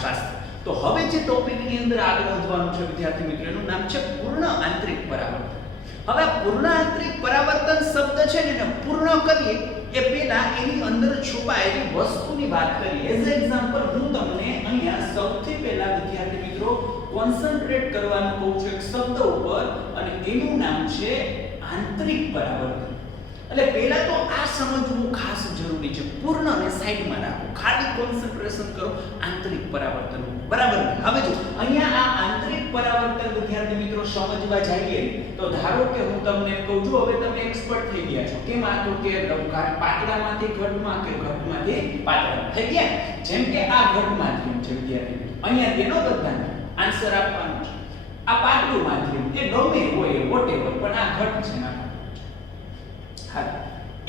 પ્રકાશશાસ્ત્ર। તો હવે જે ટોપિકની અંદર આગળ વધવાનું છે વિદ્યાર્થી મિત્રો, એનું નામ છે પૂર્ણ આંતરિક પરાવર્તન। હવે પૂર્ણ આંતરિક પરાવર્તન શબ્દ છે ને, એને પૂર્ણ કરીએ એ પહેલા એની અંદર છુપાયેલી વસ્તુની વાત કરીએ। એઝ એક્ઝામ્પલ હું તમને અહીંયા સૌથી પહેલા વિદ્યાર્થી મિત્રો કોન્સન્ટ્રેટ કરવાનું કહું છું એક શબ્દ ઉપર, અને એનું નામ છે આંતરિક પરાવર્તન। એટલે પહેલા તો આ સમજવું ખાસ જરૂરી છે। પૂર્ણને સાઈડમાં રાખો, ખાલી કોન્સન્ટ્રેશન કરો આંતરિક પરાવર્તન, બરાબર ને? હવે જો અહીંયા આ આંતરિક પરાવર્તન વિદ્યાર્થી મિત્રો સમજવા જઈએ તો ધારો કે હું તમને કહું છું, હવે તમે એક્સપર્ટ થઈ ગયા છો કેમ? આ તો કે પાતળામાંથી ઘટમાં કે ઘટમાંથી પાતળામાં થઈ ગયા। જેમ કે આ ઘટ માધ્યમ છે વિદ્યાર્થી મિત્રો, અહીંયા તેનો બધાને આન્સર આપવાનો છે। આ પાતળું માધ્યમ એ ગમે હોય વોટેવર, પણ આ ઘટ છે ના। હા,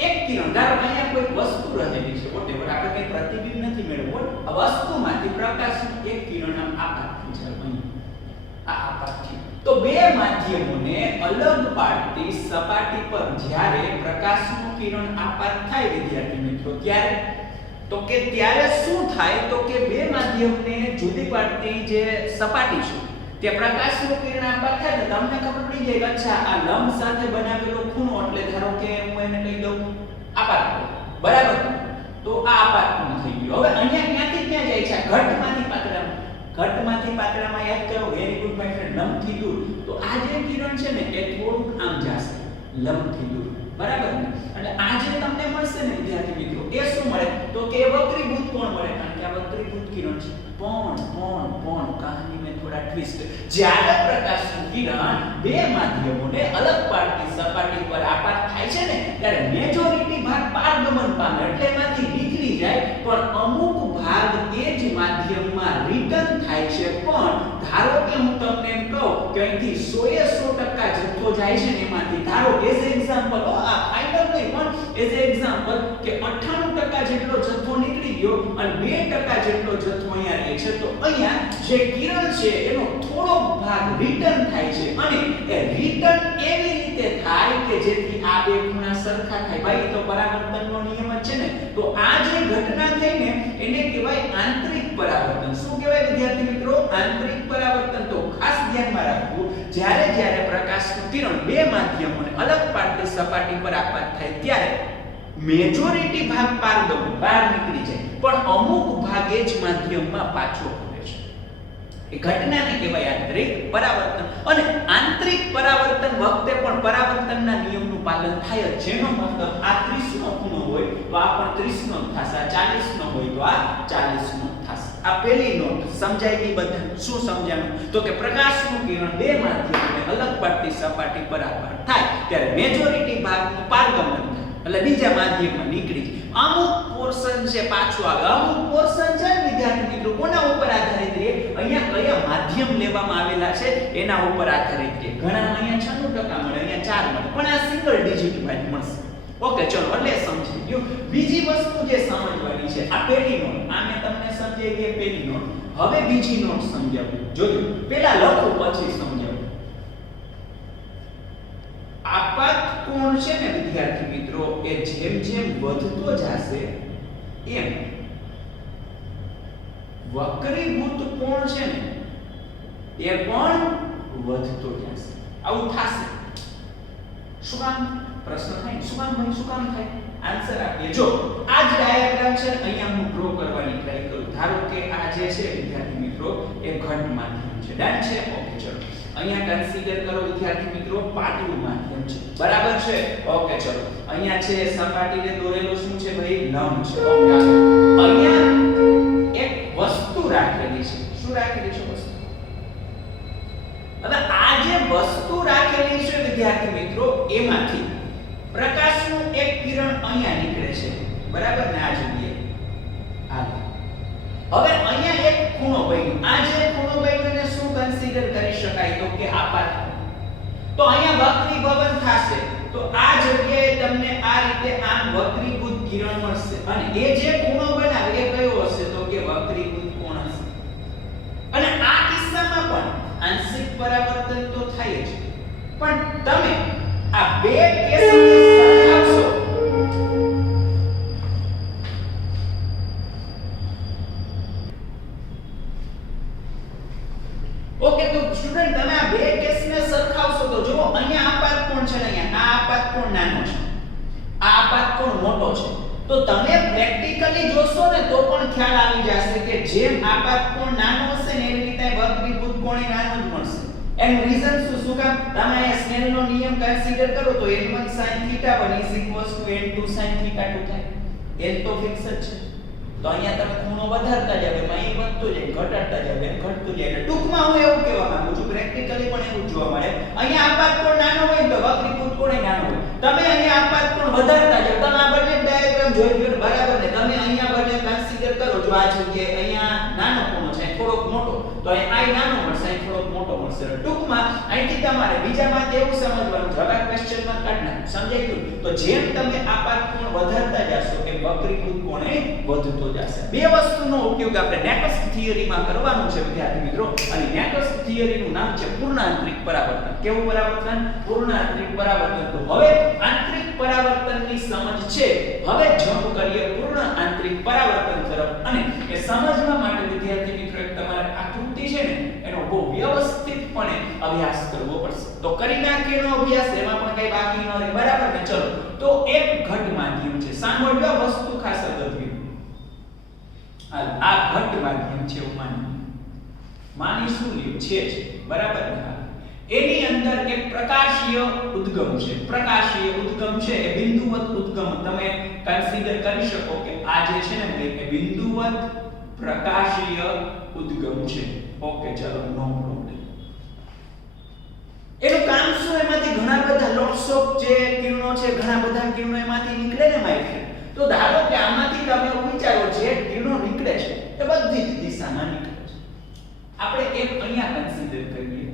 એક કિરણ ધારો અહીંયા કોઈ વસ્તુ રહેલી છે વોટેવર, આપણે કઈ પ્રતિબિંબ નથી મેળવવો, આ વસ્તુમાંથી પ્રકાશનું એક કિરણ આમ આપાતથી છે અહીંયા, આ આપાતથી। તો બે માધ્યમોને અલગ પાડતી સપાટી પર જ્યારે પ્રકાશનું કિરણ આપાત થાય વિદ્યાર્થી મિત્રો, ત્યારે શું થાય? તો કે બે માધ્યમને જુદી પાડતી જે સપાટી છે તે પ્રકાશનું કિરણ આપાત થાય ને તમને ખબર પડી જાય કે અચ્છા આ લંબ સાથે બનાવેલો ખૂણો, એટલે ધારો કે હું એને કહી દઉં આપાત, બરાબર? તો આ આપાત ખૂણો થઈ ગયો। હવે અહીંયા ક્યાંથી ક્યાં જાય છે? ઘટમાંથી પાતળામાં, ઘટમાંથી પાતળામાં યાદ કરો, વેરી ગુડ માય ફ્રેન્ડ, લંબથી દૂર। તો આ જે કિરણ છે ને એ થોડુંક આમ જશે લંબથી દૂર, બરાબર ને? એટલે આ જે તમને મળશે ને વિદ્યાર્થી મિત્રો, એ શું મળે? તો કે વક્રીભૂત કોણ મળે? કારણ કે આ વક્રીભૂત કિરણ છે। પણ કહાની में थोड़ा ट्विस्ट, જ્યારે પ્રકાશનું કિરણ બે માધ્યમોને અલગ પાડતી સપાટી પર આપાત થાય છે ને, ત્યારે મેજોરિટી ભાગ પારગમન પામે, એટલે એમાંથી નીકળી જાય, પણ અમુક ભાગ એ જ માધ્યમમાં રિટર્ન થાય છે। પણ ધારો કે હું તમને એમ કહું કે અહીંથી 100% જથ્થો જાય છે ને, એમાંથી ધારો એઝ એક્ઝામ્પલ, આ ફાઇનલ નહીં પણ એઝ એક્ઝામ્પલ કે 98% જેટલો જથ્થો નીકળી ગયો અને 2% જેટલો જથ્થો અહીંયા રહે છે, તો અહીંયા જે કિરણ છે એનો થોડો ભાગ રિટર્ન થાય છે, અને એ રિટર્ન એવી રીતે થાય કે જેથી આ બે ખૂણા સરખા થાય। ભાઈ તો પરાવર્તનનો નિયમ જ છે ને। તો આ જે ઘટના થઈ ને એને કહેવાય આંતરિક પરાવર્તન। શું કહેવાય વિદ્યાર્થી મિત્રો? આંતરિક પરાવર્તન। તો ખાસ ધ્યાનમાં રાખવું, જ્યારે પ્રકાશનું કિરણ બે માધ્યમોને અલગ પાડતી સપાટી પર આપાત થાય ત્યારે મેજોરિટી ભાગ પારગમન બહાર નીકળી જાય, પણ અમુક ભાગ એ જ માધ્યમમાં પાછો પડે છે। એ ઘટનાને કહેવાય આંતરિક પરાવર્તન। અને આંતરિક પરાવર્તન વખતે પણ પરાવર્તનના નિયમનું પાલન થાય જ, જેનો મતલબ આ 30 નો ખૂણો હોય તો આ પણ 30 નો થશે, આ 40 નો હોય તો આ 40 નો થશે। આ પહેલી નોટ સમજાઈ ગઈ બધા? શું સમજાણું? તો કે પ્રકાશનું કિરણ બે માધ્યમોને અલગ પાડતી સપાટી પર આપાત થાય ત્યારે મેજોરિટી ભાગનું પારગમન થાય, એટલે બીજા માધ્યમમાં નીકળી જાય। અમુક પોર્શન છે પાછું આવે, અમુક પોર્શન છે વિદ્યાર્થી મિત્રો કોના ઉપર આધારિત રહે? અહીંયા કયા માધ્યમ લેવામાં આવેલા છે એના ઉપર આધારિત રહે। ઘણા અહીંયા 96% મળે, અહીંયા 4 મળે, પણ આ સિંગલ ડિજિટ માં મળશે। ઓકે, ચલો એટલે સમજી ગયો। બીજી વસ્તુ જે સમજવાની છે, આ પહેલી નોટ, આ મેં તમને સમજાવી ગઈ પહેલી નોટ। હવે બીજી નોટ સમજાવું, જોજો પહેલા લખું પછી સમજાવું। આપાત કોણ છે ને વિદ્યાર્થી મિત્રો, એ જેમ જેમ વધતો જશે એમ વક્રીભૂત કોણ છે ને એ પણ વધતો જશે। આવું થશે। શું કામ? પ્રશ્ન થાય, શું કામ ભાઈ, શું કામ થાય? આન્સર આપીએ। જો આ જ ડાયાગ્રામ છે, અહીંયા હું ડ્રો કરવાની ટ્રાય કરું। ધારો કે આ જે છે વિદ્યાર્થી મિત્રો એ ઘટ માધ્યમ છે, ડન છે? ઓકે, ચલો અહીંયા કન્સિડર કરો વિદ્યાર્થી મિત્રો પાતળું માધ્યમ છે, બરાબર છે? ઓકે, ચલો અહીંયા છે સપાટીને દોરેલો શું છે ભાઈ? લંબ છે। ઓકે, અહીંયા એક વસ્તુ રાખેલી છે। શું રાખેલી છે? વસ્તુ। હવે આ જે વસ્તુ રાખેલી છે વિદ્યાર્થી મિત્રો, એમાંથી પ્રકાશનું એક કિરણ અહીંયા નીકળે છે, બરાબર ને? આ જગ્યાએ હવે અહીંયા એક ખૂણો બન્યો, આ જે ખૂણો બન્યો એને શું કન્સિડર કરી શકાય? તો કે આપાત। તો અહીંયા વક્રીભવન થશે, તો આ જગ્યાએ તમને આ રીતે આમ વક્રીભૂત કિરણ મળશે, અને એ જે ખૂણો બનાવે એ કયો હશે? તો કે વક્રીભૂત કોણ હશે। અને આ કિસ્સામાં પણ આંશિક પરાવર્તન તો થાય જ, પણ તમે આ બે કેસને સરખાવશો તો તમે પ્રેક્ટિકલી જોશો ને તો પણ ખ્યાલ આવી જશે કે જેમ આપાત કોણ નાનો હશે ને એવી રીતે વક્રીભૂત કોણ નાનો જ મળશે. એનું રીઝન શું કામ? તમે સ્નેલનો નિયમ કન્સિડર કરો તો n1 sin θ1 n2 sin θ2 થાય. n તો ફિક્સ જ છે. તો અહીંયા તમે ખૂણો વધારતા જાવ એમાં અહીં વધતો જાય, ઘટાડતા જાવ એમ ઘટતું જાય. એટલે ટૂંકમાં હું એવું કહેવા માંગુ છું, પ્રેક્ટિકલી પણ એવું જોવા મળે. અહીંયા આપાત કોણ નાનો હોય તો વક્રીભૂત કોણ નાનો હોય. તમે અહીંયા આપાત કોણ વધારતા જાવ, તમે આ બંને ડાયાગ્રામ જોઈ લો બરાબર ને. તમે અહીંયા બંને કન્સિડર કરો, જો આ જગ્યાએ અહીંયા નાનો ખૂણો છે, થોડોક મોટો, તો અહીં આ નાનો મળશે, અહીં થોડોક મોટો મળશે. ટૂંકમાં અહીંથી તમારે બીજામાં એવું સમજવાનું છે. હવે ક્વેશ્ચન માં કાઢ નાખ, સમજાઈ ગયું? તો જેમ તમે આપાત કોણ વધારતા જાશો એમ વક્રીભૂત કોણ વધતો જશે. બે વસ્તુનો ઉપયોગ આપણે નેકસ્ટ થિયરીમાં કરવાનું છે વિદ્યાર્થી મિત્રો. અને નેકસ્ટ થિયરીનું નામ છે પૂર્ણાંતરિક પરાવર્તન. કેવું પરાવર્તન? પૂર્ણાંતરિક પરાવર્તન. તો હવે આંતરિક પરાવર્તનની સમજ છે. હવે જમ્પ કરીએ પૂર્ણ આંતરિક પરાવર્તન તરફ. અને એ સમજવા માટે વિદ્યાર્થી મિત્રો એક તમારે આકૃતિ છે ને એનો બહુ વ્યવસ્થિતપણે અભ્યાસ કરવો પડશે. તો કરી નાખીએનો અભ્યાસ, એમાં પણ કઈ બાકી ન રહે, બરાબર ને? ચલો, તો એક ઘટ માધ્યમ છે. સાંભળજો, વસ્તુ ખાસ અગત્યની. આ ઘટ માધ્યમ છે એવું માની શું લ્યો છે જ, બરાબર ને? એની અંદર એક પ્રકાશીય ઉદ્ગમ છે. પ્રકાશીય ઉદ્ગમ છે એ બિંદુવત ઉદ્ગમ તમે કન્સિડર કરી શકો કે આ જે છે ને એ બિંદુવત પ્રકાશીય ઉદ્ગમ છે. ઓકે, ચલો, નો પ્રોબ્લેમ. એનું કામ શું? એમાંથી ઘણા બધા લોટ્સ ઓફ જે કિરણો છે, ઘણા બધા કિરણો એમાંથી નીકળે ને માય ફ્રેન્ડ. તો ધારો કે આમાંથી તમે એવું વિચારો જે કિરણો નીકળે છે એ બધી જ દિશામાં નીકળે છે. આપણે એક અહીંયા કન્સિડર કરીએ,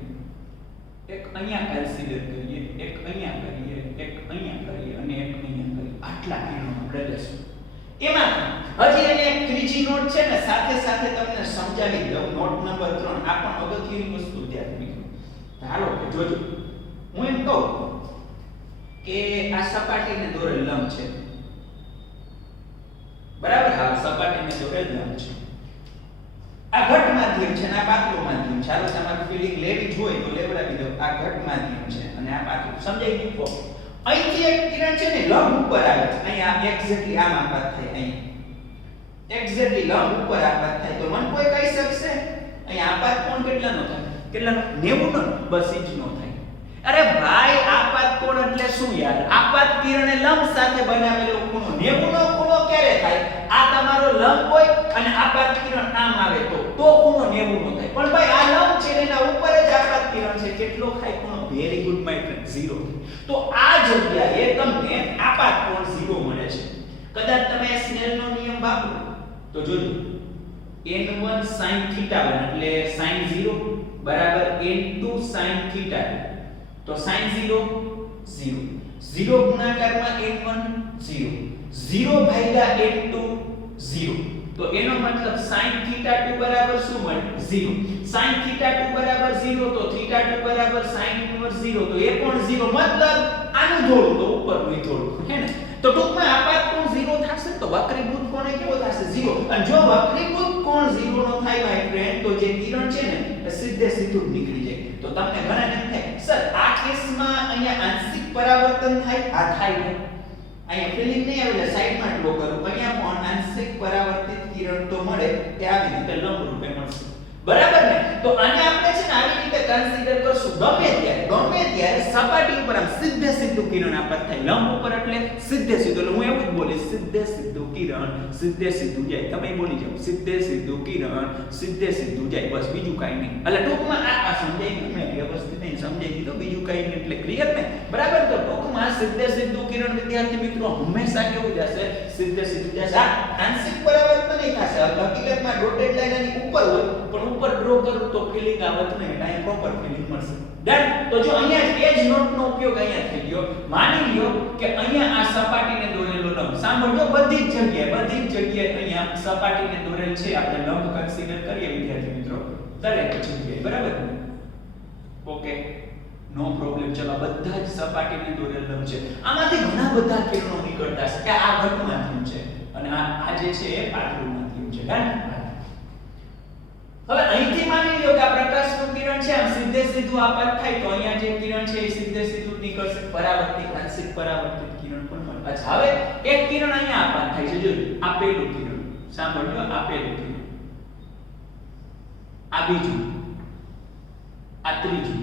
એક અહીંયા કન્સિડર કરીએ, એક અહીંયા કરીએ, એક અહીંયા કરીએ અને એક અહીંયા કરીએ. આટલા કિરણો આપણે લેશું. એમાંથી હજી એને એક ત્રીજી નોટ છે ને સાથે સાથે તમને સમજાવી દઉં. નોટ નંબર 3 આ પણ અગત્યની વસ્તુ વિદ્યાર્થી મિત્રો. ધારો કે જોજો, હું એમ કહું કે આ સપાટીને દોરેલ લંબ છે, બરાબર? હા, સપાટીને દોરેલ લંબ છે. આ ઘટ માધ્યમ છે અને આ પાતળું માધ્યમ છે. ચાલો, તમારે ફીલિંગ લેવી જોઈએ તો લેવડાવી દો. આ ઘટ માધ્યમ છે અને આ પાતળું. સમજાઈ ગયું? અહીંથી એક કિરણ છે ને લંબ ઉપર આવે છે. અહીંયા એક્ઝેક્ટલી આમ આપાત થાય, અહીં એક્ઝેક્ટલી લંબ ઉપર આપાત થાય. તો મન કોઈ કહી શકશે અહીંયા આપાત કોણ કેટલાનો થાય? કેટલાનો? 90 નો. બસ ઈ જ નો થાય. અરે ભાઈ, આપાત કોણ એટલે શું યાર? આપાત કિરણે લંબ સાથે બનાવેલો ખૂણો. 90 નો ખૂણો ક્યારે થાય? આ તમારો લંબ હોય અને આપાત કિરણ આમ આવે તો ખૂણો 90 નો થાય. પણ ભાઈ આ લંબ છે એના ઉપર જ આપાત કિરણ છે. કેટલો થાય ખૂણો? Very good my friend, 0. તો આ જગ્યાએ તમને આપાત કોણ 0 મળે છે. કદાચ તમે સ્નેલનો નિયમ વાપરો તો જોજો, n1 sin θ1 એટલે sin 0 બરાબર n2 sin θ2. તો sin 0 0 0 ગુણાકારમાં n1 0 0 ભાગ્યા n2 0. તો એનો મતલબ sin θ2 બરાબર શું મળે? 0. sin θ2 બરાબર 0 તો θ2 બરાબર sin ઇન્વર્સ 0. તો એ પણ 0. મતલબ આનું થોડું તો ઉપરનું થોડું, હે ને? તો ટૂંકમાં આપાત કોણ 0 થશે તો વક્રીભૂત કોણ કેવો થશે? 0. અને જો વક્રીભૂત કોણ 0 નો થાય માય ફ્રેન્ડ, તો જે કિરણ છે ને એ સીધે સીધું નીકળી જાય. તો તમને ઘણા એમ થાય, સર આ કેસમાં અહીંયા આંશિક પરાવર્તન થાય? આ થાય ને. અહીંયા ફિલિંગ નહીં આવે એટલે સાઈડમાં ડ્રો કરું. અહીંયા પણ આંશિક પરાવર્તિત કિરણ તો મળે, તે આવી રીતે લંબ રૂપે મળશે, બરાબર ને? તો આને આપણે છે ને આવી રીતે કન્સિડર કરશું. ગમે ત્યારે સપાટી ઉપર આમ સીધે સીધું કિરણ આપાત થાય. લંબ ઉપર એટલે સીધે સીધું. એટલે હું એવું જ બોલીશ, સીધે સીધું કિરણ સીધે સીધું જાય. તમે બોલી જાઓ, સીધે સીધું કિરણ સીધે સીધું જાય. બસ, બીજું કાઈ નહીં. એટલે ટૂંકમાં આ સમજાઈ ગયું ને? વ્યવસ્થિત નહીં સમજાઈ ગયું તો બીજું કાઈ નહીં એટલે ક્લિયર ને? બરાબર? તો ટૂંકમાં સીધે સીધું કિરણ વિદ્યાર્થી મિત્રો હંમેશા કેવું જશે? સીધે સીધું જશે. આ આંશિક પરાવર્તન નહીં થશે. હકીકતમાં ડોટેડ લાઈન આની ઉપર હોય પણ ઉપર ડ્રો કરું તો ફિલિંગ આવત નહીં. એટલે અહીં પ્રોપર ફિલિંગ મળશે. ડન? તો જો અહીંયા એ જ નોટનો ઉપયોગ અહીંયા થઈ ગયો. માની લ્યો કે અહીંયા આ સપાટીને દોરેલો લંબ. સાંભળજો, બધી જ જગ્યાએ અહીંયા સપાટીને દોરેલ છે. આપણે લંબ કન્સિડર કરીએ વિદ્યાર્થી મિત્રો દરેક જગ્યાએ, બરાબર? ઓકે, નો પ્રોબ્લેમ. ચલો, બધા જ સપાટીને દોરેલ લંબ છે. આમાંથી ઘણા બધા કિરણો નીકળતા છે કે આ ઘટ માધ્યમ છે અને આ જે છે એ પાતળું માધ્યમ છે. ડન? હવે અહીંથી માની લ્યો કે આ પ્રકાશનું કિરણ છે આમ સીધે સીધું આપાત થાય તો અહીંયા જે કિરણ છે એ સીધે સીધું નીકળશે. પરાવર્તિત આંશિક પરાવર્તિત કિરણ પણ મળે. અચ્છા હવે એક કિરણ અહીંયા આપાત થાય છે, જોજો આ પહેલું કિરણ, સાંભળજો આ પહેલું કિરણ, આ બીજું, આ ત્રીજું,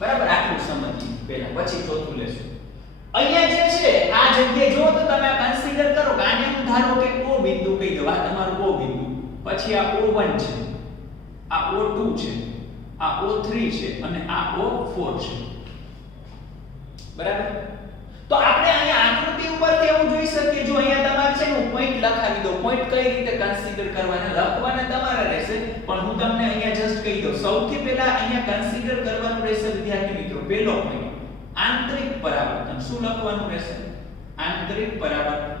બરાબર આટલું સમજીએ પહેલા, પછી ચોથું લેશું. અહીંયા જે છે આ જગ્યાએ જો તો તમે આ કન્સિડર કરો કે આને હું ધારો કે O બિંદુ કહી દો, આ તમારું O બિંદુ, પછી આ O1 છે, આ O2 છે, આ O3 છે અને આ O4 છે, બરાબર. તો આપણે અહીંયા આકૃતિ ઉપરથી એવું જોઈ શકીએ, જો અહીંયા તમારે છે હું પોઈન્ટ લખાવી દઉં, પોઈન્ટ કઈ રીતે કન્સિડર કરવાના લખવાના તમારે રહેશે, પણ હું તમને અહીંયા જસ્ટ કહી દઉં. સૌથી પહેલા અહીંયા કન્સિડર કરવાનું રહેશે વિદ્યાર્થી મિત્રો, પહેલો પોઈન્ટ આંતરિક પરાવર્તન. શું લખવાનું રહેશે? આંતરિક પરાવર્તન.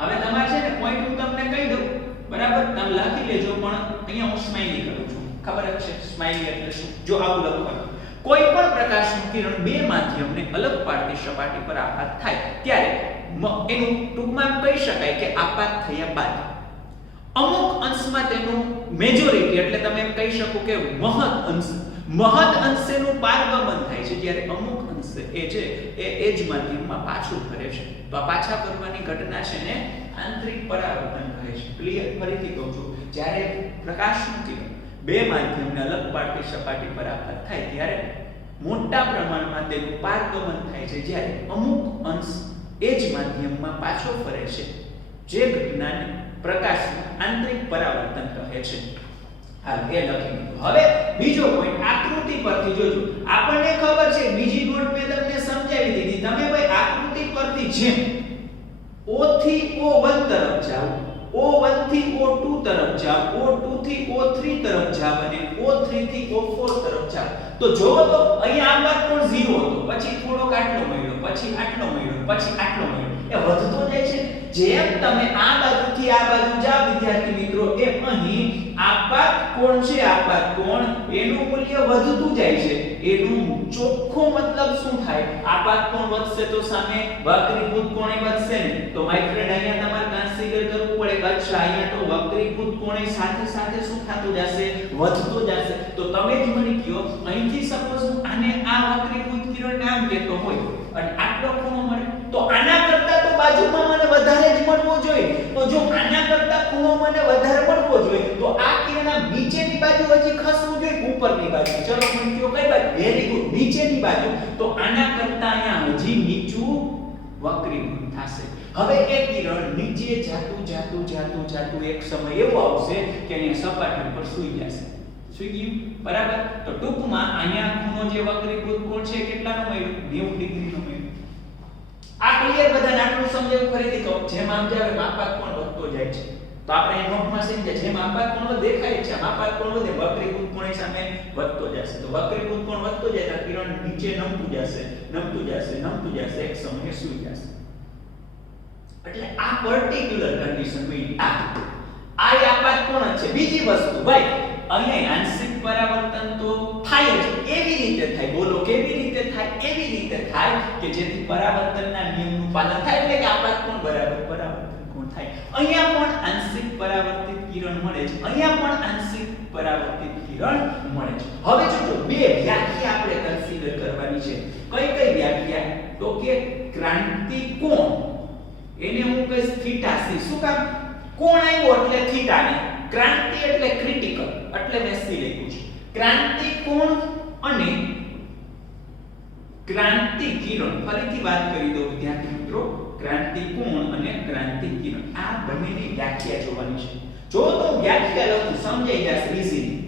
હવે તમારે છે ને પોઈન્ટ હું તમને કહી દઉં, બરાબર, તમે લખી લેજો, પણ અહીંયા હું સ્માઈલી કરું છું, ખબર જ છે સ્માઈલી એટલે શું. જો આવું લખવાનું, કોઈ પણ પ્રકાશનું કિરણ બે માધ્યમને અલગ પાડતી સપાટી પર આપાત થાય ત્યારે એનું ટૂંકમાં કહી શકાય કે આપાત થયા બાદ અમુક અંશમાં તેનું મેજોરિટી એટલે તમે એમ કહી શકો કે મહદ અંશેનું પારગમન થાય છે, જ્યારે અમુક અંશે એ છે એ જ માધ્યમમાં પાછું ફરે છે. તો આ પાછા ફરવાની ઘટના છે ને આંતરિક પરાવર્તન કહે છે. ક્લિયર? ફરીથી કહું છું, જ્યારે પ્રકાશનું કિરણ બે માધ્યમને અલગ પાડતી સપાટી પર આપાત થાય ત્યારે મોટા પ્રમાણમાં તેનું પારગમન થાય છે, જ્યારે અમુક અંશ એ જ માધ્યમમાં પાછો ફરે છે, જે ઘટનાને પ્રકાશનું આંતરિક પરાવર્તન કહે છે. હાલ એ લખી દીધું. હવે બીજો પોઈન્ટ આકૃતિ પરથી જોજો. આપણને ખબર છે બીજી નોટ મેં તમને સમજાવી દીધી. તમે ભાઈ આકૃતિ પરથી જેમ O થી O1 તરફ જાઓ, O1 થી O2 તરફ જાઓ, O2 થી O3 તરફ જાઓ અને O3 થી O4 તરફ જાઓ, તો જોવો તો અહીંયા આપાત કોણ 0 હતો, પછી થોડોક આટલો મળ્યો, પછી આટલો મળ્યો, પછી આટલો મળ્યો, એ વધતો જાય છે. જેમ તમે આ બાજુથી આ બાજુ જાઓ વિદ્યાર્થી મિત્રો, એમ અહીં આપાત કોણ છે, આપાત કોણ એનું મૂલ્ય વધતું જાય છે. એનું ચોખ્ખો મતલબ શું થાય? આપાત કોણ વધશે તો સામે વક્રીભૂત કોણ વધશે ને. તો માય ફ્રેન્ડ અહીંયા તમારે કન્સિડર કરવું પડે કે અચ્છા અહીંયા તો વક્રીભૂત કોણ સાથે સાથે શું થતું જશે? વધતો જશે. તો તમે જ મને કહો, અહીંથી સપોઝ આને આ વક્રીભૂત કિરણ નામ કહેતો હોય અને આટલો ખૂણો મળે, તો આના કરતા તો બાજુમાં મને વધારે જ મળવો જોઈએ. તો જો આના કરતા ખૂણો મને વધારે મળવો જોઈએ, તો આ કિરણ નીચેની બાજુ હજી ખસવું જોઈએ, ઉપરની બાજુ. ચલો મને કહો કઈ બાજુ? વેરી ગુડ, નીચેની બાજુ. તો આના કરતા અહીંયા હજી નીચું વક્રીભૂત થશે. હવે એ કિરણ નીચે જાતું એક સમય એવો આવશે કે અહીંયા સપાટી પર સૂઈ જશે. સૂઈ ગયું, બરાબર. તો ટૂંકમાં અહીંયા ખૂણો જે વક્રીભૂત કોણ છે કેટલાનો મળ્યો? 90 ડિગ્રીનો મળ્યો. આ ક્લિયર બધાને આટલું સમજાવું ફરીથી કહું, જેમ આમ જાવે આપાત કોણ વધતો જાય છે. તો આપણે એ નોટમાં સમજે જેમ આપાત કોણ દેખાય છે, આપાત કોણ વધે વક્રીભૂત કોણ સામે વધતો જશે. તો વક્રીભૂત કોણ વધતો જાય તો કિરણ નીચે નમતું જશે, એક સમયે સૂઈ જશે. એટલે આ પર્ટિક્યુલર કન્ડિશન મળી. આ આપાત કોણ છે. બીજી વસ્તુ ભાઈ, અહીંયા આંશિક પરાવર્તન તો થાય જ. એવી રીતે થાય, બોલો કેવી રીતે થાય? એવી રીતે થાય કે જેથી પરાવર્તનના નિયમનું પાલન થાય, એટલે કે આપાત કોણ બરાબર પરાવર્તન કોણ થાય. અહીંયા પણ આંશિક પરાવર્તિત કિરણ મળે છે, અહીંયા પણ આંશિક પરાવર્તિત કિરણ મળે છે. હવે જોજો બે વ્યાખ્યા આપણે કન્સિડર કરવાની છે. કઈ કઈ વ્યાખ્યા? તો કે ક્રાંતિ કોણ, એને હું કહીશ થીટા સી. શું કામ? કોણ આવ્યો એટલે થીટા ને, ક્રાંતિ એટલે ક્રિટિકલ એટલે મેં સી લખ્યું છે. ક્રાંતિ કોણ અને ક્રાંતિ કિરણ. ફરીથી વાત કરી દો વિદ્યાર્થી મિત્રો, ક્રાંતિ કોણ અને ક્રાંતિ કિરણ, આ બંનેની વ્યાખ્યા જોવાની છે. જો તો વ્યાખ્યા લખું સમજાઈ જશે ઈઝીલી.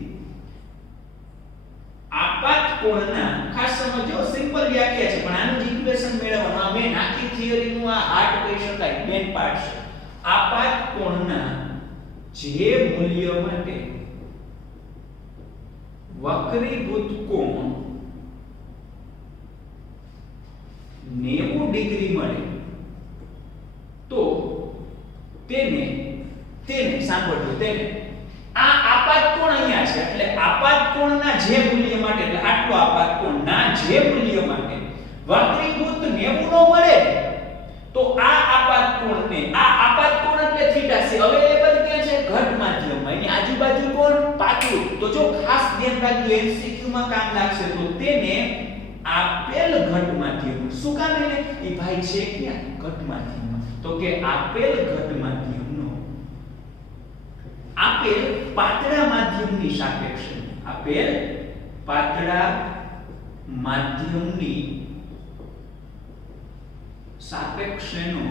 આપાત કોણના, ખાસ સમજો સિમ્પલ વ્યાખ્યા છે, પણ આનું ઇક્વેશન મેળવવાનું આ મેન આખી થિયરીનું આ હાર્ટ કહી શકાય, મેન પાર્ટ છે. આપાત કોણના જે મૂલ્ય માટે વક્રીભૂત કોણ 90 ડિગ્રી મળે તો તેને સાંભળજો, તેને આ આપાત કોણ અહીંયા છે, એટલે આપાત કોણના જે મૂલ્ય માટે, એટલે આટલો આપાત કોણના જે મૂલ્ય માટે વક્રીભૂત 90 નો મળે, તો આ આપાત કોણને, આ આપાત કોણ એટલે થીટા છે, અવેલેબલ ક્યાં છે? ઘટ માધ્યમમાં. એની આજુબાજુ કોણ? પાતળું. તો જો ખાસ ધ્યાન રાખજો, એમસીક્યુ માં કામ લાગશે. તો તેને આપેલ ઘટ માધ્યમ માધ્યમ. શું કામ એને એ ભાઈ છે ક્યાં ઘટ માધ્યમમાં. તો કે આપેલ ઘટ માધ્યમનો આપેલ પાતળા માધ્યમની સાપેક્ષે આપેલ પાતળા માધ્યમની સાપેક્ષેનો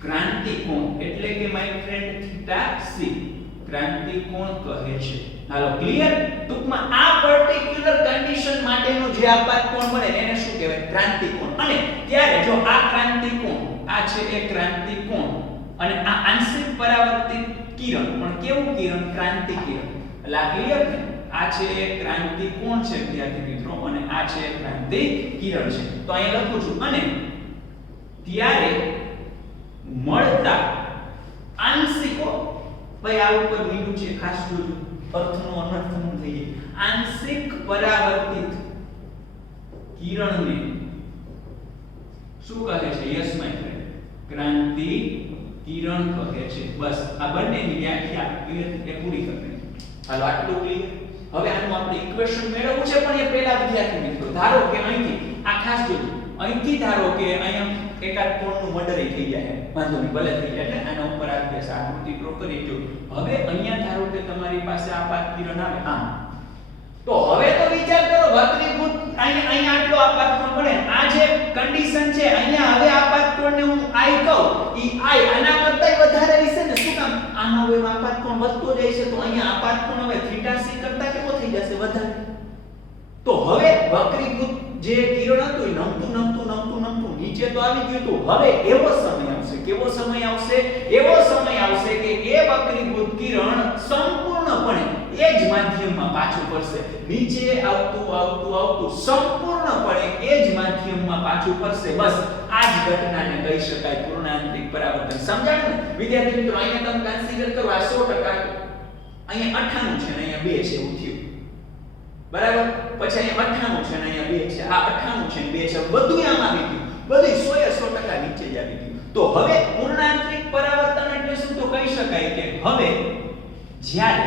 ક્રાંતિકોણ એટલે કે માય ફ્રેન્ડ થીટા સી ક્રાંતિકોણ કહે છે. હાલો ક્લિયર. ટૂંકમાં આ પર્ટિક્યુલર કન્ડિશન માટેનો જે આપાત કોણ બને એને શું કહેવાય ક્રાંતિકોણ. અને ત્યારે જો આ ક્રાંતિકોણ આ છે એ ક્રાંતિકોણ અને આ આંશિક પરાવર્તિત કિરણ પણ કેવું કિરણ ક્રાંતિ કિરણ. એટલે આ ક્લિયર ને આ છે એ ક્રાંતિકોણ છે વિદ્યાર્થી મિત્રો અને આ છે ક્રાંતિ કિરણ છે. તો અહીંયા લખું છું અને ત્યારે મળતા આંશિકો ભાઈ આ ઉપર લીધું છે ખાસ જોજો અર્થનો અનર્થનો થઈ જાય. આંશિક પરાવર્તિત કિરણને શું કહે છે યસ માય ફ્રેન્ડ ક્રાંતિ કિરણ કહે છે. બસ આ બંનેની વ્યાખ્યા એ પૂરી કરવી. હાલો આટલું ક્લિયર. હવે આનું આપણે ઇક્વેશન મેળવવું છે પણ એ પહેલા વિદ્યાર્થી મિત્રો ધારો કે અહીંથી આ ખાસ જોજો અહીંથી ધારો કે અહીંયા એકાદ કોણનું મર્ડર થઈ જાય વાંધો નહીં ભલે થઈ જાય એટલે આના ઉપર આવી જશે આકૃતિ ડ્રો કરી દો. હવે અહીંયા ધારો કે તમારી પાસે આપાત કિરણ આવે આમ તો હવે તો વિચાર કરો વક્રીભૂત અહીંયા આટલો આપાત કોણ મળે. આ જે કન્ડિશન છે અહીંયા હવે આપાત કોણને હું આઈ કહું ઈ આઈ આના કરતાય વધારે હશે ને. શું કામ આમાં હવે આપાત કોણ વધતો જાય છે તો અહીંયા આપાત કોણ હવે થીટા સી કરતા કેવો થઈ જશે વધારે. તો હવે વક્રીભૂત જે કિરણ હતું એ નમતું નીચે તો આવી ગયું તો હવે એવો સમય આવશે કેવો સમય આવશે એવો સમય આવશે કે એ વક્રીભૂત કિરણ સંપૂર્ણપણે એ જ માધ્યમમાં પાછું પડશે. નીચે આવતું સંપૂર્ણપણે એ જ માધ્યમમાં પાછું પડશે. બસ આ જ ઘટનાને કહી શકાય પૂર્ણાંતરિક પરાવર્તન. સમજાણું ને વિદ્યાર્થી મિત્રો. અહીંયા તમે કન્સિડર કરો આ 100% અહીંયા 98 છે ને અહીંયા 2 છે એવું થયું બરાબર. પછી અહીંયા 98 છે ને અહીંયા 2 છે. આ 98 છે ને 2 છે બધું આમ આવી ગયું. બધું 100% નીચે જ આવી ગયું. તો હવે પૂર્ણાંતરિક પરાવર્તન એટલે શું તો કહી શકાય કે હવે જ્યારે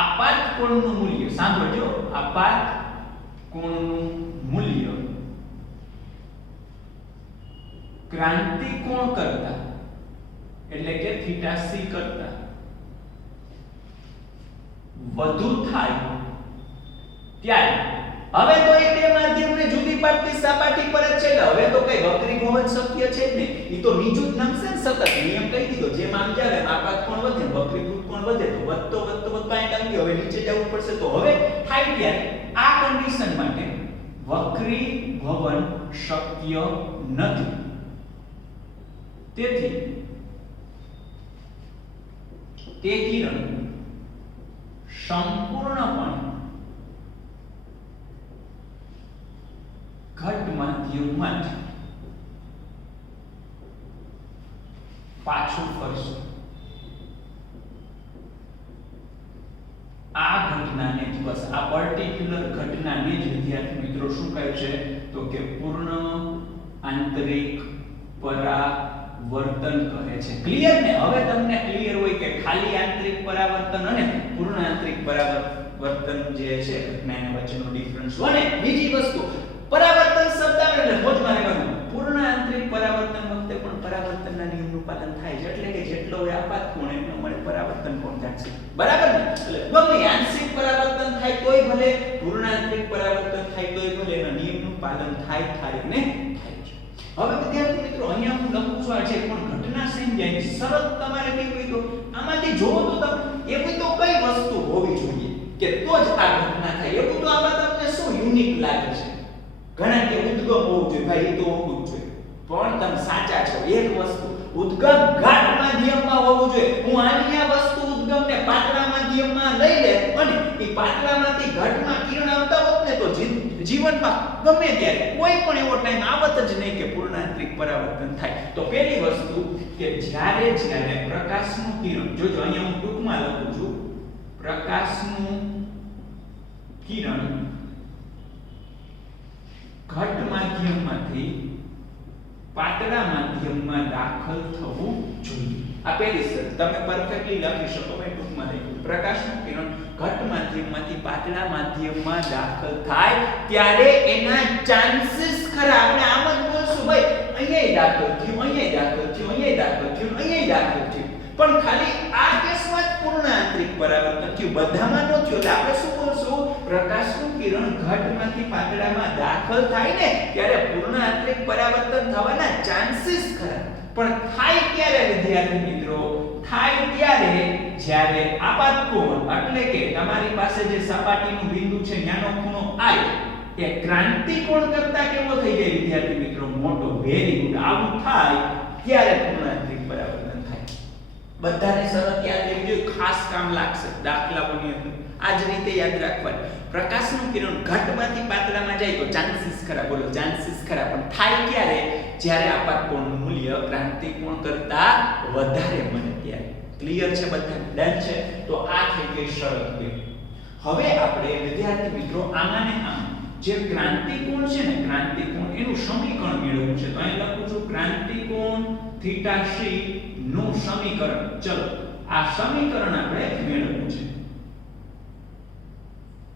આપાત કોણનું મૂલ્ય સાંભળજો આપાત કોણનું મૂલ્ય ક્રાંતિકોણ કરતા એટલે કે થીટા સી કરતા વધુ થાય ત્યારે હવે તો એ બે માધ્યમને જુદી પાડતી સપાટી પર જ છે. હવે તો કઈ વક્રીભવન શક્ય છે જ નહીં. ઈ તો નીચું જ નમશે ને સતત. નિયમ કહી દીધો જેમ આમ જાવે આપાત કોણ વધે વક્રીભૂત કોણ વધે તો વધતો પાయింટ આવી ગયો. હવે નીચે જવું પડશે. તો હવે થાય ત્યારે આ કન્ડિશન માટે વક્રીભવન શક્ય નથી. તેથી તે કિરણ સંપૂર્ણપણે ઘટ માધ્યમમાંથી પાછું ફરશે. આ ઘટનાને જ બસ આ પર્ટિક્યુલર ઘટનાને જ વિદ્યાર્થી મિત્રો શું કહે છે તો કે પૂર્ણ આંતરિક પરાવર્તન કહે છે. ક્લિયર ને. હવે તમને ક્લિયર હોય કે ખાલી આંતરિક પરાવર્તન અને પૂર્ણ આંતરિક પરાવર્તન જે છે ઘટનાને વચ્ચેનો ડિફરન્સ. અને બીજી વસ્તુ પરાવર્તન શબ્દ આવે એટલે મોજમાં રહેવાનું. પૂર્ણ આંતરિક પરાવર્તન વખતે પણ પરાવર્તનના નિયમનું પાલન થાય છે. એટલે કે જેટલો હોય આપાત કોણ એટલો મળે પરાવર્તન કોણ થશે. બરાબર ને. એટલે ગમે આંશિક પરાવર્તન થાય તોય ભલે પૂર્ણ આંતરિક પરાવર્તન થાય તોય ભલે એના નિયમનું પાલન થાય ને થાય છે. હવે વિદ્યાર્થી મિત્રો અહીંયા હું લખું છું આ છે પણ ઘટના સમજાય શરત તમારે કેવી હોય તો આમાંથી જોવો તો તમે એવી તો કઈ વસ્તુ હોવી જોઈએ કે તો જ આ ઘટના થાય. એવું તો આમાં તમને શું યુનિક લાગે છે. ઘણા કે ઉદ્ગમ હોવું જોઈએ ભાઈ એ તો હોવું જ જોઈએ. પણ તમે સાચા છો. એક વસ્તુ ઉદ્ગમ ઘાટ માધ્યમમાં હોવું જોઈએ. હું આની આ વસ્તુ ઉદ્ગમને પાતળા માધ્યમમાં લઈ લે અને એ પાતળામાંથી ઘટમાં કિરણ આવતા હોત ને તો જીવનમાં ગમે ત્યારે કોઈ પણ એવો ટાઈમ આવત જ નહીં કે પૂર્ણાંતરિક પરાવર્તન થાય. તો પહેલી વસ્તુ કે જ્યારે પ્રકાશનું કિરણ જોજો અહીંયા હું ટૂંકમાં લખું છું પ્રકાશનું કિરણ ઘટ માધ્યમમાંથી પાતળા માધ્યમમાં દાખલ થવું જોઈએ. આ પહેલી શરત તમે પરફેક્ટલી લખી શકો. મેં ટૂંકમાં લખ્યું પ્રકાશનું કિરણ ઘટ માધ્યમમાંથી પાતળા માધ્યમમાં દાખલ થાય ત્યારે એના ચાન્સીસ ખરા. આપણે આમ જ બોલશું ભાઈ અહીંયા દાખલ થયું, અહીંયા દાખલ થયું, અહીંયા દાખલ થયું, અહીંયા દાખલ થયું, પણ ખાલી આ કેસમાં જ પૂર્ણ આંતરિક પરાવર્તન થયું, બધામાં ન થયું. એટલે આપણે શું બોલશું? પ્રકાશનું કિરણ ઘટમાંથી પાતળામાં દાખલ થાય ને ત્યારે પૂર્ણ આંતરિક પરાવર્તન થવાના ચાન્સીસ ખરા. પણ થાય ક્યારે વિદ્યાર્થી મિત્રો? થાય ત્યારે જ્યારે આપાત કોણ એટલે કે તમારી પાસે જે સપાટીનું બિંદુ છે ત્યાંનો ખૂણો I એ ક્રાંતિ કોણ કરતા કેવો થઈ જાય વિદ્યાર્થી મિત્રો? મોટો. Very good. આવું થાય ત્યારે પૂર્ણ આંતરિક પરાવર્તન થાય. બધાને શરત યાદ રાખવી જોઈએ, ખાસ કામ લાગશે દાખલાઓની અંદર. આ જ રીતે યાદ રાખવાનું. પ્રકાશનું કિરણ ઘટમાંથી પાતળામાં જાય તો ચાન્સીસ ખરા. બોલો ચાન્સીસ ખરા. પણ થાય ક્યારે? જ્યારે આપાત કોણનું મૂલ્ય ક્રાંતિ કોણ કરતા વધારે બને ત્યારે. ક્લિયર છે બધાને? ડન છે? તો આ થઈ ગઈ શરત 2. હવે આપણે વિદ્યાર્થી મિત્રો આમાં ને આમ જે ક્રાંતિ કોણ છે ને, ક્રાંતિ કોણ એનું સમીકરણ મેળવવું છે. તો અહીં લખું છું ક્રાંતિ કોણ થીટા c નું સમીકરણ. ચલો આ સમીકરણ આપણે મેળવવું છે.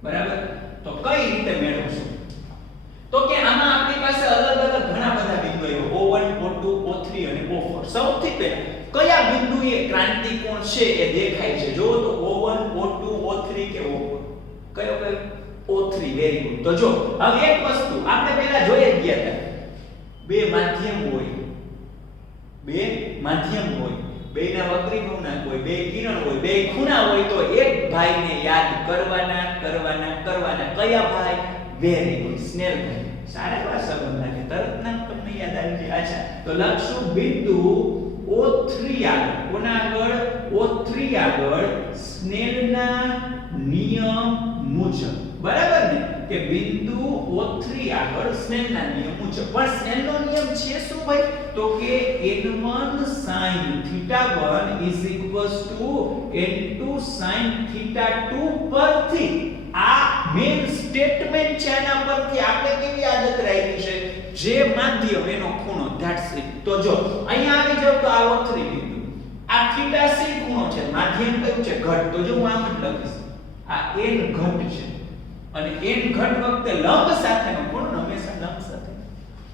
બરાબર? તો કઈ રીતે મેળવશું? તો કે આમાં આપણી પાસે અલગ અલગ ઘણા બધા બિંદુઓ O1 O2 O3 અને O4. સૌથી પહેલા કયા બિંદુએ ક્રાંતિ કોણ છે એ દેખાય છે? જો તો O1 O2 O3 કે O4? કયો કયો? O3. Very good. તો જો હવે એક વસ્તુ આપણે પહેલા જોઈ જ ગયા હતા. બે માધ્યમ હોય, બે માધ્યમ હોય, બેના વક્રી ભવનાંક હોય, બે કિરણ હોય, બે ખૂણા હોય, તો એક ભાઈને યાદ કરવાના. કયા ભાઈ? Very good. સ્નેલ ભાઈ. સારા એવા સંબંધ લાગે, તરત નામ તમને યાદ આવી જાય. અચ્છા, તો લખશું બિંદુ O3 આગળ. કોના આગળ? O3 આગળ સ્નેલના નિયમ મુજબ. બરાબર ને? કે બિંદુ O3 આગળ સ્નેલના નિયમ મુજબ. પણ સ્નેલનો નિયમ છે શું ભાઈ? તો કે n1 sin θ1 n2 sin θ2 પરથી આ મેઇન સ્ટેટમેન્ટ છે. આના પરથી આપણે કેવી આદત રાખી છે? જે માધ્યમ એનો ખૂણો ધેટ્સ ઇટ. તો જો અહીંયા આવી જાવ તો આ O3 બિંદુ, આ θc ખૂણો છે, માધ્યમ કયું છે? ઘટ. તો જો હું આમ જ લખીશ, આ n ઘટ છે અને n ઘટ વખતે લંબ સાથેનો ખૂણો હંમેશા લંબ સાથે.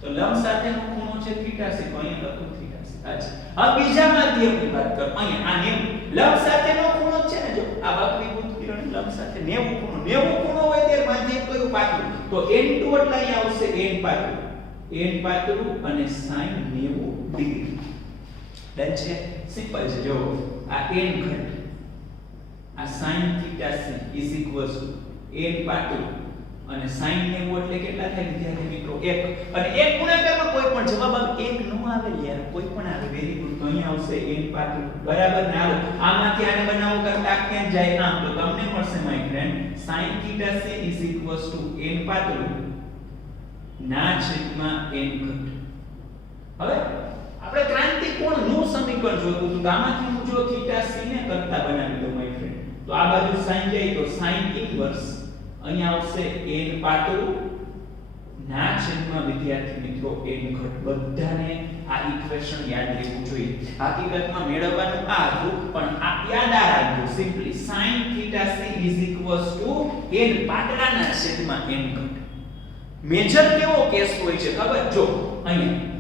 તો લંબ સાથેનો ખૂણો છે θc. તો અહીંયા લખું θc. અચ્છા, હવે બીજા માધ્યમની વાત કર. અહીંયા આ લંબ સાથેનો ખૂણો છે ને, જો આ વક્રીભૂત કિરણ લંબ સાથે 90 ખૂણો. 90 ખૂણો હોય ત્યારે માધ્યમ કયું? પાતળું. તો n2 એટલે અહીંયા આવશે n પાતળું. n પાતળું અને sin 90 ડિગ્રી. ડન છે? સિમ્પલ છે. જો આ n ઘટ, આ sin θc n પાતળું અને sin 90 એટલે કેટલા થાય વિદ્યાર્થી મિત્રો? 1. અને એક ગુણાકારમાં કોઈ પણ જવાબ આવે 1 નો આવે યાર, કોઈ પણ આવે. Very good. તો અહીંયા આવશે n પાતળું. બરાબર ને? હાલો આમાંથી આને બનાવો કરતા ક્યાં જાય? આમ. તો તમને મળશે my friend sin θc n પાતળું ના છેદમાં n ઘટ. હવે આપણે ક્રાંતિ કોણનું સમીકરણ જોયું હતું. આમાંથી હું જો θc ને કરતા બનાવી દઉં માય ફ્રેન્ડ, તો આ બાજુ sin જાય તો sin ઇન્વર્સ અહીંયા આવશે n પાતળું ના છેદમાં વિદ્યાર્થી મિત્રો n ઘટ. બધાને આ ઇક્વેશન યાદ રહેવું જોઈએ. હકીકતમાં મેળવવાનું આ હતું, પણ આ યાદ રાખજો. સિમ્પલી sin θc n પાતળાના છેદમાં n ઘટ. મેજર કેવો કેસ હોય છે ખબર? જો અહીંયા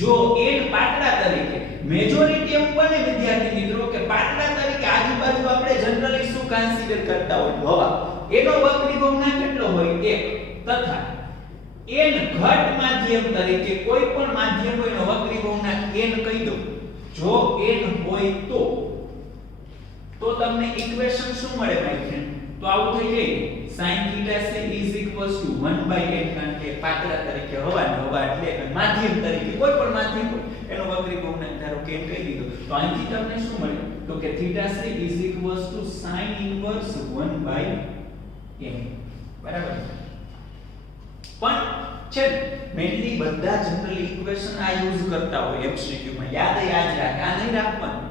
જો n પાતળા તરીકે મેજોરિટી એવું બને વિદ્યાર્થી મિત્રો કે પાતળા તરીકે આજુબાજુ આપણે જનરલી શું કન્સિડર કરતા હોય? હવા. એનો વક્રી ભવનાંક કેટલો હોય? 1. તથા n ઘટ માધ્યમ તરીકે કોઈ પણ માધ્યમ હોય એનો વક્રી ભવનાંક n કહી દો. જો n હોય તો તમને ઇક્વેશન શું મળે માય ફ્રેન્ડ? તો આવું થઈ જાય sin θc 1/n. કારણ કે પાતળા તરીકે હવા એટલે માધ્યમ તરીકે કોઈ પણ માધ્યમ હોય એનો વક્રી ભવનાંક ધારો કે n કહી દીધો. તો અહીંથી તમને શું મળે? તો કે θc sin ઇન્વર્સ 1/n. બરાબર? પણ છે મેનલી બધા જનરલી ઇક્વેશન આ યુઝ કરતા હોય MCQ માં. યાદ રાખે, આ નહીં રાખવાનું.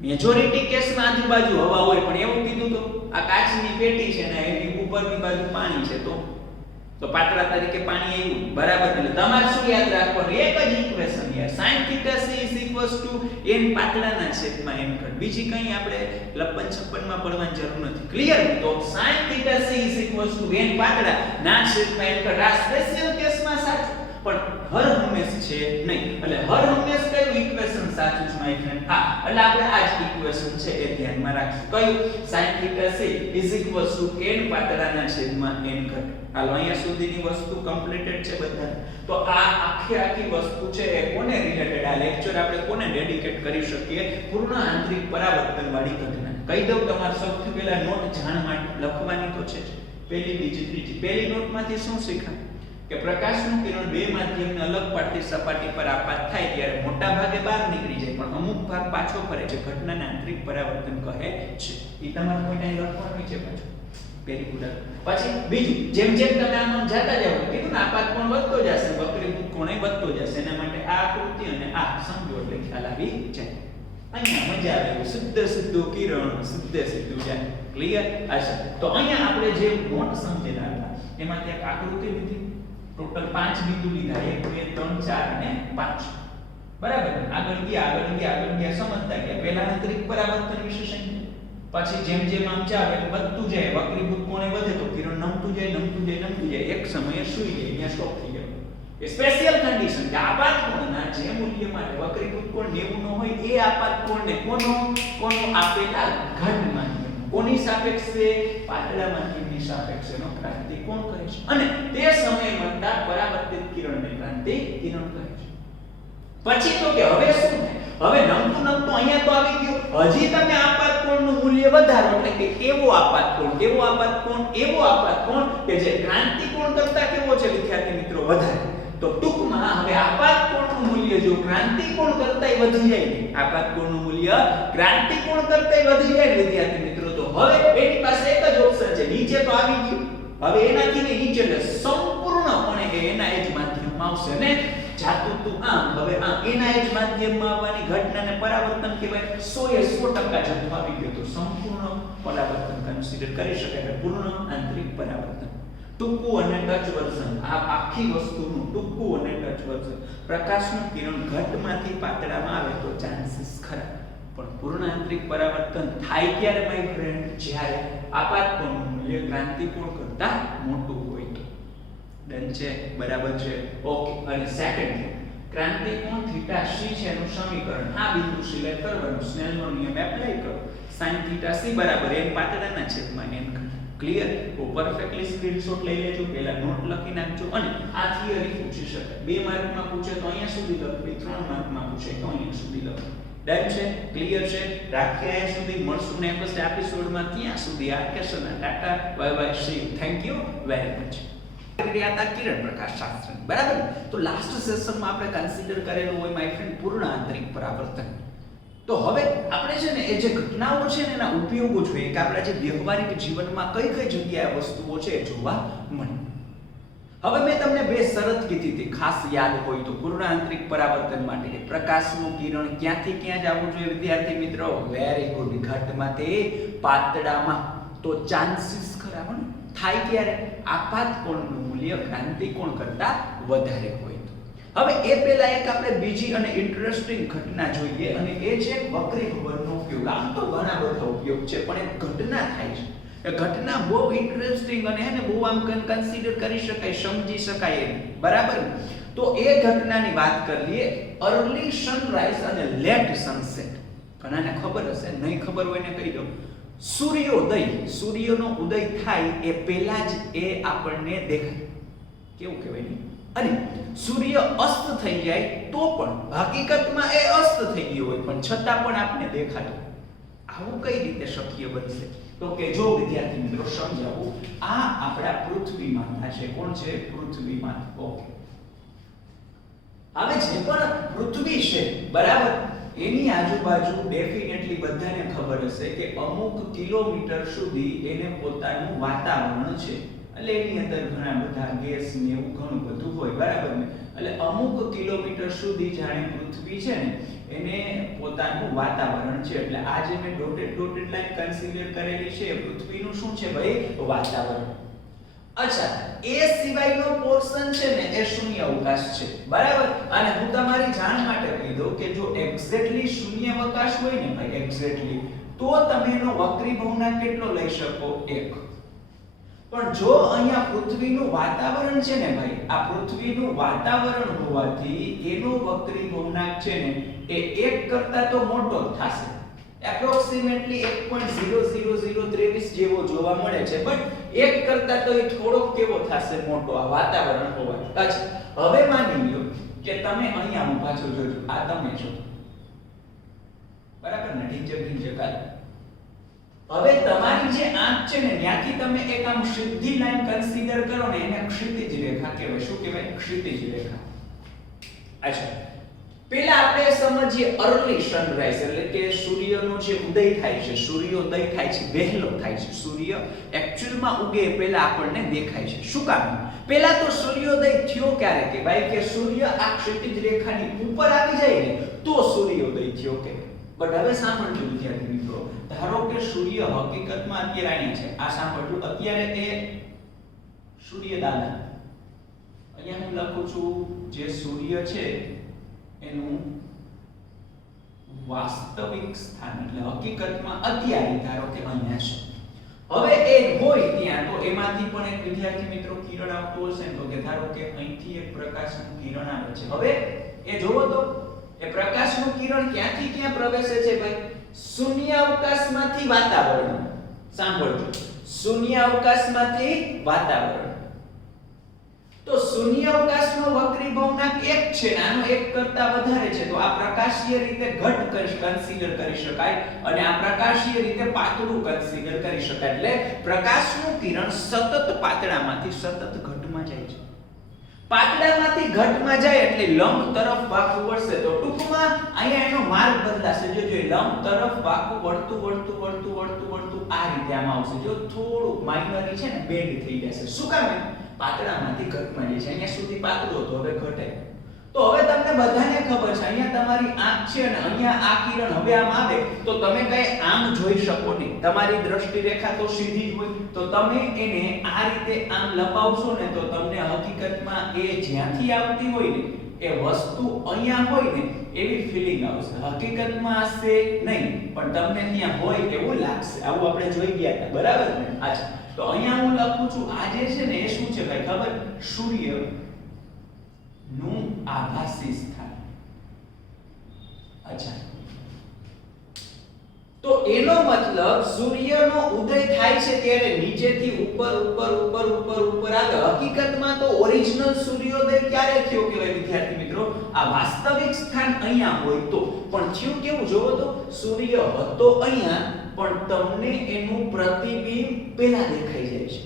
મેજોરિટી કેસમાં આજુબાજુ હવા હોય, પણ એવું કીધું તો આ કાચની પેટી છે ને એની ઉપરની બાજુ પાણી છે, તો તો પાતળા તરીકે પાણી આવ્યું બરાબર. એટલે તમારે શું યાદ રાખવાનું? એક જ ઇક્વેશન યાર, sin θc n પાતળાના છેદમાં n ઘટ. બીજી કઈ આપણે લપન છપ્પનમાં પડવાની જરૂર નથી. ક્લિયર? તો sin θc n પાતળા ના છેદમાં n ઘટ. આ સ્પેશિયલ કેસમાં સાચું, પણ હર હંમેશ છે નહીં. એટલે હર હંમેશ કયું ઇક્વેશન સાચું છે માય ફ્રેન્ડ? હા, એટલે આપણે આ જ ઇક્વેશન છે એ ધ્યાનમાં રાખશું. કયું? sin θc n પાતળાના છેદમાં n ઘટ. હાલો અહીંયા સુધીની વસ્તુ કમ્પ્લીટેડ છે બધા. તો આ આખી વસ્તુ છે એ કોને રિલેટેડ? આ લેક્ચર આપણે કોને ડેડિકેટ કરી શકીએ? પૂર્ણ આંતરિક પરાવર્તન વાળી ઘટના. કહી દઉં તમારે સૌથી પહેલા નોટ જાણ માટે લખવાની તો છે. પહેલી, બીજી, ત્રીજી. પહેલી નોટમાંથી શું શીખાય? કે પ્રકાશનું કિરણ બે માધ્યમને અલગ પાડતી સપાટી પર આપાત થાય ત્યારે મોટા ભાગે બહાર નીકળી જાય, પણ અમુક ભાગ પાછો ફરે છે. ઘટનાને આંતરિક પરાવર્તન કહે છે. એ તમારે કોઈ ટાઈમ લખવાનું છે પાછું. Very good. પછી બીજું, જેમ જેમ તમે આમ જાતા જાવ, કીધું ને આપાત કોણ વધતો જશે, વક્રીભૂત કોણે વધતો જશે. એના માટે આ આકૃતિ અને આ સમજો એટલે ખ્યાલ આવી જાય. અહીંયા મજા આવે. સીધું કિરણ સીધું જાય. ક્લિયર? આશા. તો અહીંયા આપણે જે નોટ સમજેલા હતા એમાંથી એક આકૃતિ લીધી. ટોટલ 5 બિંદુ લીધા. 1 2 3 4 અને 5. બરાબર. આગળ ગયા સમજતા ગયા. પહેલા આંતરિક પરાવર્તન વિશે સમજ્યા. પછી જેમ જેમ આમ ચાલે વધતું જાય, વક્રીભૂત કોણે વધે તો કિરણ નમતું જાય. એક સમયે સુઈ જાય, ત્યાં સ્ટોપ થઈ જાય. એ સ્પેશિયલ કન્ડિશન કે આપાત કોણના જે મૂલ્ય માટે વક્રીભૂત કોણ 90 નો હોય એ આપાત કોણને કોનો આપેલા ઘટ માધ્યમ કોની સાપેક્ષે? પાતળા માધ્યમની સાપેક્ષે નો ક્રાંતિ કોણ કરે છે. અને તે સમયે મળતા પરાવર્તિત કિરણને ક્રાંતિ કિરણ કહે છે. પછી તો કે હવે શું થાય? હવે નમતું અહીંયા તો આવી ગયું. હજી તમે આપાત કોણનું મૂલ્ય વધારો એટલે કે એવો આપાત કોણ કે જે ક્રાંતિ કોણ કરતા કેવો છે વિદ્યાર્થી મિત્રો? વધારે. તો ટૂંકમાં હવે આપાત કોણનું મૂલ્ય જો ક્રાંતિ કોણ કરતાય વધી જાય ને, આપાત કોણનું મૂલ્ય ક્રાંતિ કોણ કરતાય વધી જાય વિદ્યાર્થી મિત્રો, તો હવે એની પાસે એક જ ઓપ્શન છે. નીચે તો આવી ગયું. હવે એનાથી નીચે એટલે સંપૂર્ણપણે એના જ માધ્યમમાં આવશે ને જાતું તું આમ. હવે આ એના જ માધ્યમમાં આવવાની ઘટનાને પરાવર્તન કહેવાય. 100% જથ્થો આવી ગયો તો સંપૂર્ણ પરાવર્તન કન્સિડર કરી શકાય. પૂર્ણ આંતરિક પરાવર્તન. ટૂંકું અને ટચ વર્ઝન. આ આખી વસ્તુનું ટૂંકું અને ટચ વર્ઝન. પ્રકાશનું કિરણ ઘટમાંથી પાતળામાં આવે તો ચાન્સીસ ખરા, પણ પૂર્ણ આંતરિક પરાવર્તન થાય ક્યારે માય ફ્રેન્ડ? જ્યારે આપાત કોણનું મૂલ્ય ક્રાંતિ કોણ કરતા મોટું હોય તો. ડન છે? બરાબર છે? ઓકે. અને સેકન્ડ, ક્રાંતિ કોણ થીટા c છે એનું સમીકરણ. આ બિંદુ સિલેક્ટ કરવાનું, સ્નેલનો નિયમ એપ્લાય કરો. sin θc બરાબર n પાતળાના છેદમાં n ઘન. ક્લિયર? તો પરફેક્ટલી સ્ક્રીનશોટ લઈ લેજો. પહેલા નોટ લખી નાખજો. અને આ થિયરી પૂછી શકાય. 2 માર્કમાં પૂછે તો અહીંયા સુધી લખવી, 3 માર્કમાં પૂછે તો અહીંયા સુધી લખવી. ડન છે? ક્લિયર છે? રાખીએ અહીંયા સુધી. મળશું નેક્સ્ટ એપિસોડમાં. ત્યાં સુધી આ કેસના ટાટા બાય બાય સી. Thank you very much. કિરણ પ્રકાશ શાસ્ત્ર. બરાબર. તો લાસ્ટ સેશનમાં આપણે કન્સિડર કરેલું હોય માય ફ્રેન્ડ પૂર્ણ આંતરિક પરાવર્તન. તો હવે આપણે છે ને એ જે ઘટનાઓ છે ને એના ઉપયોગો જોઈએ કે આપણા જે વ્યવહારિક જીવનમાં કઈ જગ્યાએ વસ્તુઓ છે જોવા મળે. હવે મેં તમને 2 શરત કીધી હતી, ખાસ યાદ હોય તો પૂર્ણ આંતરિક પરાવર્તન માટે કે પ્રકાશનું કિરણ ક્યાંથી ક્યાં જવું જોઈએ વિદ્યાર્થી મિત્રો? Very good. ઘટમાંથી પાતળામાં. તો ચાન્સીસ ખરા ને થાય ક્યારે? આપાત કોણનું મૂલ્ય ક્રાંતિ કોણ કરતા વધારે હોય. હવે એ પહેલા એક આપણે બીજી અને ઇન્ટરેસ્ટિંગ ઘટના જોઈએ અને એ છે વક્રીભવનનો ઉપયોગ. આમ તો ઘણા બધા ઉપયોગ છે પણ એક ઘટના થાય છે. એ ઘટના બહુ ઇન્ટરેસ્ટિંગ અને એને બહુ આમ કન્સિડર કરી શકાય, સમજી શકાય એમ. બરાબર. તો એ ઘટનાની વાત કરીએ. અર્લી સનરાઈઝ અને લેટ સનસેટ. ઘણાને ખબર હશે, નહીં ખબર હોય ને કહી દો. સૂર્યનો ઉદય થાય એ પહેલા જ એ આપણને દેખાય. કેવું કહેવાય ને? અને સૂર્ય અસ્ત થઈ જાય તો પણ હકીકતમાં એ અસ્ત થઈ ગયો હોય પણ છતાં પણ આપણે દેખાતો. આવું કઈ રીતે શક્ય બનશે? તો કે જો વિદ્યાર્થી મિત્રો સમજાવું. આ આપણા પૃથ્વી માતા છે. કોણ છે? પૃથ્વી માતા. ઓકે. હવે જે પણ પૃથ્વી છે બરાબર, એની આજુબાજુ ડેફિનેટલી બધાને ખબર હશે કે અમુક કિલોમીટર સુધી એને પોતાનું વાતાવરણ છે. એટલે એની અંદર ઘણા બધા ગેસ ને એવું ઘણું બધું હોય. બરાબર ને? એટલે અમુક કિલોમીટર સુધી જાણે પૃથ્વી છે ને એને પોતાનું વાતાવરણ છે. એટલે આ જે મેં ડોટેડ લાઈન કન્સિડર કરેલી છે પૃથ્વીનું શું છે ભાઈ? વાતાવરણ. અચ્છા, એ સિવાયનો પોર્શન છે ને એ શૂન્ય અવકાશ છે, બરાબર. અને હું તમારી જાણ માટે કહી દઉં કે જો એક્ઝેક્ટલી શૂન્ય અવકાશ હોય ને ભાઈ, એક્ઝેક્ટલી, તો તમે એનો વક્રીભવનાંક કેટલો લઈ શકો? 1. પણ જો અહીંયા પૃથ્વીનું વાતાવરણ છે ને ભાઈ, આ પૃથ્વીનું વાતાવરણ હોવાથી એનો વક્રીભવનાંક છે ને એ 1 કરતા તો મોટો થશે, એપ્રોક્સિમેટલી 1.00023 જેવો જોવા મળે છે, બટ 1 કરતા તો એ થોડોક કેવો થશે? મોટો, આ વાતાવરણ હોવાથી. અચ્છા, હવે માની લો કે તમે અહીંયા ઊભા છો, જોજો આ તમે છો, બરાબર ને? ઢીંચક હવે તમારી જે આંખ છે ને ત્યાંથી તમે એક આમ સીધી લાઈન કન્સિડર કરો ને, એને ક્ષિતિજ રેખા કહેવાય. શું કહેવાય? ક્ષિતિજ રેખા. અચ્છા, પહેલા આપણે સમજીએ અર્લી સનરાઈઝ, એટલે કે સૂર્યનો જે ઉદય થાય છે, સૂર્યોદય થાય છે, વહેલો થાય છે. સૂર્ય એક્ચ્યુઅલમાં ઉગે પહેલા આપણને દેખાય છે. શું કામ? પહેલા તો સૂર્યોદય થયો ક્યારે કહેવાય? કે સૂર્ય આ ક્ષિતિજ રેખાની ઉપર આવી જાય ને તો સૂર્યોદય થયો કહેવાય. બટ હવે સાંભળજો વિદ્યાર્થી મિત્રો, ધારો કે સૂર્ય હકીકતમાં અત્યારે અહીંયા છે, આ સાંભળજો, અત્યારે તે સૂર્ય દાદા, અહીંયા હું લખું છું જે સૂર્ય છે એનું વાસ્તવિક સ્થાન, એટલે હકીકતમાં અત્યારે ધારો કે અહીંયા છે. હવે એ હોય ત્યાં તો એમાંથી પણ એક વિદ્યાર્થી મિત્રો કિરણ આવતું હશે, તો કે ધારો કે અહીંથી એક પ્રકાશનું કિરણ આવે છે. હવે એ જોવો તો એ પ્રકાશનું કિરણ ક્યાંથી ક્યાં પ્રવેશે છે ભાઈ? શૂન્ય અવકાશમાંથી વાતાવરણ. સાંભળજો, શૂન્ય અવકાશમાંથી વાતાવરણ. તો શૂન્ય અવકાશનો વક્રીભવનાંક 1 છે, આનો 1 કરતા વધારે છે, તો આ પ્રકાશીય રીતે ઘટ કન્સિડર કરી શકાય અને આ પ્રકાશીય રીતે પાતળું કન્સિડર કરી શકાય. એટલે પ્રકાશનું કિરણ સતત પાતળામાંથી સતત ઘટમાં જાય છે. પાતળામાંથી ઘટમાં જાય એટલે લંબ તરફ વાંકું વળશે. તો ટૂંકમાં અહીંયા એનો માર્ગ બદલાશે. જો લંબ તરફ વાંકું વળતું આ રીતે આમ આવશે. જો થોડું માઇનરી છે ને બેન્ડ થઈ જશે. શું કામ? પાતળામાંથી ઘટમાં જાય છે. અહીંયા સુધી પાતળું હતો, હવે ઘટે. તો હવે તમને બધાને ખબર છે, અહીંયા તમારી આંખ છે અને અહીંયા આ કિરણ હવે આમ આવે તો તમે કઈ આમ જોઈ શકો નહીં. તમારી દ્રષ્ટિ રેખા તો સીધી જ હોય, તો તમે એને આ રીતે આમ લંબાવશો ને તો તમને હકીકતમાં એ જ્યાંથી આવતી હોય ને એ વસ્તુ અહીંયા હોય ને એવી ફીલિંગ આવશે. હકીકતમાં હશે નહીં, પણ તમને ત્યાં હોય એવું લાગશે. આવું આપણે જોઈ ગયા હતા, બરાબર ને? અચ્છા, તો અહીંયા હું લખું છું આ જે છે ને એ શું છે ભાઈ ખબર? સૂર્ય નું આભાસી સ્થાન. અચ્છા, તો એનો મતલબ સૂર્યનો ઉદય થાય છે ત્યારે નીચેથી ઉપર આવે. હકીકતમાં તો ઓરિજિનલ સૂર્યોદય ક્યારે થયો કહેવાય વિદ્યાર્થી મિત્રો? આ વાસ્તવિક સ્થાન અહીંયા હોય તો. પણ થયું કેવું? જોવો તો સૂર્ય હતો અહીંયા, પણ તમને એનું પ્રતિબિંબ પહેલા દેખાઈ જાય છે.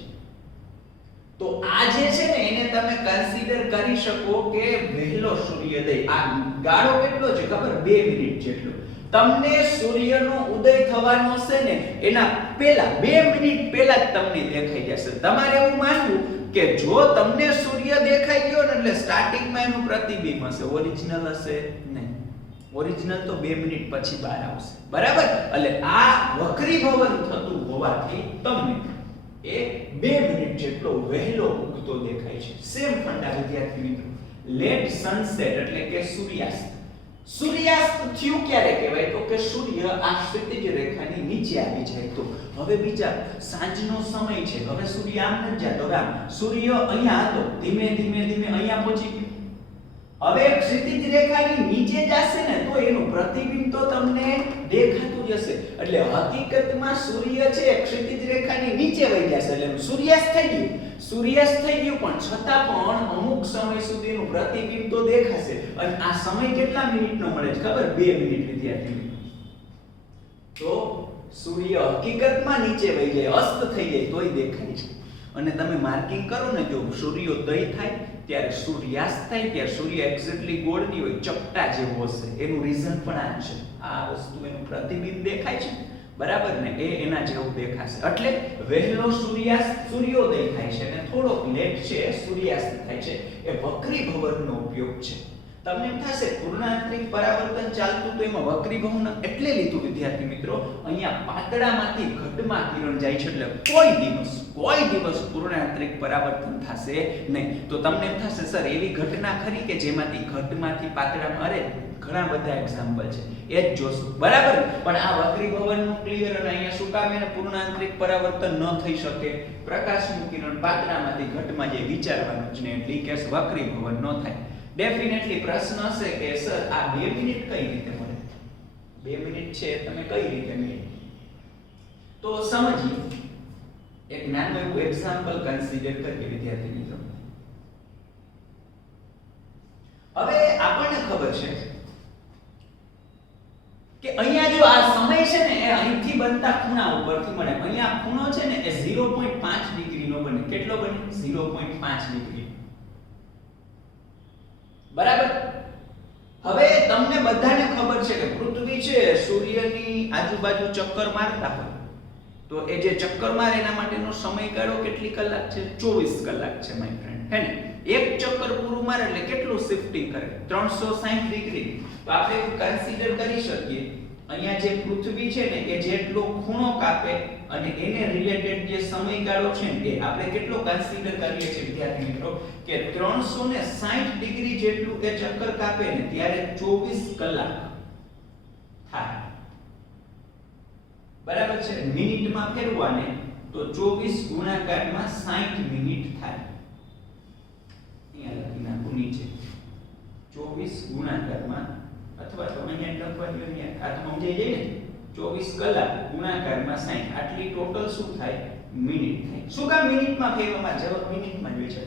તો આ જે છે ને એને તમે કન્સિડર કરી શકો કે વહેલો સૂર્યોદય. આ ગાળો કેટલો છે ખબર? 2 મિનિટ જેટલો. તમને સૂર્યનો ઉદય થવાનો છે ને એના પહેલા 2 મિનિટ પહેલા જ તમને દેખાઈ જશે. તમારે એવું માનવું કે જો તમને સૂર્ય દેખાઈ ગયો ને એટલે સ્ટાર્ટિંગમાં એનું પ્રતિબિંબ હશે, ઓરિજિનલ હશે નહીં. ઓરિજિનલ તો 2 મિનિટ પછી બહાર આવશે, બરાબર? એટલે આ વક્રીભવન થતું હોવાથી તમને એ 2 મિનિટ જેટલો વહેલો ઉગતો દેખાય છે. સેમ ફંડા વિદ્યાર્થી મિત્રો. લેટ સનસેટ એટલે કે સૂર્યાસ્ત. સૂર્યાસ્ત થયું ક્યારે કહેવાય? તો કે સૂર્ય આ ક્ષિતિજ રેખાની નીચે આવી જાય તો. હવે બીજા સાંજનો સમય છે, હવે સૂર્ય આમ નથી જતો, આમ સૂર્ય અહીંયા હતો, ધીમે ધીમે અહીંયા પહોંચી ગયો. હવે ક્ષિતિજ રેખાની નીચે જશે ને તો એનું પ્રતિબિંબ તો તમને દેખાતું જ હશે. એટલે હકીકતમાં સૂર્ય છે ક્ષિતિજ રેખાની નીચે વહી જશે, એટલે સૂર્યાસ્ત થઈ ગયું. પણ છતાં પણ અમુક સમય સુધીનું પ્રતિબિંબ તો દેખાશે. અને આ સમય કેટલા મિનિટનો મળે છે ખબર? 2 મિનિટ વિદ્યાર્થી મિત્રો. તો સૂર્ય હકીકતમાં નીચે વહી જાય, અસ્ત થઈ જાય તોય દેખાય છે. અને તમે માર્કિંગ કરો ને, જો સૂર્યોદય થાય ત્યારે સૂર્યાસ્ત થાય ત્યારે સૂર્ય એક્ઝેક્ટલી ગોળ નહીં હોય, ચપટા જેવો હશે. એનું રીઝન પણ આ છે. આ વસ્તુ એનું પ્રતિબિંબ દેખાય છે, બરાબર ને? એ એના જેવું દેખાશે. એટલે વહેલો સૂર્યોદય થાય છે અને થોડોક લેટ છે સૂર્યાસ્ત થાય છે. એ વક્રીભવનનો ઉપયોગ છે. તમને એમ થશે પૂર્ણ આંતરિક પરાવર્તન ચાલતું તો એમાં વક્રીભવન એટલે લીધું વિદ્યાર્થી મિત્રો, અહીંયા પાતળામાંથી ઘટમાં કિરણ જાય છે એટલે કોઈ દિવસ પૂર્ણ આંતરિક પરાવર્તન થશે નહીં. તો તમને એમ થશે સર એવી ઘટના ખરી કે જેમાંથી ઘટમાંથી પાતળામાં, અરે ઘણા બધા એક્ઝામ્પલ છે, એ જ જોશું બરાબર. પણ આ વક્રીભવનનું ક્લિયર, અને અહીંયા શું કામ એને પૂર્ણ આંતરિક પરાવર્તન ન થઈ શકે, પ્રકાશનું કિરણ પાતળામાંથી ઘટમાં જે વિચારવાનું જ નહીં, એટલે કેસ વક્રીભવન ન થાય. ડેફિનેટલી પ્રશ્ન હશે કે સર આ 2 મિનિટ કઈ રીતે મળે, 2 મિનિટ છે તમે કઈ રીતે મેળવી? તો સમજીએ, એક નાનું એવું એક્ઝામ્પલ કન્સિડર કરીએ વિદ્યાર્થી મિત્રો. હવે આપણને ખબર છે કે અહીંયા જો આ સમય છે ને એ અહીંથી બનતા ખૂણા ઉપરથી મળે. અહીંયા ખૂણો છે ને એ 0.5 ડિગ્રીનો બને. કેટલો બને? 0.5 ડિગ્રી. બરાબર. હવે તમને બધાને ખબર છે કે પૃથ્વી છે સૂર્યની આજુબાજુ ચક્કર મારતા હોય તો એ જે ચક્કર મારે એના માટેનો સમયગાળો કેટલી કલાક છે? 24 કલાક છે માય ફ્રેન્ડ, હે ને? એક ચક્કર પૂરું મારે એટલે કેટલું શિફ્ટિંગ કરે? 360 ડિગ્રી. તો આપણે કન્સિડર કરી શકીએ અહીંયા જે પૃથ્વી છે ને એ જેટલો ખૂણો કાપે અને એને રિલેટેડ જે સમયગાળો છે ને એ આપણે કેટલો કન્સિડર કરીએ છીએ વિદ્યાર્થી મિત્રો કે 360 ડિગ્રી જેટલું એ ચક્કર કાપે ને ત્યારે 24 કલાક થાય. બરાબર છે? મિનિટમાં ફેરવાને તો 24 ગુણાકારમાં 60 મિનિટ થાય. અહીંયા લખી નાખું નીચે 24 ગુણાકારમાં, અથવા તો અહીંયા લખવાનું અહીંયા આ તો સમજાઈ જાય ને, 24 કલાક ગુણાકારમાં 60, આટલી ટોટલ શું થાય? મિનિટ થાય. શું કામ મિનિટમાં ફેરવવામાં? જવાબ મિનિટમાં જ છે.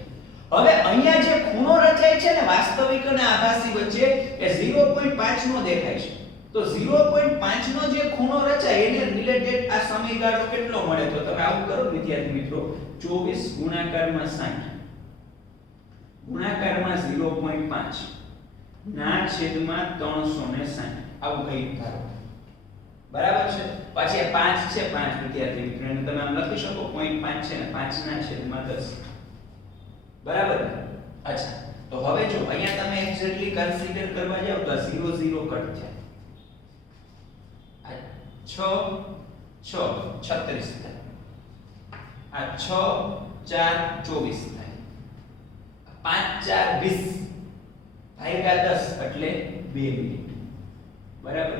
હવે અહીંયા જે ખૂણો રચાય છે ને વાસ્તવિક અને આભાસી વચ્ચે એ 0.5 નો દેખાય છે. તો 0.5 નો જે ખૂણો રચાય એને રિલેટેડ આ સમયગાળો કેટલો મળે? તો તમે આવું કરો વિદ્યાર્થી મિત્રો, 24 ગુણાકારમાં 60 ગુણાકારમાં 0.5 ના છેદમાં 360 આવું કઈ ધારો. બરાબર છે? પછી આ 5 છે, 5 વિદ્યાર્થી મિત્રો એને તમે આમ લખી શકો 0.5 છે ને 5 ના છેદમાં 10. બરાબર? અચ્છા, તો હવે જો અહીંયા તમે એક્ઝેક્ટલી કન્સિડર કરવા જાવ તો 0 0 કટ થાય. આ 6 6 36 થાય. આ 6 4 24 થાય. 5 4 20 ભાગ્યા 10 એટલે 2 મિનિટ. બરાબર?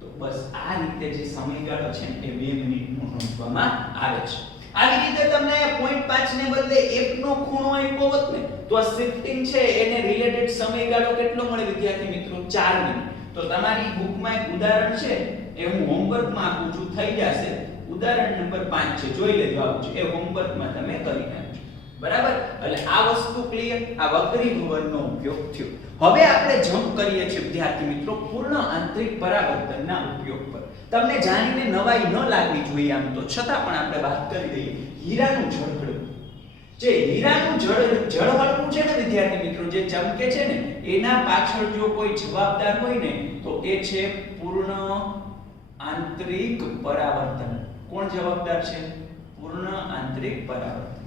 તો બસ આ રીતે જે સમયગાળો છે ને એ 2 મિનિટનો ગણવામાં આવે છે. આવી રીતે તમને 0.5 ને બદલે 1 નો ખૂણો આપ્યો હોત ને તો આ શિફ્ટિંગ છે એને રિલેટેડ સમયગાળો કેટલો મળે વિદ્યાર્થી મિત્રો? 4 મિનિટ. તો તમારી બુકમાં એક ઉદાહરણ છે એ હું હોમવર્કમાં આપું છું, થઈ જશે. ઉદાહરણ નંબર 5 છે, જોઈ લેજો આવું છે. એ હોમવર્કમાં તમે કરી નાખજો. બરાબર? એટલે આ વસ્તુ ક્લિયર, આ વક્રીભવનનો ઉપયોગ થયો. હવે આપણે જમ્પ કરીએ છીએ વિદ્યાર્થી મિત્રો પૂર્ણ આંતરિક પરાવર્તનના ઉપયોગ પર. તમને જાણીને નવાઈ ન લાગવી જોઈએ આમ તો, છતાં પણ આપણે વાત કરી દઈએ. હીરાનું ઝળહળવું. જે હીરાનું ઝળહળવું છે ને વિદ્યાર્થી મિત્રો, જે ચમકે છે ને એના પાછળ જો કોઈ જવાબદાર હોય ને તો એ છે પૂર્ણ આંતરિક પરાવર્તન. કોણ જવાબદાર છે? પૂર્ણ આંતરિક પરાવર્તન.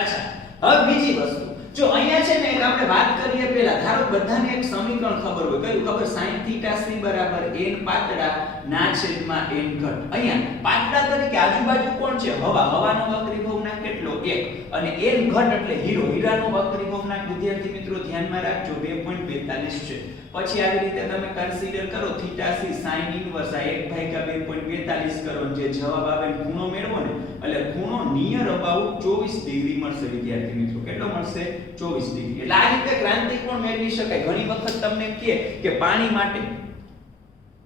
અચ્છા, હવે બીજી વસ્તુ, જો અહીંયા છે ને આપણે વાત કરીએ પહેલા, ધારો બધાને એક સમીકરણ ખબર હોય, કયું ખબર? sin θc = n પાતળા ના છેદમાં n ઘટ. અહીંયા પાતળા તરીકે આજુબાજુ કોણ છે? હવા. હવાનો વક્રીભવનાંક કેટલો? 1. અને n ઘટ એટલે હીરો. હીરાનો વક્રીભવનાંક વિદ્યાર્થી મિત્રો ધ્યાનમાં રાખજો 2.42 છે. પછી આવી રીતે તમે કન્સિડર કરો θc sin ઇન્વર્સ આ 1/2.42 કરો, જે જવાબ આવે ખૂણો મેળવો ને એટલે ખૂણો નિયર અબાઉટ 24 ડિગ્રી મળશે વિદ્યાર્થી મિત્રો. કેટલો મળશે? 24 ડિગ્રી. એટલે આ રીતે ક્રાંતિકોણ મેળવી શકાય. ઘણી વખત તમને કહે કે પાણી માટે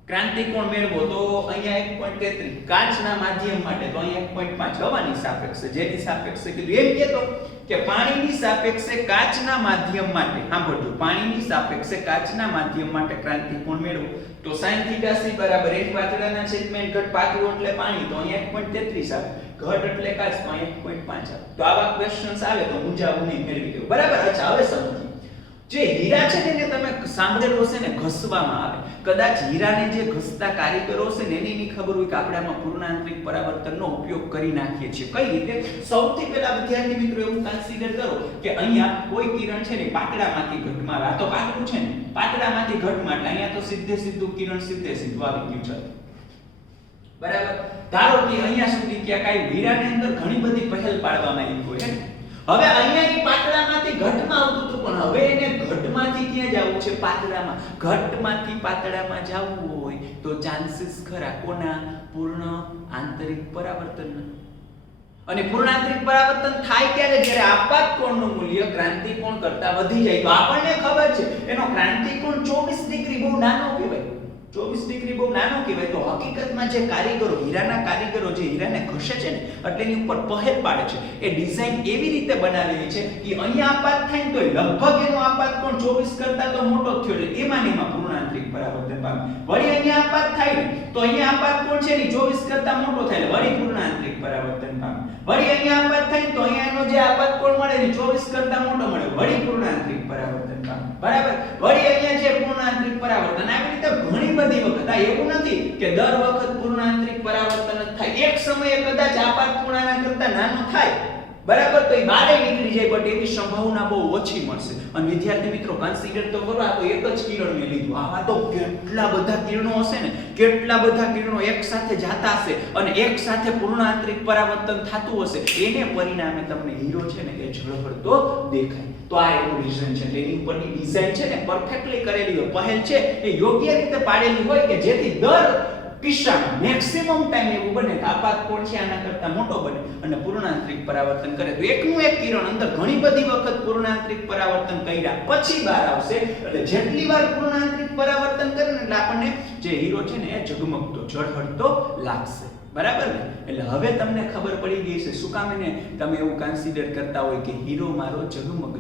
ક્રાંતિકોણ મેળવો તો અહીંયા 1.33, કાચના માધ્યમ માટે તો અહીંયા 1.5, હવાની સાપેક્ષે, જેની સાપેક્ષે કીધું એમ કહેતો કે પાણીની સાપેક્ષે કાચના માધ્યમ માટે, સાંભળજો, પાણીની સાપેક્ષે કાચના માધ્યમ માટે ક્રાંતિકોણ મેળવો તો sin θc = 1 પાતળાના છેદમાં n ઘટ. પાતળું એટલે પાણી તો અહીંયા 1.33 આવે, ઘટ એટલે કાચ તો અહીંયા 1.5 આવે. તો આવા ક્વેશ્ચન્સ આવે તો મૂંઝાવું નહીં, મેળવી દો. બરાબર? અચ્છા, હવે સમજીએ જે હીરા છે ને એને તમે સાંભળેલું હશે ને ઘસવામાં આવે, કદાચ હીરાને જે ઘસતા કારીગરો છે ને એની ખબર હોય કે આપણે આમાં પૂર્ણાંતરિક પરાવર્તનનો ઉપયોગ કરી નાખીએ છીએ. કઈ રીતે? સૌથી પહેલા વિદ્યાર્થી મિત્રો એવું કન્સિડર કરો કે અહીંયા કોઈ કિરણ છે ને પાતળામાંથી ઘટમાં આવે. આ તો પાતળું છે ને, પાતળામાંથી ઘટમાં એટલે અહીંયા તો સીધું કિરણ સીધું આવી ગયું છે. બરાબર? ધારો કે અહીંયા સુધી કે કાઈ હીરાની અંદર ઘણી બધી પહેલ પાડવામાં આવી હોય. હવે અહીંયા એ પાતળામાંથી ઘટમાં આવતું હતું, પણ હવે એને ઘટમાંથી ક્યાં જવું છે? પાતળામાં. ઘટમાંથી પાતળામાં જવું હોય તો ચાન્સીસ ખરા કોના? પૂર્ણ આંતરિક પરાવર્તનના. અને પૂર્ણાંતરિક પરાવર્તન થાય ક્યારે? જ્યારે આપાત કોણનું મૂલ્ય ક્રાંતિકોણ કરતા વધી જાય. તો આપણને ખબર છે એનો ક્રાંતિકોણ 24 ડિગ્રી બહુ નાનો કહેવાય. 24 ડિગ્રી બહુ નાનો કહેવાય. તો હકીકતમાં જે કારીગરો, હીરાના કારીગરો જે હીરાને ઘસે છે ને એટલે એની ઉપર પહેલ પાડે છે, એ ડિઝાઇન એવી રીતે બનાવેલી છે કે અહીંયા આપાત થાય ને તો લગભગ એનો આપાત કોણ 24 કરતા તો મોટો જ થયો એટલે એમાં પૂર્ણાંતરિક પરાવર્તન પામે. વળી અહીંયા આપાત થાય ને તો અહીંયા આપાત કોણ છે ને 24 કરતા મોટો થાય એટલે વળી પૂર્ણાંતરિક પરાવર્તન પામે. વળી અહીંયા આપાત થાય તો અહીંયા એનો જે આપાત કોણ મળે ને 24 કરતા મોટો મળે, વળી પૂર્ણાંતરિક પરાવર્તન પામે. બરાબર? વળી અહીંયા જે પૂર્ણાંતરિક પરાવર્તન આવી રીતે ઘણી બધી વખત, આ એવું નથી કે દર વખત પૂર્ણાંતરિક પરાવર્તન જ થાય. એક સમયે કદાચ આપાત પૂર્ણાના કરતા નાનો થાય, બરાબર, તો એ બારે નીકળી જાય, બટ એની સંભાવના બહુ ઓછી મળશે. અને વિદ્યાર્થી મિત્રો કન્સિડર તો કરો, આ તો એક જ કિરણ મેં લીધું, આવા તો કેટલા બધા કિરણો હશે ને, કેટલા બધા કિરણો એક સાથે જાતા હશે અને એક સાથે પૂર્ણાંતરિક પરાવર્તન થતું હશે, એને પરિણામે તમને હીરો છે ને એ ઝળહળતો દેખાય. તો આ એવું રીઝન છે. એની ઉપરની ડિઝાઇન છે ને પરફેક્ટલી કરેલી હોય, પહેલ છે એ યોગ્ય રીતે પાડેલી હોય કે જેથી દર કિસ્સામાં મેક્સિમમ ટાઈમ એવું બને કે આપાત કોણ છે આના કરતા મોટો બને અને પૂર્ણાંતરિક પરાવર્તન કરે. તો એકનું એક કિરણ અંદર ઘણી બધી વખત પૂર્ણાંતરિક પરાવર્તન કર્યા પછી બહાર આવશે. એટલે જેટલી વાર પૂર્ણાંતરિક પરાવર્તન કરે ને એટલે આપણને જે હીરો છે ને એ ઝગમગતો ઝળહળતો લાગશે. બરાબર ને? એટલે હવે તમને ખબર પડી ગઈ છે શું કામ એને તમે એવું કન્સિડર કરતા હોય કે હીરો મારો ઝગમગ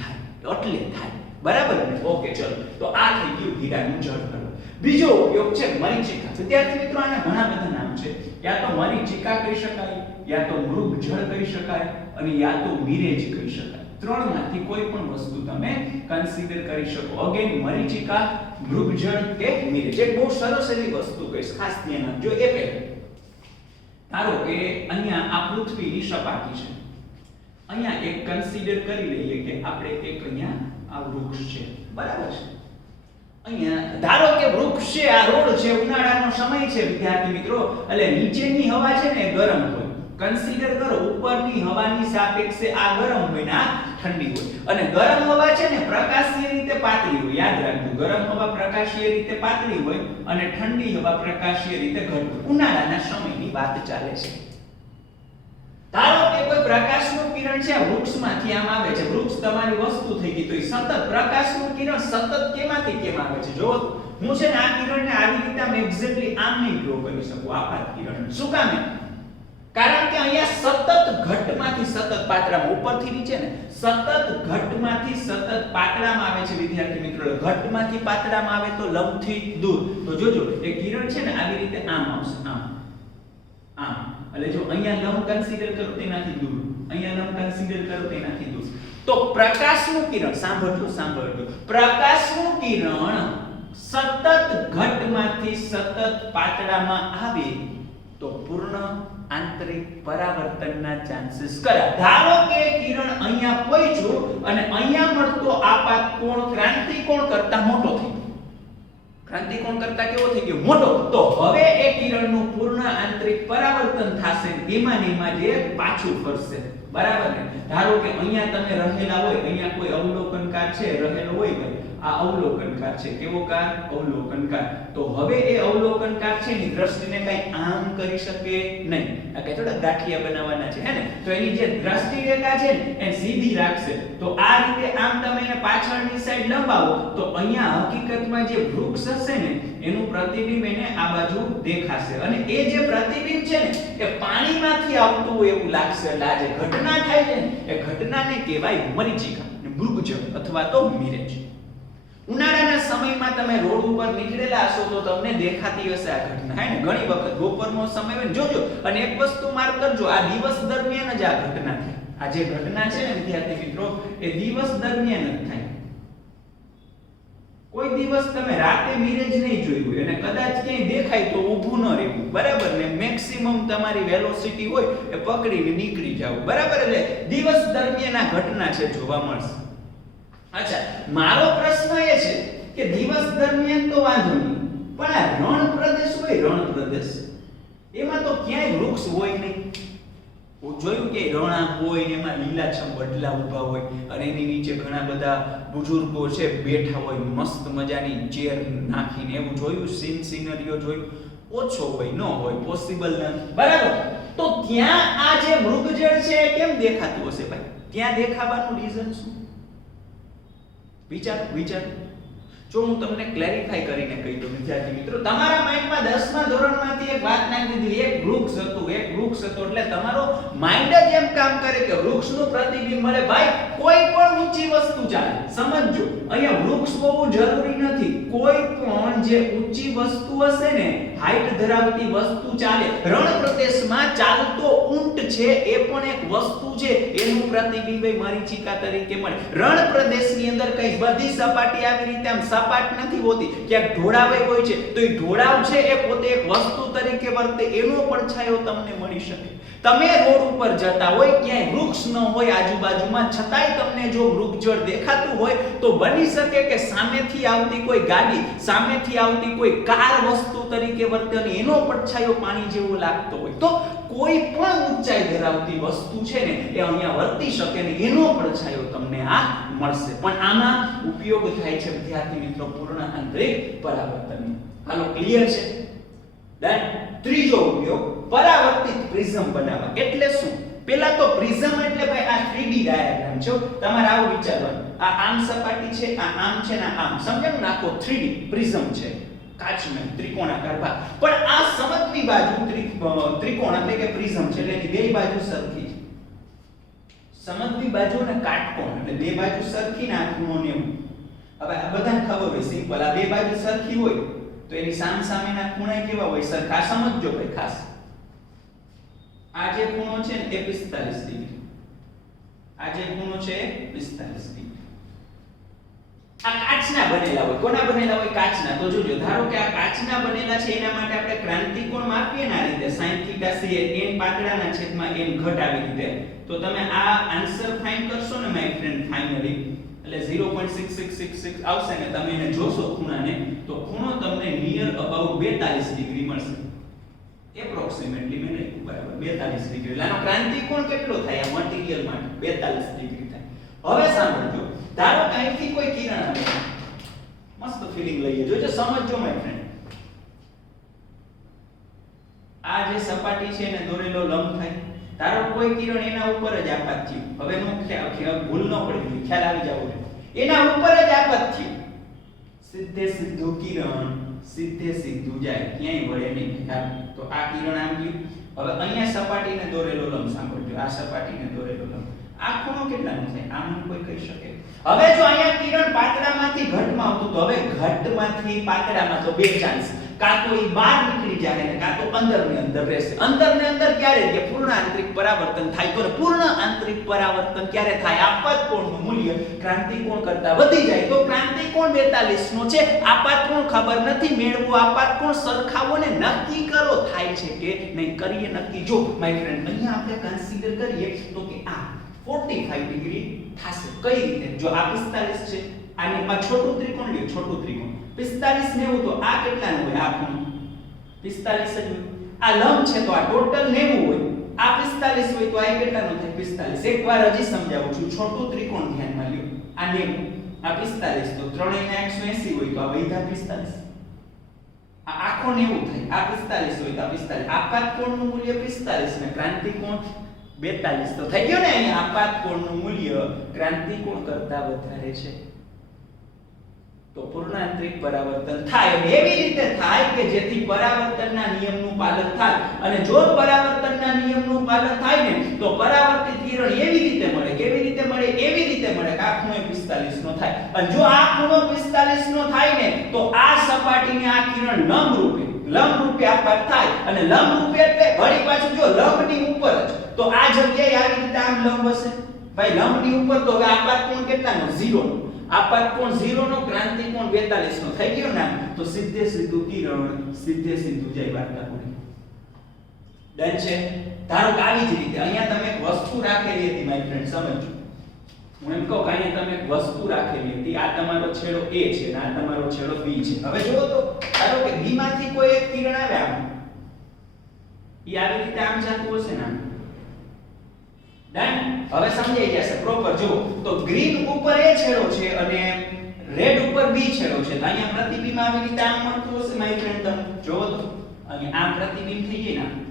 થાય, એટલે થાય. બરાબર ને? ઓકે, ચલો. તો આ થઈ ગયું હીરાનું ઝળહળ. બીજો ઉપયોગ છે મરીચિકા. વિદ્યાર્થી મિત્રો આના ઘણા બધા નામ છે. યા તો મરીચિકા કહી શકાય, યા તો મૃગજળ કહી શકાય અને યા તો મિરેજ કહી શકાય. ત્રણમાંથી કોઈ પણ વસ્તુ તમે કન્સિડર કરી શકો. અગેન મરીચિકા, મૃગજળ કે મિરેજ. એક બહુ સરસ એવી વસ્તુ કહીશ, ખાસ ધ્યાન આપજો. એ પહેલા ધારો કે અહીંયા આ પૃથ્વીની સપાટી છે. અહીંયા એક કન્સિડર કરી લઈએ કે આપણે એક અહીંયા આ વૃક્ષ છે. બરાબર છે? અહીંયા ધારો કે વૃક્ષ છે, આ રોડ છે, ઉનાળાનો સમય છે વિદ્યાર્થી મિત્રો, એટલે નીચેની હવા છે ને ગરમ હોય. કન્સિડર કરો ઉપરની હવાની સાપેક્ષે આ ગરમ હોય ને આ ઠંડી હોય. અને ગરમ હવા છે ને પ્રકાશીય રીતે પાતળી હોય. યાદ રાખજો, ગરમ હવા પ્રકાશીય રીતે પાતળી હોય અને ઠંડી હવા પ્રકાશીય રીતે ઘટ હોય. ઉનાળાના સમયની વાત ચાલે છે. ધારો કે કોઈ પ્રકાશનું કિરણ છે વૃક્ષમાંથી આમ આવે છે. વૃક્ષ તમારી વસ્તુ થઈ ગઈ, તો એ સતત પ્રકાશનું કિરણ સતત કેમાંથી કેમ આવે છે? જો હું છે ને આ કિરણને આવી રીતે આમ એક્ઝેક્ટલી આમ નહીં ડ્રો કરી શકું આપાત કિરણ. શું કામ? કારણ કે અહીંયા સતત ઘટમાંથી સતત પાતળામાં, ઉપરથી નીચે ને સતત ઘટમાંથી સતત પાતળામાં આવે છે વિદ્યાર્થી મિત્રો. ઘટમાંથી પાતળામાં આવે તો લંબથી દૂર. તો જોજો એ કિરણ છે ને આવી રીતે આમ આવશે, આમ આમ. એટલે જો અહીંયા લંબ કન્સિડર કરો તેનાથી દૂર, અહીંયા લંબ કન્સિડર કરો તેનાથી દૂર. તો પ્રકાશનું કિરણ સાંભળજો, પ્રકાશનું કિરણ સતત ઘટમાંથી સતત પાતળામાં આવે તો પૂર્ણ આંતરિક પરાવર્તનના ચાન્સીસ કરા. ધારો કે કિરણ અહીંયા પહોંચ્યું અને અહીંયા મળતો આપાત કોણ ક્રાંતિકોણ કરતા મોટો થઈ ગયો. ક્રાંતિકોણ કરતા કેવો થઈ ગયો? મોટો. તો હવે એ કિરણનું પૂર્ણ આંતરિક પરાવર્તન થશે, એમાં જે પાછું ફરશે. બરાબર ને? ધારો કે અહીંયા તમે રહેલા હોય, અહીંયા કોઈ અવલોકનકાર છે રહેલો હોય, ભાઈ આ અવલોકનકાર છે. કેવો કાર? અવલોકનકાર. તો હવે એ અવલોકનકાર છે ની દ્રષ્ટિને કઈ આમ કરી શકે નહીં. આ કઈ થોડા ગાંઠિયા બનાવવાના છે, હે ને? તો એની જે દ્રષ્ટિ રેખા છે ને એ સીધી રાખશે. તો આ રીતે આમ તમે એને પાછળની સાઈડ લંબાવો તો અહીંયા હકીકતમાં જે વૃક્ષ હશે ને એનું પ્રતિબિંબ એને આ બાજુ દેખાશે. અને એ જે પ્રતિબિંબ છે ને એ પાણીમાંથી આવતું હોય એવું લાગશે. એટલે આ જે ઘટના થાય છે ને એ ઘટનાને કહેવાય મરીચિકા, મૃગજળ અથવા તો મિરેજ. ઉનાળાના સમયમાં તમે રોડ ઉપર નીકળેલા હશો તો તમને દેખાતી હશે આ ઘટના, હે ને? ઘણી વખત બપોરનો સમય હોય જોજો. અને એક વસ્તુ માર્ક કરજો, આ દિવસ દરમિયાન જ આ ઘટના થાય. આ જે ઘટના છે ને વિદ્યાર્થી મિત્રો એ દિવસ દરમિયાન જ થાય. કોઈ દિવસ તમે રાતે મિરેજ નહીં જોયું હોય અને કદાચ ક્યાંય દેખાય તો ઊભું ન રહેવું, બરાબર ને, મેક્સિમમ તમારી વેલોસિટી હોય એ પકડીને નીકળી જાવ, બરાબર. એટલે દિવસ દરમિયાન આ ઘટના છે જોવા મળશે. અચ્છા, મારો પ્રશ્ન એ છે કે દિવસ દરમિયાન તો વાંધો નહીં, પણ આ રણ પ્રદેશ હોય, રણ પ્રદેશ, એમાં તો ક્યાંય વૃક્ષ હોય નહીં. જોયું કે રણા હોય ને એમાં લીલાછમ વડલા ઊભા હોય અને એની નીચે ઘણા બધા બુજુર્ગો છે બેઠા હોય મસ્ત મજાની ચેર નાખીને, એવું જોયું? સિનરિયો જોયું? ઓછો હોય, ન હોય, પોસિબલ નથી, બરાબર. તો ત્યાં આ જે મૃગજળ છે એ કેમ દેખાતું હશે ભાઈ? ત્યાં દેખાવાનું રીઝન શું? વિચાર. જો હું તમને ક્લેરિફાઈ કરીને કહી દઉં વિદ્યાર્થી મિત્રો, તમારા માઇન્ડમાં 10મા ધોરણમાંથી એક વાત નાખી દીધી, એક વૃક્ષ હતું એટલે તમારો માઇન્ડ જ એમ કામ કરે કે વૃક્ષનું પ્રતિબિંબ મળે. ભાઈ કોઈ પણ ઊંચી વસ્તુ ચાલે, સમજજો, અહીંયા વૃક્ષ હોવું જરૂરી નથી. કોઈ પણ જે ઊંચી વસ્તુ હશે ને, હાઈટ ધરાવતી વસ્તુ ચાલે. રણ પ્રદેશમાં ચાલતો ઊંટ છે એ પણ એક વસ્તુ છે, એનું પ્રતિબિંબ મરીચિકા તરીકે મળે. રણ પ્રદેશની અંદર કઈ બધી સપાટી આવી રીતે આમ સપાટ નથી હોતી, ક્યાંક ઢોળાવે હોય છે, તો એ ઢોળાવ છે એ પોતે એક વસ્તુ તરીકે વર્તે, એનો પડછાયો તમને મળી શકે. તમે રોડ ઉપર જતા હોય, ક્યાંય વૃક્ષ ન હોય આજુબાજુમાં, છતાંય તમને જો વૃક્ષજળ દેખાતું હોય તો બની શકે કે સામેથી આવતી કોઈ ગાડી, સામેથી આવતી કોઈ કાર વસ્તુ તરીકે વર્તે અને એનો પડછાયો પાણી જેવો લાગતો હોય. તો કોઈ પણ ઊંચાઈ ધરાવતી વસ્તુ છે ને એ અહીંયા વર્તી શકે ને એનો પડછાયો તમને આ મળશે. પણ આમાં ઉપયોગ થાય છે વિદ્યાર્થી મિત્રો પૂર્ણ આંતરિક પરાવર્તનનો. હાલો, ક્લિયર છે? ડન. ત્રીજો ઉપયોગ, પરાવર્તિત પ્રિઝમ બનાવવા. એટલે શું? પહેલા તો પ્રિઝમ એટલે ભાઈ આ 3D ડાયાગ્રામ છે, તમારે આવું વિચારવાનું. આ આમ સપાટી છે, આ આમ છે ને આમ, સમજાયું ને? આખો 3D પ્રિઝમ છે, કાચનો ત્રિકોણાકાર ભાગ. પણ આ સમગ્ર બાજુ ત્રિકોણ એટલે કે પ્રિઝમ છે, એટલે એની બે બાજુ સરખી છે. સમગ્ર બાજુ અને કાટકોણ એટલે બે બાજુ સરખી ને આ ખૂણો 90. હવે આ બધાને ખબર હોય, સિમ્પલ, આ બે બાજુ સરખી હોય તો એની સામસામેના ખૂણા કેવા હોય? સરખા. સમજજો ભાઈ ખાસ, આ જે ખૂણો છે ને એ 45 ડિગ્રી, આ જે ખૂણો છે એ 45 ડિગ્રી. આ કાચના બનેલા હોય. કોના બનેલા હોય? કાચના. તો જોજો, ધારો કે આ કાચના બનેલા છે, એના માટે આપણે ક્રાંતિકોણ માપીએ ને આ રીતે sin θ c n પાતળાના છેદમાં n ઘટ આવી રીતે, તો તમે આ આન્સર ફાઇન્ડ કરશો ને માય ફ્રેન્ડ, ફાઇનલી એટલે 0.6666 આવશે ને, તમે એને જોશો ખૂણાને, તો ખૂણો તમને નિયર અબાઉટ 42 ડિગ્રી મળશે. એપ્રોક્સિમેટલી મેં લખ્યું, બરાબર 42 ડિગ્રી. એટલે આનો ક્રાંતિકોણ કેટલો થાય આ મટીરીયલ માટે? 42 ડિગ્રી થાય. હવે સાંભળજો, ધારો કે અહીંથી કોઈ કિરણ આવે, મસ્ત ફીલિંગ લઈએ, જોજો, સમજજો માય ફ્રેન્ડ. આ જે સપાટી છે એને દોરેલો લંબ થાય. ધારો કોઈ કિરણ એના ઉપર જ આપાત થયું. હવે નો ખ્યાલ ભૂલ ન પડી, ખ્યાલ આવી જાવ જોઈએ. એના ઉપર જ આપાત થયું, સીધું કિરણ સીધું જાય, ક્યાંય વળે નહીં. તો આ કિરણ આમ ગયું. હવે અહીંયા સપાટીને દોરેલો લંબ સાંભળજો, આ સપાટીને દોરેલો લંબ, આ ખૂણો કેટલાનો થાય? આમ કોઈ કહી શકે? હવે જો અહીંયા કિરણ પાતળામાંથી ઘટમાં આવતું, તો હવે ઘટમાંથી પાતળામાં તો બે ચાન્સ, કાં તો ઈ બહાર નીકળી જાય ને કાં તો અંદર ને અંદર રહેશે. અંદર ને અંદર ક્યારે? કે પૂર્ણ આંતરિક પરાવર્તન થાય. તો પૂર્ણ આંતરિક પરાવર્તન ક્યારે થાય? આપાત કોણનું મૂલ્ય ક્રાંતિકોણ કરતા વધી જાય. તો ક્રાંતિકોણ 42 નો છે, આપાત કોણ ખબર નથી, મેળવો આપાત કોણ, સરખાવો ને નક્કી કરો થાય છે કે નહીં. કરીએ નક્કી. જો માય ફ્રેન્ડ, અહીંયા આપણે કન્સિડર કરીએ તો કે આ 45 ડિગ્રી થશે. કઈ રીતે? જો આ 45 છે, આની માં છોટું ત્રિકોણ લ્યો, છોટું ત્રિકોણ 45 90, તો આ કેટલાનું હોય? આ ખૂણો 45 જ હોય. આ લંબ છે તો આ ટોટલ 90 હોય. આ 45 હોય તો આ કેટલાનું થાય? 45. એકવાર હજી સમજાવું છું, છોટું ત્રિકોણ ધ્યાનમાં લ્યો, આ 90, આ 45, તો ત્રણેયના 180 હોય તો આ વૈધા 45. આ આખો 90 થાય. આ 45 હોય તો આ 45. આપાત કોણનું મૂલ્ય 45 ને ક્રાંતિકોણ 42, તો થઈ ગયો ને. અહીંયા આપાત કોણનું મૂલ્ય ક્રાંતિકોણ કરતા વધારે છે. તો પૂર્ણ આંતરિક પરાવર્તન થાય. અને એવી રીતે થાય કે જેથી પરાવર્તનના નિયમનું પાલન થાય. અને જો પરાવર્તનના નિયમનું પાલન થાય ને તો પરાવર્તિત કિરણ એવી રીતે મળે. કેવી રીતે મળે? એવી રીતે મળે કે આ ખૂણો 45 નો થાય. અને જો આ ખૂણો 45 નો થાય ને તો આ સપાટીને આ કિરણ લંબ રૂપે આપાત થાય. અને લંબ રૂપે એટલે વળી પાછું જો લંબની ઉપર જ તો આ જગ્યાએ આવી રીતે આમ લંબ હશે ભાઈ, લંબની ઉપર તો હવે આપાત કોણ કેટલાનો 0 નો, આપાત કોણ 0 નો, ક્રાંતિ કોણ 42 નો થઈ ગયો ને, તો સીધે સીધું કિરણ સીધે સીધું જાય વાર્તા પૂરી. ડન છે. ધારો કે આવી જ રીતે અહીંયા તમે એક વસ્તુ રાખેલી હતી માય ફ્રેન્ડ, સમજો. હું એમ કહું કે અહીંયા તમે એક વસ્તુ રાખેલી હતી, આ તમારો છેડો A છે અને આ તમારો છેડો B છે. હવે જુઓ તો ધારો કે B માંથી કોઈ એક કિરણ આવે આમ, ઈ આવી રીતે આમ જતું હશે ને, ડન. હવે સમજાઈ જશે પ્રોપર. જુઓ તો ગ્રીન ઉપર A છેડો છે અને રેડ ઉપર B છેડો છે, તો અહીંયા પ્રતિબિંબ આવી રીતે આમ મળતું હશે માય ફ્રેન્ડ. તમે જુઓ તો અહીંયા આ પ્રતિબિંબ થઈ જાય ને,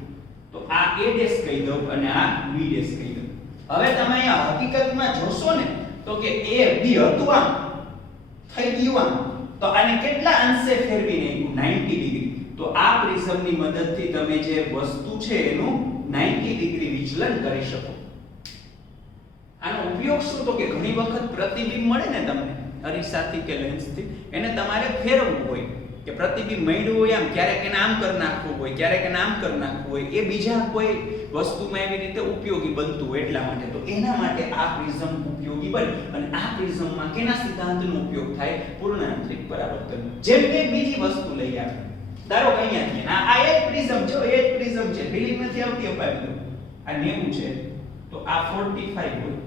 તો આ A ડેશ કહી દઉં અને આ B ડેશ કહી દઉં. હવે તમે અહીંયા હકીકતમાં જોશો ને તો કે A B હતું આમ થઈ ગયું આમ, તો આને કેટલા અંશે ફેરવી નાખ્યું 90 ડિગ્રી. તો આ પ્રિઝમની મદદથી તમે જે વસ્તુ છે એનું 90 ડિગ્રી વિચલન કરી શકો. આનો ઉપયોગ શું, તો કે ઘણી વખત પ્રતિબિંબ મળે ને તમને અરીસાથી કે લેન્સથી, એને તમારે ફેરવવું હોય કે પ્રતિબિંબ મળ્યું હોય આમ, ક્યારેક એને આમ કરી નાખવું હોય, ક્યારેક એને આમ કરી નાખવું હોય, એ બીજા કોઈ વસ્તુમાં એવી રીતે ઉપયોગી બનતું હોય એટલા માટે. તો એના માટે આ પ્રિઝમ ઉપયોગી બને. અને આ પ્રિઝમમાં કેના સિદ્ધાંતનો ઉપયોગ થાય, પૂર્ણાંતરિક પરાવર્તન. જેમ કે બીજી વસ્તુ લઈ આવે, ધારો કે અહીંયા આ એક પ્રિઝમ છે, એ જ પ્રિઝમ છે, ફિલિંગ નથી આવતી અપાવી દો, આ 90 છે તો આ 45 હોય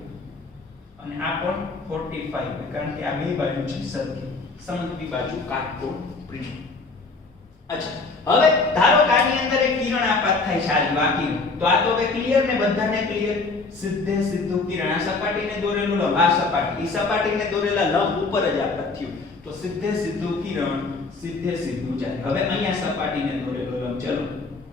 અને આ પણ 45 હોય, કારણ કે આ બે બાજુ છે સરખી, સમદ્વિ બાજુ કાટકોણ પ્રિઝમ. અચ્છા, હવે ધારો કે આની અંદર એક કિરણ આપાત થાય છે, આ બાકી તો આ તો હવે ક્લિયર ને, બધાને ક્લિયર. સીધે સીધું કિરણ આ સપાટીને દોરેલું લંબ, આ સપાટી ઈ સપાટીને દોરેલા લંબ ઉપર જ આપાત થયું, તો સીધે સીધું કિરણ સીધે સીધું જાય. હવે અહીંયા સપાટીને દોરેલો લંબ, ચલો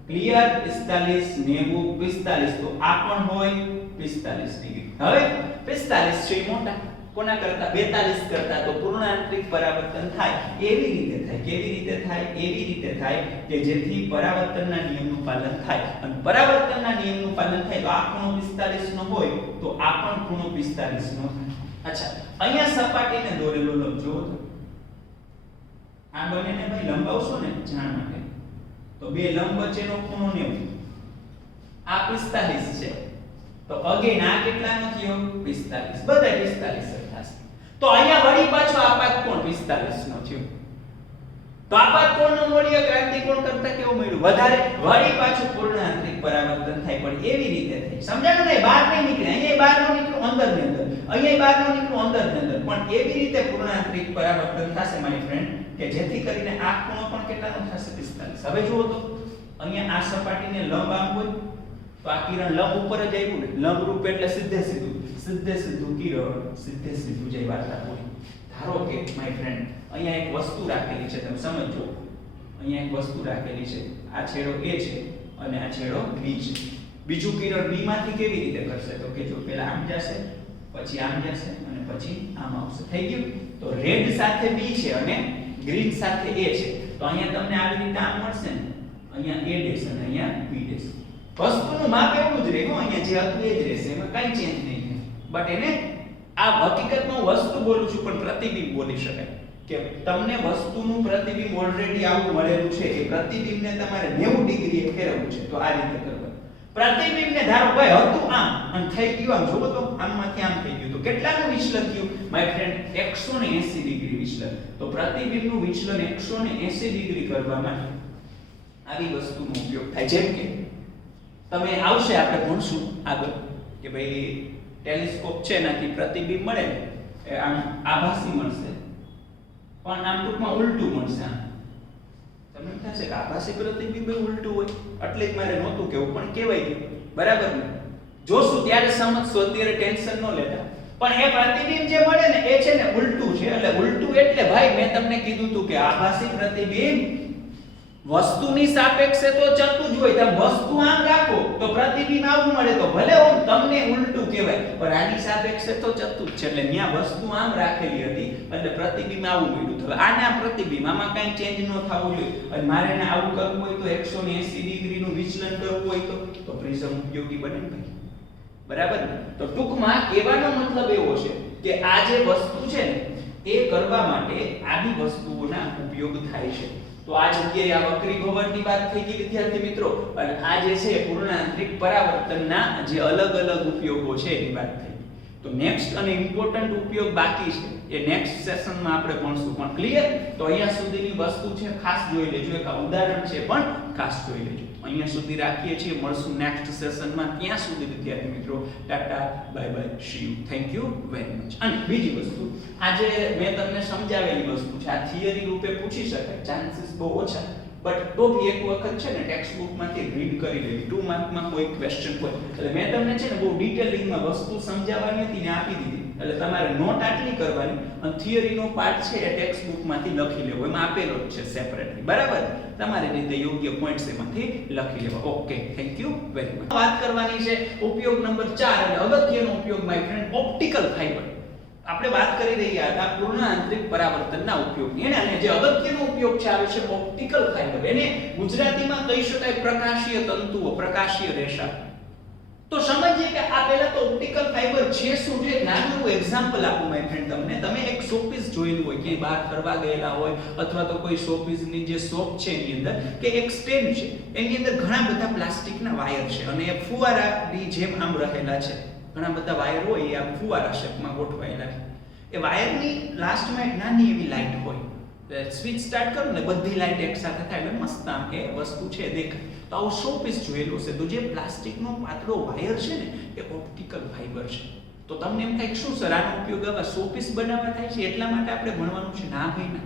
ક્લિયર, 45 90 45, તો આ પણ હોય 45 ડિગ્રી. હવે 45 છે મોટા કોના કરતા, 42 કરતા, તો પૂર્ણાંતરિક પરાવર્તન થાય. એવી રીતે થાય, કેવી રીતે થાય, એવી રીતે થાય કે જેથી પરાવર્તનના નિયમનું પાલન થાય. અને પરાવર્તનના નિયમનું પાલન થાય તો આ ખૂણો 45 નો હોય તો આ પણ ખૂણો 45 નો થાય. અચ્છા, અહીંયા સપાટીને દોરેલો લંબ જુઓ તો આ બંનેને ભાઈ લંબાવશો ને જાણ માટે, તો બે લંબ વચ્ચેનો ખૂણો 90, આ 45 છે, તો અગેન આ કેટલાનો થયો 45, બધા 45 થશે. તો અહીંયા વળી પાછો આપાત કોણ 45 નો થયો, તો આપાત કોણનું મૂલ્ય ક્રાંતિ કોણ કરતા કેવું મળ્યું વધારે, વળી પાછું પૂર્ણાંતરિક પરાવર્તન થાય. પણ એવી રીતે થાય, સમજાણું ને, બહાર નહીં નીકળે, અહીંયા બહાર નો નીકળ્યું અંદર ની અંદર, અહીંયા બહાર નો નીકળ્યું અંદર ની અંદર, પણ એવી રીતે પૂર્ણાંતરિક પરાવર્તન થશે માય ફ્રેન્ડ કે જેથી કરીને આ ખૂણો પણ કેટલાનો થશે 45. હવે જુઓ તો અહીંયા આ સપાટીને લંબ આમ હોય તો આ કિરણ લંબ ઉપર જ આવ્યું ને, લંબ રૂપ એટલે સીધે સીધું કિરણ સીધે સીધું જાય વાર્તા પૂરી. ધારો કે માય ફ્રેન્ડ અહીંયા એક વસ્તુ રાખેલી છે, તમે સમજો, અહીંયા એક વસ્તુ રાખેલી છે, આ છેડો A છે અને આ છેડો B છે. બીજું કિરણ B માંથી કેવી રીતે કરશે, તો કે જો પહેલા આમ જશે, પછી આમ જશે અને પછી આમ આવશે, થઈ ગયું. તો રેડ સાથે B છે અને ગ્રીન સાથે A છે, તો અહીંયા તમને આવી રીતે આમ મળશે ને, અહીંયા A ડેશ અને અહીંયા B ડેશ. વસ્તુનું માપ એવું જ રહે, અહીંયા જે હતું એ જ રહેશે, એમાં કઈ ચેન્જ નહીં થાય. બટ એને આ હકીકતમાં વસ્તુ બોલું છું પણ પ્રતિબિંબ બોલી શકાય કે તમને વસ્તુનું પ્રતિબિંબ ઓલરેડી આવું મળેલું છે, એ પ્રતિબિંબને તમારે 90 ડિગ્રીએ ફેરવવું છે, તો આ રીતે કરવાનું. પ્રતિબિંબને ધારો ભાઈ હતું આમ અને થઈ ગયું આમ, જોવો તો આમમાંથી આમ થઈ ગયું, તો કેટલાનું વિચલન થયું માય ફ્રેન્ડ 180 ડિગ્રી વિચલન. તો પ્રતિબિંબનું વિચલન 180 ડિગ્રી કરવામાં આવી વસ્તુનો ઉપયોગ થાય. જેમ કે તમે આવશે, આપણે ભણશું આગળ કે ભાઈ ટેલિસ્કોપ છે એનાથી પ્રતિબિંબ મળે એ આમ આભાસી મળશે, પણ આમ ટૂંકમાં ઉલટું મળશે. આમ તમને થશે કે આભાસી પ્રતિબિંબ ઉલટું હોય, એટલે જ મારે નહોતું કેવું, પણ કહેવાય ગયું, બરાબર ને? જોશું ત્યારે સમજશો, અત્યારે ટેન્શન ન લેતા. પણ એ પ્રતિબિંબ જે મળે ને એ છે ને ઉલટું છે. એટલે ઉલટું એટલે ભાઈ મેં તમને કીધું હતું કે આભાસી પ્રતિબિંબ વસ્તુની સાપેક્ષે તો ચતું જ હોય, તમે વસ્તુ આમ રાખો તો પ્રતિબિંબ આવું મળે, તો ભલે ઓમ તમને ઉલટું કહેવાય પણ આની સાપેક્ષે તો ચતું જ છે. એટલે ત્યાં વસ્તુ આમ રાખેલી હતી એટલે પ્રતિબિંબ આવું મળ્યું. હવે આના પ્રતિબિંબ આમાં કઈ ચેન્જ ન થવું જોઈએ, અને મારે એને આવું કરવું હોય તો 180 ડિગ્રીનું વિચલન કરવું હોય તો પ્રિઝમ ઉપયોગી બને ને ભાઈ. બરાબર ને? તો ટૂંકમાં કહેવાનો મતલબ એવો છે કે આ જે વસ્તુ છે ને એ કરવા માટે આવી વસ્તુઓના ઉપયોગ થાય છે. તો આ જગ્યાએ આ વક્રી ભવનની વાત થઈ ગઈ વિદ્યાર્થી મિત્રો, અને આ જે છે પૂર્ણાંતરિક પરાવર્તનના જે અલગ અલગ ઉપયોગો છે એની વાત થઈ. તો નેક્સ્ટ અને ઇમ્પોર્ટન્ટ ઉપયોગ બાકી છે, એ નેક્સ્ટ સેશનમાં આપણે ભણશું. પણ ક્લિયર? તો અહીંયા સુધીની વસ્તુ છે ખાસ જોઈ લેજો, એક ઉદાહરણ છે પણ ખાસ જોઈ લેજો. અહીંયા સુધી રાખીએ છીએ, મળશું નેક્સ્ટ સેશનમાં. ત્યાં સુધી વિદ્યાર્થી મિત્રો Tata bye bye, see you, thank you very much. અને બીજી વસ્તુ, આજે મેં તમને સમજાવેલી વસ્તુ છે, આ થિયરી રૂપે પૂછી શકાય, ચાન્સીસ બહુ ઓછા, બટ તો બી એક વખત છે ને ટેક્સ્ટ બુકમાંથી રીડ કરી લેવી. 2 માર્કમાં કોઈ ક્વેશ્ચન હોય એટલે મેં તમને છે ને બહુ ડિટેલિંગમાં વસ્તુ સમજાવવાની હતી ને આપી દીધી. એટલે તમારે નોટ આટલી કરવાની અને થિયરીનો પાર્ટ છે એ ટેક્સ્ટ બુકમાંથી લખી લેવો, એમાં આપેલો જ છે સેપરેટલી. બરાબર? તમારી રીતે યોગ્ય પોઈન્ટ્સ એમાંથી લખી લેવા. Okay, thank you very much. વાત કરવાની છે ઉપયોગ નંબર 4 એટલે અગત્યનો ઉપયોગ માય ફ્રેન્ડ, ઓપ્ટિકલ ફાઇબર. આપણે વાત કરી રહ્યા હતા પૂર્ણ આંતરિક પરાવર્તનના ઉપયોગની, અને જે અગત્યનો ઉપયોગ છે આવે છે ઓપ્ટિકલ ફાઇબર. એને ગુજરાતીમાં કહી શકાય પ્રકાશીય તંતુઓ, પ્રકાશીય રેસા. તો સમજીએ કે આ પહેલા તો ઓપ્ટિકલ ફાઇબર છે શું છે. નાનું એક્ઝામ્પલ આપું માય ફ્રેન્ડ તમને. તમે એક શોપીસ જોયેલું હોય કે બહાર ફરવા ગયેલા હોય અથવા તો કોઈ શોપીસની જે શોપ છે એની અંદર કે એક સ્ટેન્ડ છે, એની અંદર ઘણા બધા પ્લાસ્ટિકના વાયર છે અને એ ફુવારાની જેમ આમ રહેલા છે. ઘણા બધા વાયર હોય એ આમ ફુવારા શેપમાં ગોઠવાયેલા છે. એ વાયરની લાસ્ટમાં એક નાની એવી લાઈટ હોય, સ્વિચ સ્ટાર્ટ કરો ને બધી લાઈટ એકસાથે થાય એટલે મસ્ત આમ એ વસ્તુ છે દેખાય. તો આવું શોપીસ જોયેલું છે. તો જે પ્લાસ્ટિકનો પાતળો વાયર છે ને એ ઓપ્ટિકલ ફાઇબર છે. તો તમને એમ થાય શું સર આનો ઉપયોગ આવા શોપીસ બનાવવા થાય છે એટલા માટે આપણે ભણવાનું છે? ના ભાઈ ના.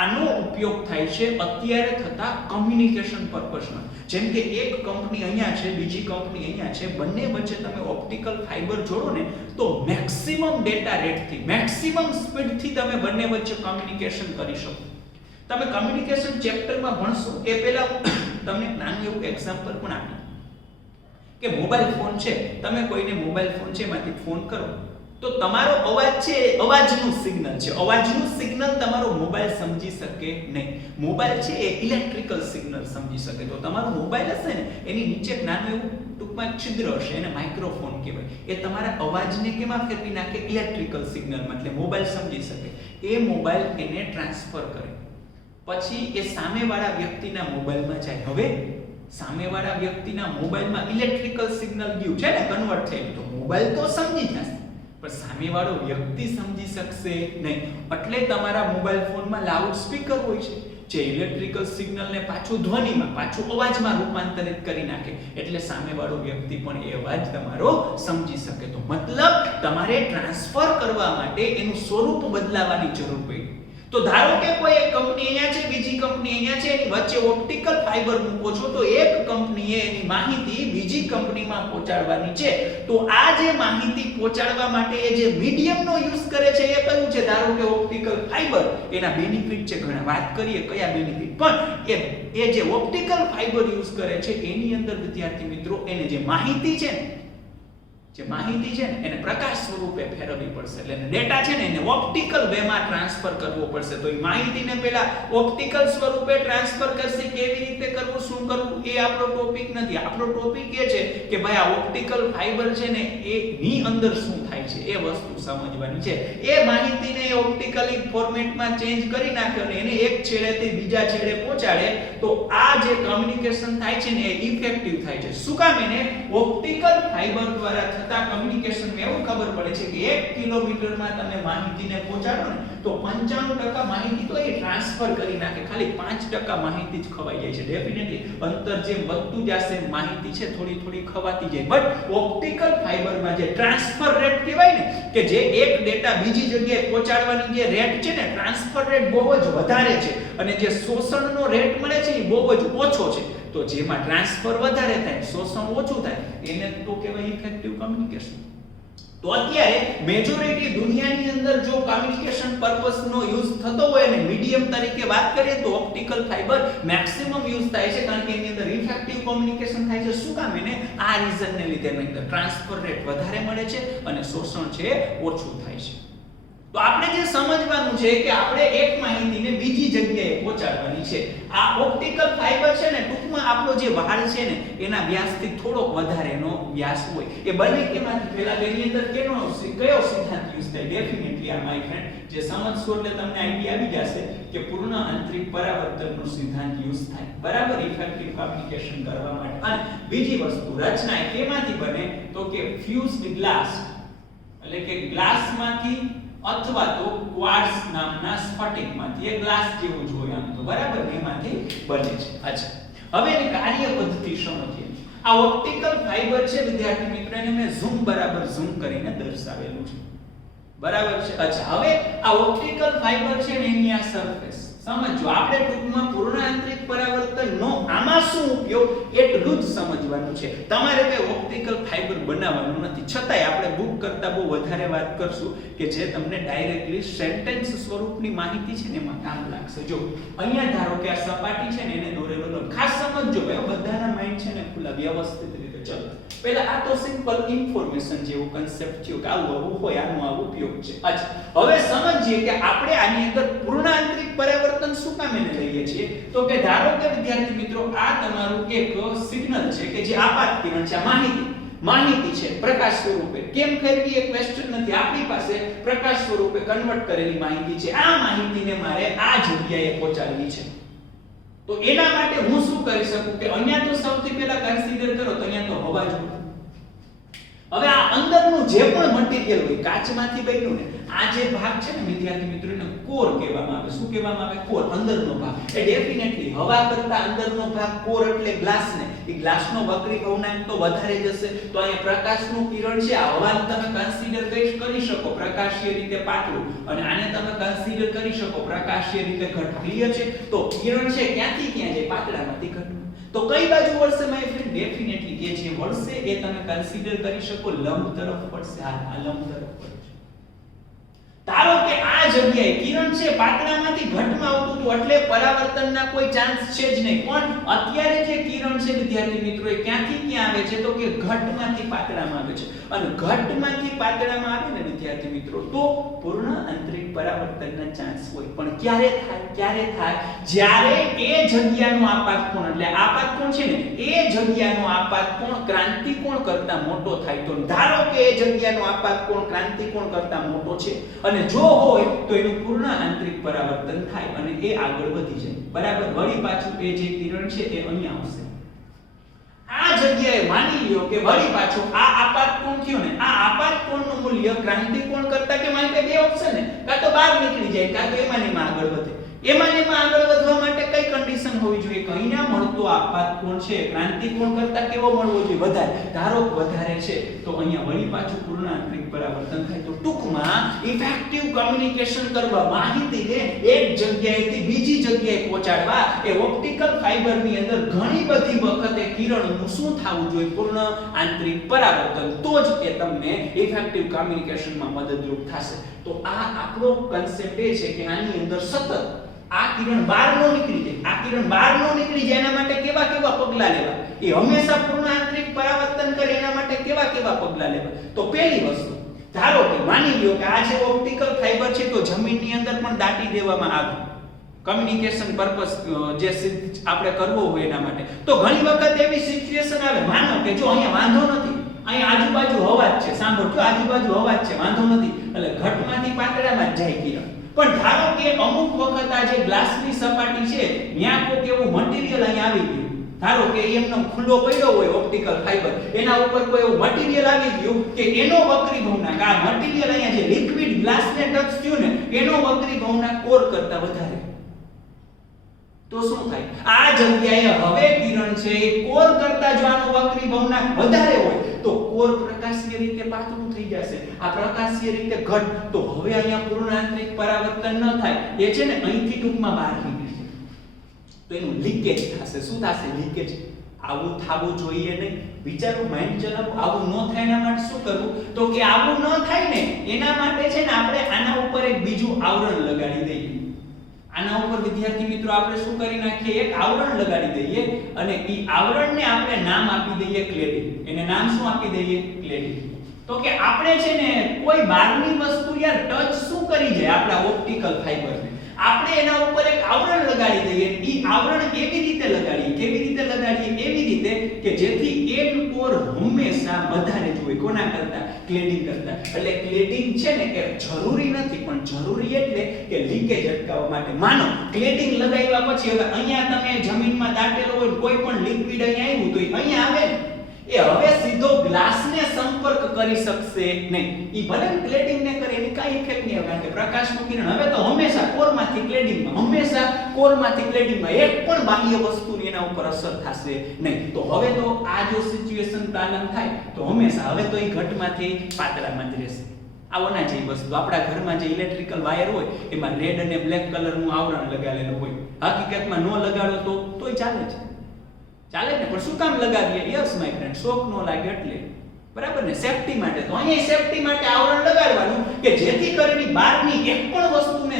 આનો ઉપયોગ થાય છે અત્યારે થતા કમ્યુનિકેશન પર્પસમાં. જેમ કે એક કંપની અહીંયા છે, બીજી કંપની અહીંયા છે, બંને વચ્ચે તમે ઓપ્ટિકલ ફાઇબર જોડો ને તો મેક્સિમમ ડેટા રેટથી, મેક્સિમમ સ્પીડથી તમે બંને વચ્ચે કમ્યુનિકેશન કરી શકો. તમે કમ્યુનિકેશન ચેપ્ટરમાં ભણશો એ પહેલા તમને નાનું એવું એક્ઝામ્પલ પણ આપી કે મોબાઈલ ફોન છે, તમે કોઈને મોબાઈલ ફોન છે એમાંથી ફોન કરો તો તમારો અવાજ છે અવાજનું સિગ્નલ છે. અવાજનું સિગ્નલ તમારો મોબાઈલ સમજી શકે નહીં. મોબાઈલ છે એ ઇલેક્ટ્રિકલ સિગ્નલ સમજી શકે. તો તમારો મોબાઈલ હશે ને એની નીચે એક નાનું એવું ટૂંકમાં છિદ્ર હશે, એને માઇક્રોફોન કહેવાય. એ તમારા અવાજને કેમાં ફેરવી નાખે? ઇલેક્ટ્રિકલ સિગ્નલમાં. એટલે મોબાઈલ સમજી શકે. એ મોબાઈલ એને ટ્રાન્સફર કરે, પછી એ સામેવાળા વ્યક્તિના મોબાઈલમાં જાય. હવે સામેવાળા વ્યક્તિના મોબાઈલમાં ઇલેક્ટ્રિકલ સિગ્નલ ગયું છે ને, કન્વર્ટ થયું. તો મોબાઈલ તો સમજી જશે પણ સામેવાળો વ્યક્તિ સમજી શકશે નહીં. એટલે તમારા મોબાઈલ ફોનમાં લાઉડ સ્પીકર હોય છે જે ઇલેક્ટ્રિકલ સિગ્નલને પાછું ધ્વનિમાં, પાછું અવાજમાં રૂપાંતરિત કરી નાખે. એટલે સામેવાળો વ્યક્તિ પણ એ અવાજ તમારો સમજી શકે. તો મતલબ તમારે ટ્રાન્સફર કરવા માટે એનું સ્વરૂપ બદલાવાની જરૂર પડી. તો ધારો કે કોઈ એક કંપની અહીંયા છે, બીજી કંપની અહીંયા છે, એની વચ્ચે ઓપ્ટિકલ ફાઇબર મૂકો છો તો એક કંપનીએ એની માહિતી બીજી કંપનીમાં પહોંચાડવાની છે. તો આ જે માહિતી પહોંચાડવા માટે એ જે મીડિયમનો યુઝ કરે છે એ કયું છે? ધારો કે ઓપ્ટિકલ ફાઇબર. એના બેનિફિટ છે ઘણા, વાત કરીએ કયા બેનિફિટ. પણ એ જે ઓપ્ટિકલ ફાઇબર યુઝ કરે છે એની અંદર વિદ્યાર્થી મિત્રો એને જે માહિતી છે ને એને પ્રકાશ સ્વરૂપે ફેરવવી પડશે. એટલે ડેટા છે ને એને ઓપ્ટિકલ વેમાં ટ્રાન્સફર કરવો પડશે. તો એ માહિતીને પહેલા ઓપ્ટિકલ સ્વરૂપે ટ્રાન્સફર કરશે. કેવી રીતે કરવું, શું કરવું એ આપણો ટોપિક નથી. આપણો ટોપિક એ છે કે ભાઈ આ ઓપ્ટિકલ ફાઇબર છે ને એની અંદર શું થાય છે એ વસ્તુ સમજવાની છે. એ માહિતીને ઓપ્ટિકલી ફોર્મેટમાં ચેન્જ કરી નાખે અને એને એક છેડેથી બીજા છેડે પહોંચાડે તો આ જે કમ્યુનિકેશન થાય છે ને એ ઇફેક્ટિવ થાય છે. શું કામ? એને ઓપ્ટિકલ ફાઇબર દ્વારા કમ્યુનિકેશન માં એવું ખબર પડે છે કે 1 કિલોમીટરમાં તમે માહિતીને પહોંચાડો ને તો 95% માહિતી તો એ ટ્રાન્સફર કરી નાખે. ખાલી 5% માહિતી જ ખવાઈ જાય છે. ડેફિનેટલી અંતર જેમ વધતું જશે માહિતી છે થોડી થોડી ખવાતી જાય. બટ ઓપ્ટિકલ ફાઇબરમાં જે ટ્રાન્સફર રેટ કહેવાય ને કે જે એક ડેટા બીજી જગ્યાએ પહોંચાડવાની જે રેટ છે ને, ટ્રાન્સફર રેટ બહુ જ વધારે છે અને જે શોષણનો રેટ મળે છે એ બહુ જ ઓછો છે. તો જેમાં ટ્રાન્સફર વધારે થાય, શોષણ ઓછું થાય, એને તો કહેવાય ઇફેક્ટિવ કમ્યુનિકેશન. તો અત્યારે મેજોરિટી દુનિયાની અંદર જો કમ્યુનિકેશન પર્પસનો યુઝ થતો હોય અને મીડિયમ તરીકે વાત કરીએ તો ઓપ્ટિકલ ફાઇબર મેક્સિમમ યુઝ થાય છે કારણ કે એની અંદર ઇફેક્ટિવ કમ્યુનિકેશન થાય છે. શું કામ? એને આ રીઝનને લીધે એની અંદર ટ્રાન્સફર રેટ વધારે મળે છે અને શોષણ છે ઓછું થાય છે. તો આપણે જે સમજવાનું છે કે આપણે એક માહિતીને બીજી જગ્યાએ પહોંચાડવાની છે. આ ઓપ્ટિકલ ફાઇબર છે ને ટૂંકમાં આપણો જે વાળ છે ને એના વ્યાસથી થોડોક વધારેનો વ્યાસ હોય. એ બંને કેમાંથી પહેલા તેની અંદર કયો સિદ્ધાંત યુઝ થાય? ડેફિનેટલી આ માય ફ્રેન્ડ જે સમજશો એટલે તમને આઈડિયા આવી જશે કે પૂર્ણ આંતરિક પરાવર્તનનો સિદ્ધાંત યુઝ થાય. બરાબર, ઇફેક્ટિવ કોમ્યુનિકેશન કરવા માટે. અને બીજી વસ્તુ રચના કેમાંથી બને તો કે ફ્યુઝડ ગ્લાસ એટલે કે ગ્લાસમાંથી અથવા તો ક્વાર્ટઝ નામના સ્ફટિકમાંથી, એ ગ્લાસ જેવું જ હોય આમ તો, બરાબર, એમાંથી બને છે. અચ્છા, હવે એની કાર્ય પદ્ધતિ સમજીએ. આ ઓપ્ટિકલ ફાઇબર છે વિદ્યાર્થી મિત્રો, એને મેં બરાબર ઝૂમ કરીને દર્શાવેલું છે. બરાબર છે. અચ્છા, હવે આ ઓપ્ટિકલ ફાઇબર છે ને એની આ સરફેસ સમજો. આપણે ટૂંકમાં પૂર્ણ આંતરિક પરાવર્તનનો આમાં શું ઉપયોગ એટલું જ સમજવાનું છે. તમારે કઈ ઓપ્ટિકલ ફાઇબર બનાવવાનું નથી. છતાંય આપણે બુક કરતા બહુ વધારે વાત કરશું કે જે તમને ડાયરેક્ટલી સેન્ટેન્સ સ્વરૂપની માહિતી છે ને એમાં કામ લાગશે. જો અહીંયા ધારો કે આ સપાટી છે ને એને દોરેલો, ખાસ સમજજો ભાઈ, બધાના માઇન્ડ છે ને ખુલ્લા વ્યવસ્થિત રીતે. ચલો પહેલા આ તો સિમ્પલ ઇન્ફોર્મેશન જેવો કન્સેપ્ટ થયો કે આવું હોય, આનો આ ઉપયોગ છે. અચ્છા, હવે સમજીએ કે આપણે આની અંદર પૂર્ણ આંતરિક પરાવર્તન શું કામ એને લઈએ છીએ? તો કે ધારો કે વિદ્યાર્થી મિત્રો આ તમારું એક સિગ્નલ છે કે જે આપાત કિરણ છે, માહિતી છે પ્રકાશ સ્વરૂપે. કેમ કરવી એ ક્વેશ્ચન નથી, આપણી પાસે પ્રકાશ સ્વરૂપે કન્વર્ટ કરેલી માહિતી છે. આ માહિતીને મારે આ જગ્યાએ પહોંચાડવી છે. તો એના માટે હું શું કરી શકું કે અહીંયા તો સૌથી પહેલા કન્સિડર કરો તો અહીંયા તો હવા જ હોય. હવે આ અંદરનું જે પણ મટીરીયલ હોય, કાચમાંથી બન્યું ને, આ જે ભાગ છે ને વિદ્યાર્થી મિત્રો એને કોર કહેવામાં આવે. શું કહેવામાં આવે? કોર, અંદરનો ભાગ. એ ડેફિનેટલી હવા કરતા અંદરનો ભાગ કોર એટલે ગ્લાસ ને, એ ગ્લાસનો વક્રી ભવનાંક તો વધારે જશે. તો અહીંયા પ્રકાશનું કિરણ છે, આ હવાને તમે કન્સિડર કરી શકો પ્રકાશીય રીતે પાતળું, અને આને તમે કન્સિડર કરી શકો પ્રકાશીય રીતે ઘટ. ક્લિયર છે? તો કિરણ છે ક્યાંથી ક્યાં જાય? પાતળામાંથી ઘટમાં. તો કઈ બાજુ વળશે માય ફ્રેન્ડ? ડેફિનેટલી કે જે વળશે એ તમે કન્સિડર કરી શકો લંબ તરફ વળશે. આ લંબ તરફ વળશે. ધારો કે આ જગ્યાએ કિરણ છે પાતળામાંથી ઘટમાં આવતું હતું એટલે પરાવર્તનના કોઈ ચાન્સ છે જ નહીં. પણ અત્યારે જે કિરણ છે વિદ્યાર્થી મિત્રો એ ક્યાંથી ક્યાં આવે છે? તો કે ઘટમાંથી પાતળામાં આવે છે. અને ઘટમાંથી પાતળામાં આવે ને વિદ્યાર્થી મિત્રો તો પૂર્ણ આંતરિક પરાવર્તનના ચાન્સ હોય. પણ ક્યારે થાય? જ્યારે એ જગ્યાનો આપાત કોણ, એટલે આપાત કોણ છે ને એ જગ્યાનો આપાત કોણ ક્રાંતિકોણ કરતા મોટો થાય. તો ધારો કે એ જગ્યાનો આપાત કોણ ક્રાંતિકોણ કરતા મોટો છે અને જો હોય તો એનું પૂર્ણ આંતરિક પરાવર્તન થાય અને એ આગળ વધી જાય. બરાબર, વળી પાછું એ જે કિરણ છે એ અહીંયા આવશે. આ જગ્યાએ માની લ્યો કે વળી પાછું આ આપાત કોણ થયો ને, આ આપાત કોણનું મૂલ્ય ક્રાંતિકોણ કરતા કે માની બે ઓપ્શન ને, કાં તો બહાર નીકળી જાય કાં તો એમાં આગળ વધે. એમાં આગળ વધવા માટે કઈ કન્ડિશન હોવી જોઈએ? કે અહીંયા મળતો આપાત કોણ છે ક્રાંતિકોણ કરતા કેવો મળવો જોઈએ? વધારે. ધારો કે વધારે છે તો અહીંયા વળી પાછું પૂર્ણ આંતરિક પરાવર્તન થાય. તો ટૂંકમાં ઇફેક્ટિવ કોમ્યુનિકેશન કરવા, માહિતીને એક જગ્યાએથી બીજી જગ્યાએ પહોંચાડવા એ ઓપ્ટિકલ ફાઇબરની અંદર ઘણી બધી વખતે કિરણનું શું થવું જોઈએ? પૂર્ણ આંતરિક પરાવર્તન. તો જ એ તમને ઇફેક્ટિવ કોમ્યુનિકેશનમાં મદદરૂપ થશે. તો આ આપણો કન્સેપ્ટ એ છે કે આની અંદર સતત આ કિરણ બહાર ન નીકળી જાય એના માટે કેવા પગલા લેવા? એ હંમેશા પૂર્ણ આંતરિક પરાવર્તન કરે એના માટે કેવા પગલા લેવા? તો પહેલી વસ્તુ, ધારો કે માની લ્યો કે આ જે ઓપ્ટિકલ ફાઇબર છે તો જમીનની અંદર પણ દાટી દેવામાં આવે કમ્યુનિકેશન પર્પસ જે આપણે કરવો હોય એના માટે. તો ઘણી વખત એવી સિચ્યુએશન આવે, માનો કે જો અહીંયા વાંધો નથી, અહીંયા આજુબાજુ હવા જ છે, સાંભળજો આજુબાજુ હવા જ છે, વાંધો નથી, એટલે ઘટમાંથી પાતળામાં જ જાય કિરણ. પણ ધારો કે અમુક વખત આ જે ગ્લાસની સપાટી છે ત્યાં કોઈ એવું મટીરીયલ અહીંયા આવી ગયું, ધારો કે એમનો ખુલ્લો પડ્યો હોય ઓપ્ટિકલ ફાઇબર, એના ઉપર કોઈ એવું મટીરીયલ આવી ગયું કે એનો વક્રી ભવનાંક, આ મટીરીયલ અહીંયા જે લિક્વિડ ગ્લાસને ટચ થયું ને એનો વક્રી ભવનાંક કોર કરતા વધારે. તો શું થાય? આ જગ્યાએ હવે કિરણ છે એ કોર કરતા જો આનો વક્રી ભવનાંક વધારે હોય તો કોર પ્રકાશીય રીતે પાતળું થઈ જશે, આ પ્રકાશીય રીતે ઘટ. તો હવે અહીંયા પૂર્ણ આંતરિક પરાવર્તન ન થાય, એ છે ને અહીંથી ટૂંકમાં બહાર નીકળી જાય તો એનું લીકેજ થશે. શું થશે? લીકેજ. આવું થવું જોઈએ નહીં. વિચારો, માઇન્ડ ચલાવો. આવું ન થાય એના માટે શું કરવું? તો કે આવું ન થાય ને એના માટે છે ને આપણે આના ઉપર એક બીજું આવરણ લગાડી દઈએ. આના ઉપર વિદ્યાર્થી મિત્રો આપણે શું કરી નાખીએ? એક આવરણ લગાડી દઈએ અને એ આવરણને આપણે નામ આપી દઈએ ક્લેડિંગ. એને નામ શું આપી દઈએ? ક્લેડિંગ. તો કે આપણે છે ને કોઈ બહારની વસ્તુ યાર ટચ શું કરી જાય આપણા ઓપ્ટિકલ ફાઈબરને, આપણે એના ઉપર એક આવરણ લગાડી દઈએ. ઈ આવરણ કેવી રીતે લગાડીએ એવી રીતે કે જેથી એન કોર હંમેશા વધારે જ હોય કોના કરતા, ક્લેડિંગ કરતા. એટલે ક્લેડિંગ છે ને એ જરૂરી નથી, પણ જરૂરી એટલે કે લીકેજ અટકાવવા માટે. માનો ક્લેડિંગ લગાવ્યા પછી હવે અહીંયા તમે જમીનમાં દાટેલો હોય કોઈ પણ લિક્વિડ અહીંયા આવ્યું તો અહીંયા આવે ને, એ હવે સીધો ગ્લાસને સંપર્ક કરી શકશે નહીં. ઈ ભલે ક્લેડિંગ ને કરે એની કાઈ ઇફેક્ટ નહીં આવે, કારણ કે પ્રકાશનું કિરણ હવે તો હંમેશા કોરમાંથી ક્લેડિંગમાં એક પણ બાહ્ય વસ્તુની એના ઉપર અસર થશે નહીં. તો હવે તો આ જો સિચ્યુએશન પાલન થાય તો હંમેશા હવે તો ઈ ઘટમાંથી પાતળામાં જ રહેશે. આવો ના જે વસ્તુ આપણા ઘરમાં જે ઇલેક્ટ્રિકલ વાયર હોય એમાં રેડ અને બ્લેક કલરનું આવરણ લગાવેલું હોય, હકીકતમાં નો લગાડો તોય ચાલે છે, ચાલે ને. પણ શું કામ લગાવીએ? યસ માય ફ્રેન્ડ, શોક નો લાગે એટલે, બરાબર ને, સેફટી માટે. તો અહીંયા સેફટી માટે આવરણ લગાડવાનું કે જેથી કરીને બહારની એક પણ વસ્તુને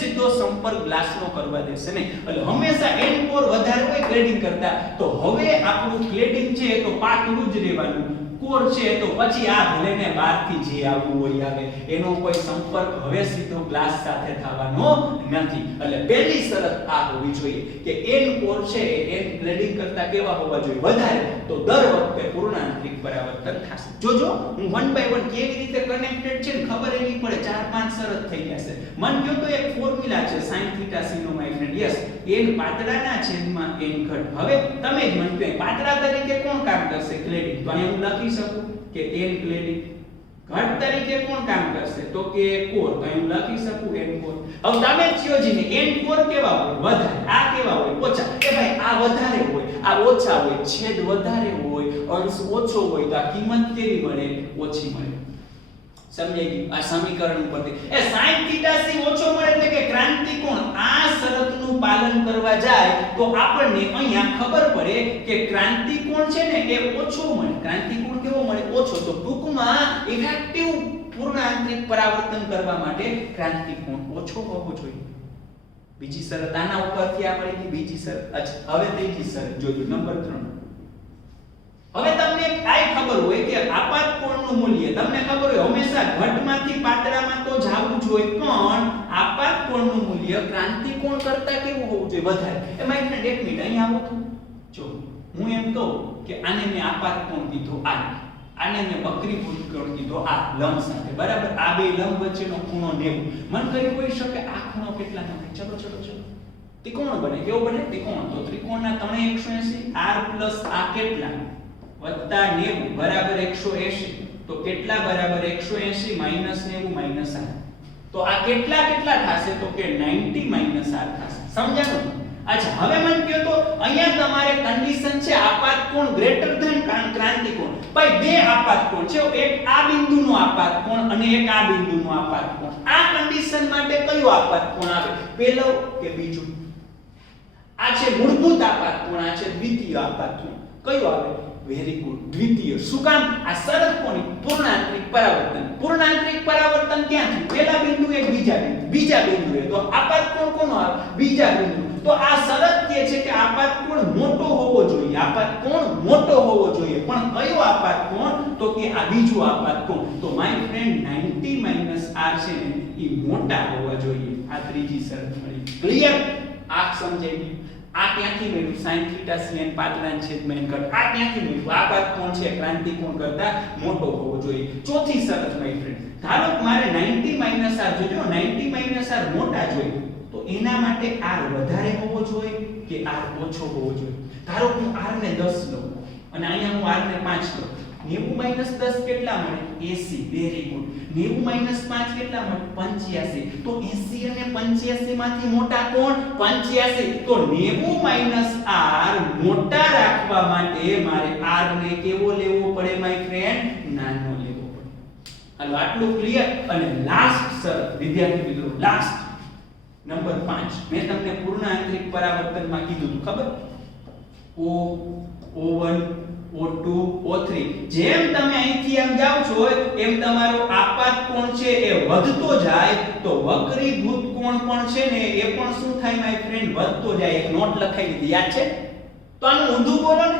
સીધો સંપર્ક ગ્લાસનો કરવા દેશે નહીં. એટલે હંમેશા એન કોર વધારે હોય ક્લેડિંગ કરતા, તો હવે આપણું ક્લેડિંગ છે તો પાતળું જ રહેવાનું. કોર છે તો પછી આ ભલે ને બહારથી જે આવવું હોય આવે, એનો કોઈ સંપર્ક હવે સીધો ગ્લાસ સાથે થવાનો નથી. એટલે પહેલી શરત આ હોવી જોઈએ કે એન કોર છે એન ક્લેડિંગ કરતા કેવા હોવા જોઈએ, વધારે. તો દર વખતે પૂર્ણાંતરિક પરાવર્તન થશે. જોજો હું વન બાય વન કેવી રીતે કનેક્ટેડ છે ને ખબર એ નહીં પડે, 4-5 શરત થઈ જશે. મન કયો તો એક ફોર્મ્યુલા છે sin θ c નો માય ફ્રેન્ડ. યસ, n પાતળાના છેદમાં n ઘટ. હવે તમે જ મને કહો પાતળા તરીકે કોણ કામ કરશે? ક્લેડિંગ. તો અહીંયા હું લખી શકું કે n ક્લેડિંગ. ઘટ તરીકે કોણ કામ કરશે? તો કે કોર. તો અહીં હું લખી શકું n કોર. હવે તમે જ કયો જીને n કોર કેવા હોય? વધારે. આ કેવા હોય? ઓછા. કે ભાઈ આ વધારે હોય, આ ઓછા હોય, છેદ વધારે હોય, અંશ ઓછો હોય, તો આ કિંમત કેવી મળે? ઓછી મળે. સમજાઈ ગયું? આ સમીકરણ ઉપરથી એ sin θ c ઓછો મળે એટલે કે ક્રાંતિ કોણ આ શરતનું પાલન કરવા જાય તો આપણને અહીંયા ખબર પડે કે ક્રાંતિ કોણ છે ને એ ઓછો મળે. ક્રાંતિ કોણ કેવો મળે? ઓછો. તો ટૂંકમાં ઇફેક્ટિવ પૂર્ણાંતરિક પરાવર્તન કરવા માટે ક્રાંતિ કોણ ઓછો હોવો જોઈએ. બીજી શરત આના ઉપરથી આ મળી ગઈ. બીજી શરત. અચ્છા, હવે ત્રીજી શરત જોજો, નંબર 3. હવે તમને કાઈ ખબર હોય કે આપાત કોણનું મૂલ્ય તમને ખબર હોય હંમેશા ઘટમાંથી પાતળામાં તો જાવું જોઈએ, પણ આપાત કોણનું મૂલ્ય ક્રાંતિ કોણ કરતા કેવું હોવું જોઈએ? વધારે. એ માય ફ્રેન્ડ એક મિનિટ અહીં આવો તો જો હું એમ કહું કે આને મેં આપાત કોણ કીધો આ, આને મેં વક્રીભૂત કોણ કીધો આ, લંબ સાથે, બરાબર. આ બે લંબ વચ્ચેનો ખૂણો 90. મન કરી કોઈ શકે આ ખૂણો કેટલાનો થાય? ચલો ત્રિકોણ બને. કેવો બને? ત્રિકોણ. તો ત્રિકોણના 3 180 r પ્લસ આ કેટલા વત્તા 90 બરાબર 180. તો કેટલા બરાબર 180 માઈનસ 90 માઈનસ 8. તો આ કેટલા થશે? તો કે 90 માઈનસ 8 થશે. સમજાણું? અચ્છા, હવે મને કહો તો અહીંયા તમારે કન્ડિશન છે આપાત કોણ ગ્રેટર ધેન ક્રાંતિ કોણ. ભાઈ બે આપાત કોણ છે, એક આ બિંદુનો આપાત કોણ અને એક આ બિંદુનો આપાત કોણ. આ કન્ડિશન માટે કયો આપાત કોણ આવે? પહેલો કે બીજો? આ છે મૂળભૂત આપાત કોણ, આ છે દ્વિતીય આપાત કોણ. કયો આવે? વેરી ગુડ, દ્વિતીય. શું કામ? આ શરત કોની? પૂર્ણાંતરિક પરાવર્તન. પૂર્ણાંતરિક પરાવર્તન ક્યાં થયું? પહેલા બિંદુ એક બીજા બિંદુએ. તો આપાત કોણ કોનો આવે? બીજા બિંદુ. તો આ શરત કહે છે કે આપાત કોણ મોટો હોવો જોઈએ. આપાત કોણ મોટો હોવો જોઈએ. પણ કયો આપાત કોણ? તો કે આ બીજો આપાત કોણ. તો માય ફ્રેન્ડ 90 r છે ને એ મોટા હોવા જોઈએ. આ ત્રીજી શરત મળી. ક્લિયર? આ સમજાઈ ગયું? આ ક્યાંથી મળ્યું? sin θ c n પાતળાના છેદમાં n ઘટ. આ ક્યાંથી મળ્યું? આ બાદ કોણ છે? ક્રાંતિ કોણ કરતા મોટો હોવો જોઈએ. ચોથી શરત માય ફ્રેન્ડ, ધારો કે મારે 90 r જોજો, 90 r મોટા જોઈએ તો એના માટે r વધારે હોવો જોઈએ કે r ઓછો હોવો જોઈએ? ધારો કે હું r ને 10 લઉં અને અહીંયા હું r ને 5 લઉં. 90 - 10 કેટલા મળે? 80. Very good. 90 - 5 કેટલા મળે? 85. તો 80 અને 85 માંથી મોટા કોણ? 85. તો 90 - r મોટા રાખવા માટે મારે r ને કેવો લેવો પડે માય ફ્રેન્ડ? નાનો લેવો પડે. હાલો આટલું ક્લિયર. અને લાસ્ટ શરત વિદ્યાર્થી મિત્રો, લાસ્ટ નંબર 5 મેં તમને પૂર્ણાંતરિક પરાવર્તનમાં કીધું હતું, ખબર? O1 O2 O3 જેમ તમે અહીંથી આમ જાવ છો એમ તમારો આપાત કોણ છે એ વધતો જાય તો વક્રીભૂત કોણ પણ છે ને એ પણ શું થાય માય ફ્રેન્ડ? વધતો જાય. એક નોટ લખાઈ દીધી, યાદ છે? તો આનું ઊંધું બોલો ને.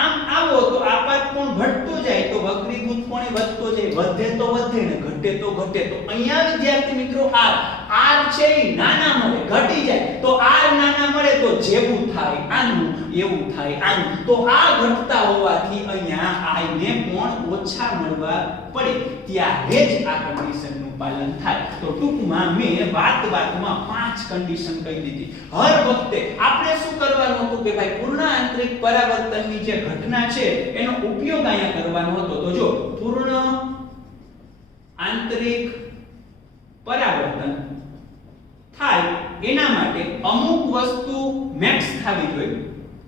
આમ આવો તો આપાત કોણ ઘટતો જાય તો વક્રીભૂત કોણ વધતો જાય, વધે તો વધે ને ઘટે તો ઘટે. તો અહીંયા વિદ્યાર્થી મિત્રો r છે એ નાના મળે ઘટી જાય તો r નાના મળે તો જેવું થાય આનું એવું થાય આનું. તો આ ઘટતા હોવાથી અહીંયા i ને કોણ ઓછા મળવા પડે ત્યારે જ આ કન્ડિશનનું પાલન થાય. તો ટૂંકમાં મેં વાતમાં 5 કન્ડિશન કહી દીધી. હર વખતે આપણે શું કરવાનું હતું કે ભાઈ પૂર્ણ આંતરિક પરાવર્તનની જે ઘટના છે એનો ઉપયોગ અહીંયા કરવાનો હતો. તો જો પૂર્ણ આંતરિક પરાવર્તન થાય એના માટે અમુક વસ્તુ મેક્સ થવી જોઈએ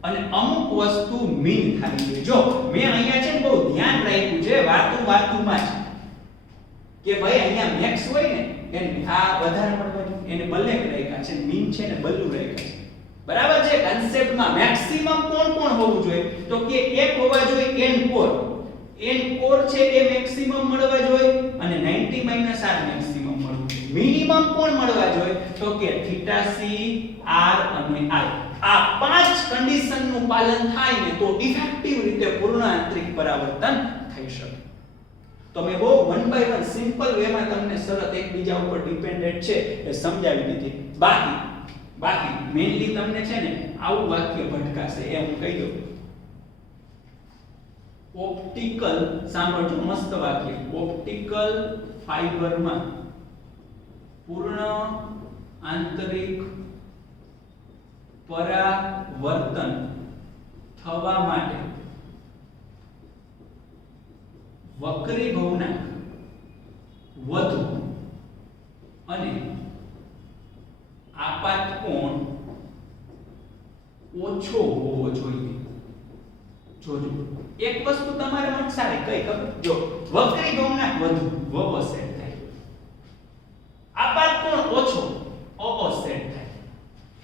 અને અમુક વસ્તુ મીન થવી જોઈએ. જો મેં અહીંયા છે ને બહુ ધ્યાન રાખ્યું છે વાતુમાં જ કે ભાઈ અહીંયા મેક્સ હોય ને એને આ વધારે મળવાનું એને બલ્લેક રાખ્યા છે, મીન છે ને બલ્લુ રાખ્યા છે. બરાબર છે. કન્સેપ્ટમાં મેક્સિમમ કોણ હોવું જોઈએ તો કે એક હોવા જોઈએ n કોર છે એ મેક્સિમમ મળવા જોઈએ અને 90 - r મેક્સિમમ મળવું જોઈએ. મિનિમમ કોણ મળવા જોઈએ તો કે θc r અને i. આ 5 કન્ડિશનનું પાલન થાય ને તો ઇફેક્ટિવ રીતે પૂર્ણ આંતરિક પરાવર્તન થઈ શકે. તો મેં બહુ 1 by 1 સિમ્પલ વેમાં તમને શરત એકબીજા ઉપર ડિપેન્ડન્ટ છે એ સમજાવી દીધી. બાકી મેઇનલી તમને છે ને આવું વાક્ય ભટકાશે એ હું કહી દઉં. ઓપ્ટિકલ સાંભળજો મસ્ત વાક્ય. ઓપ્ટિકલ ફાઇબરમાં પૂર્ણ આંતરિક પરાવર્તન થવા માટે વક્રીભવનાંક વધુ અને આપાત કોણ ઓછો હોવો જોઈએ. જોજો એક વસ્તુ તમારે મનસારે કઈ ખબર, જો વક્રીભવનાંક વધુ વવ સેટ થાય, આપાત કોણ ઓછો ઓ સેટ થાય.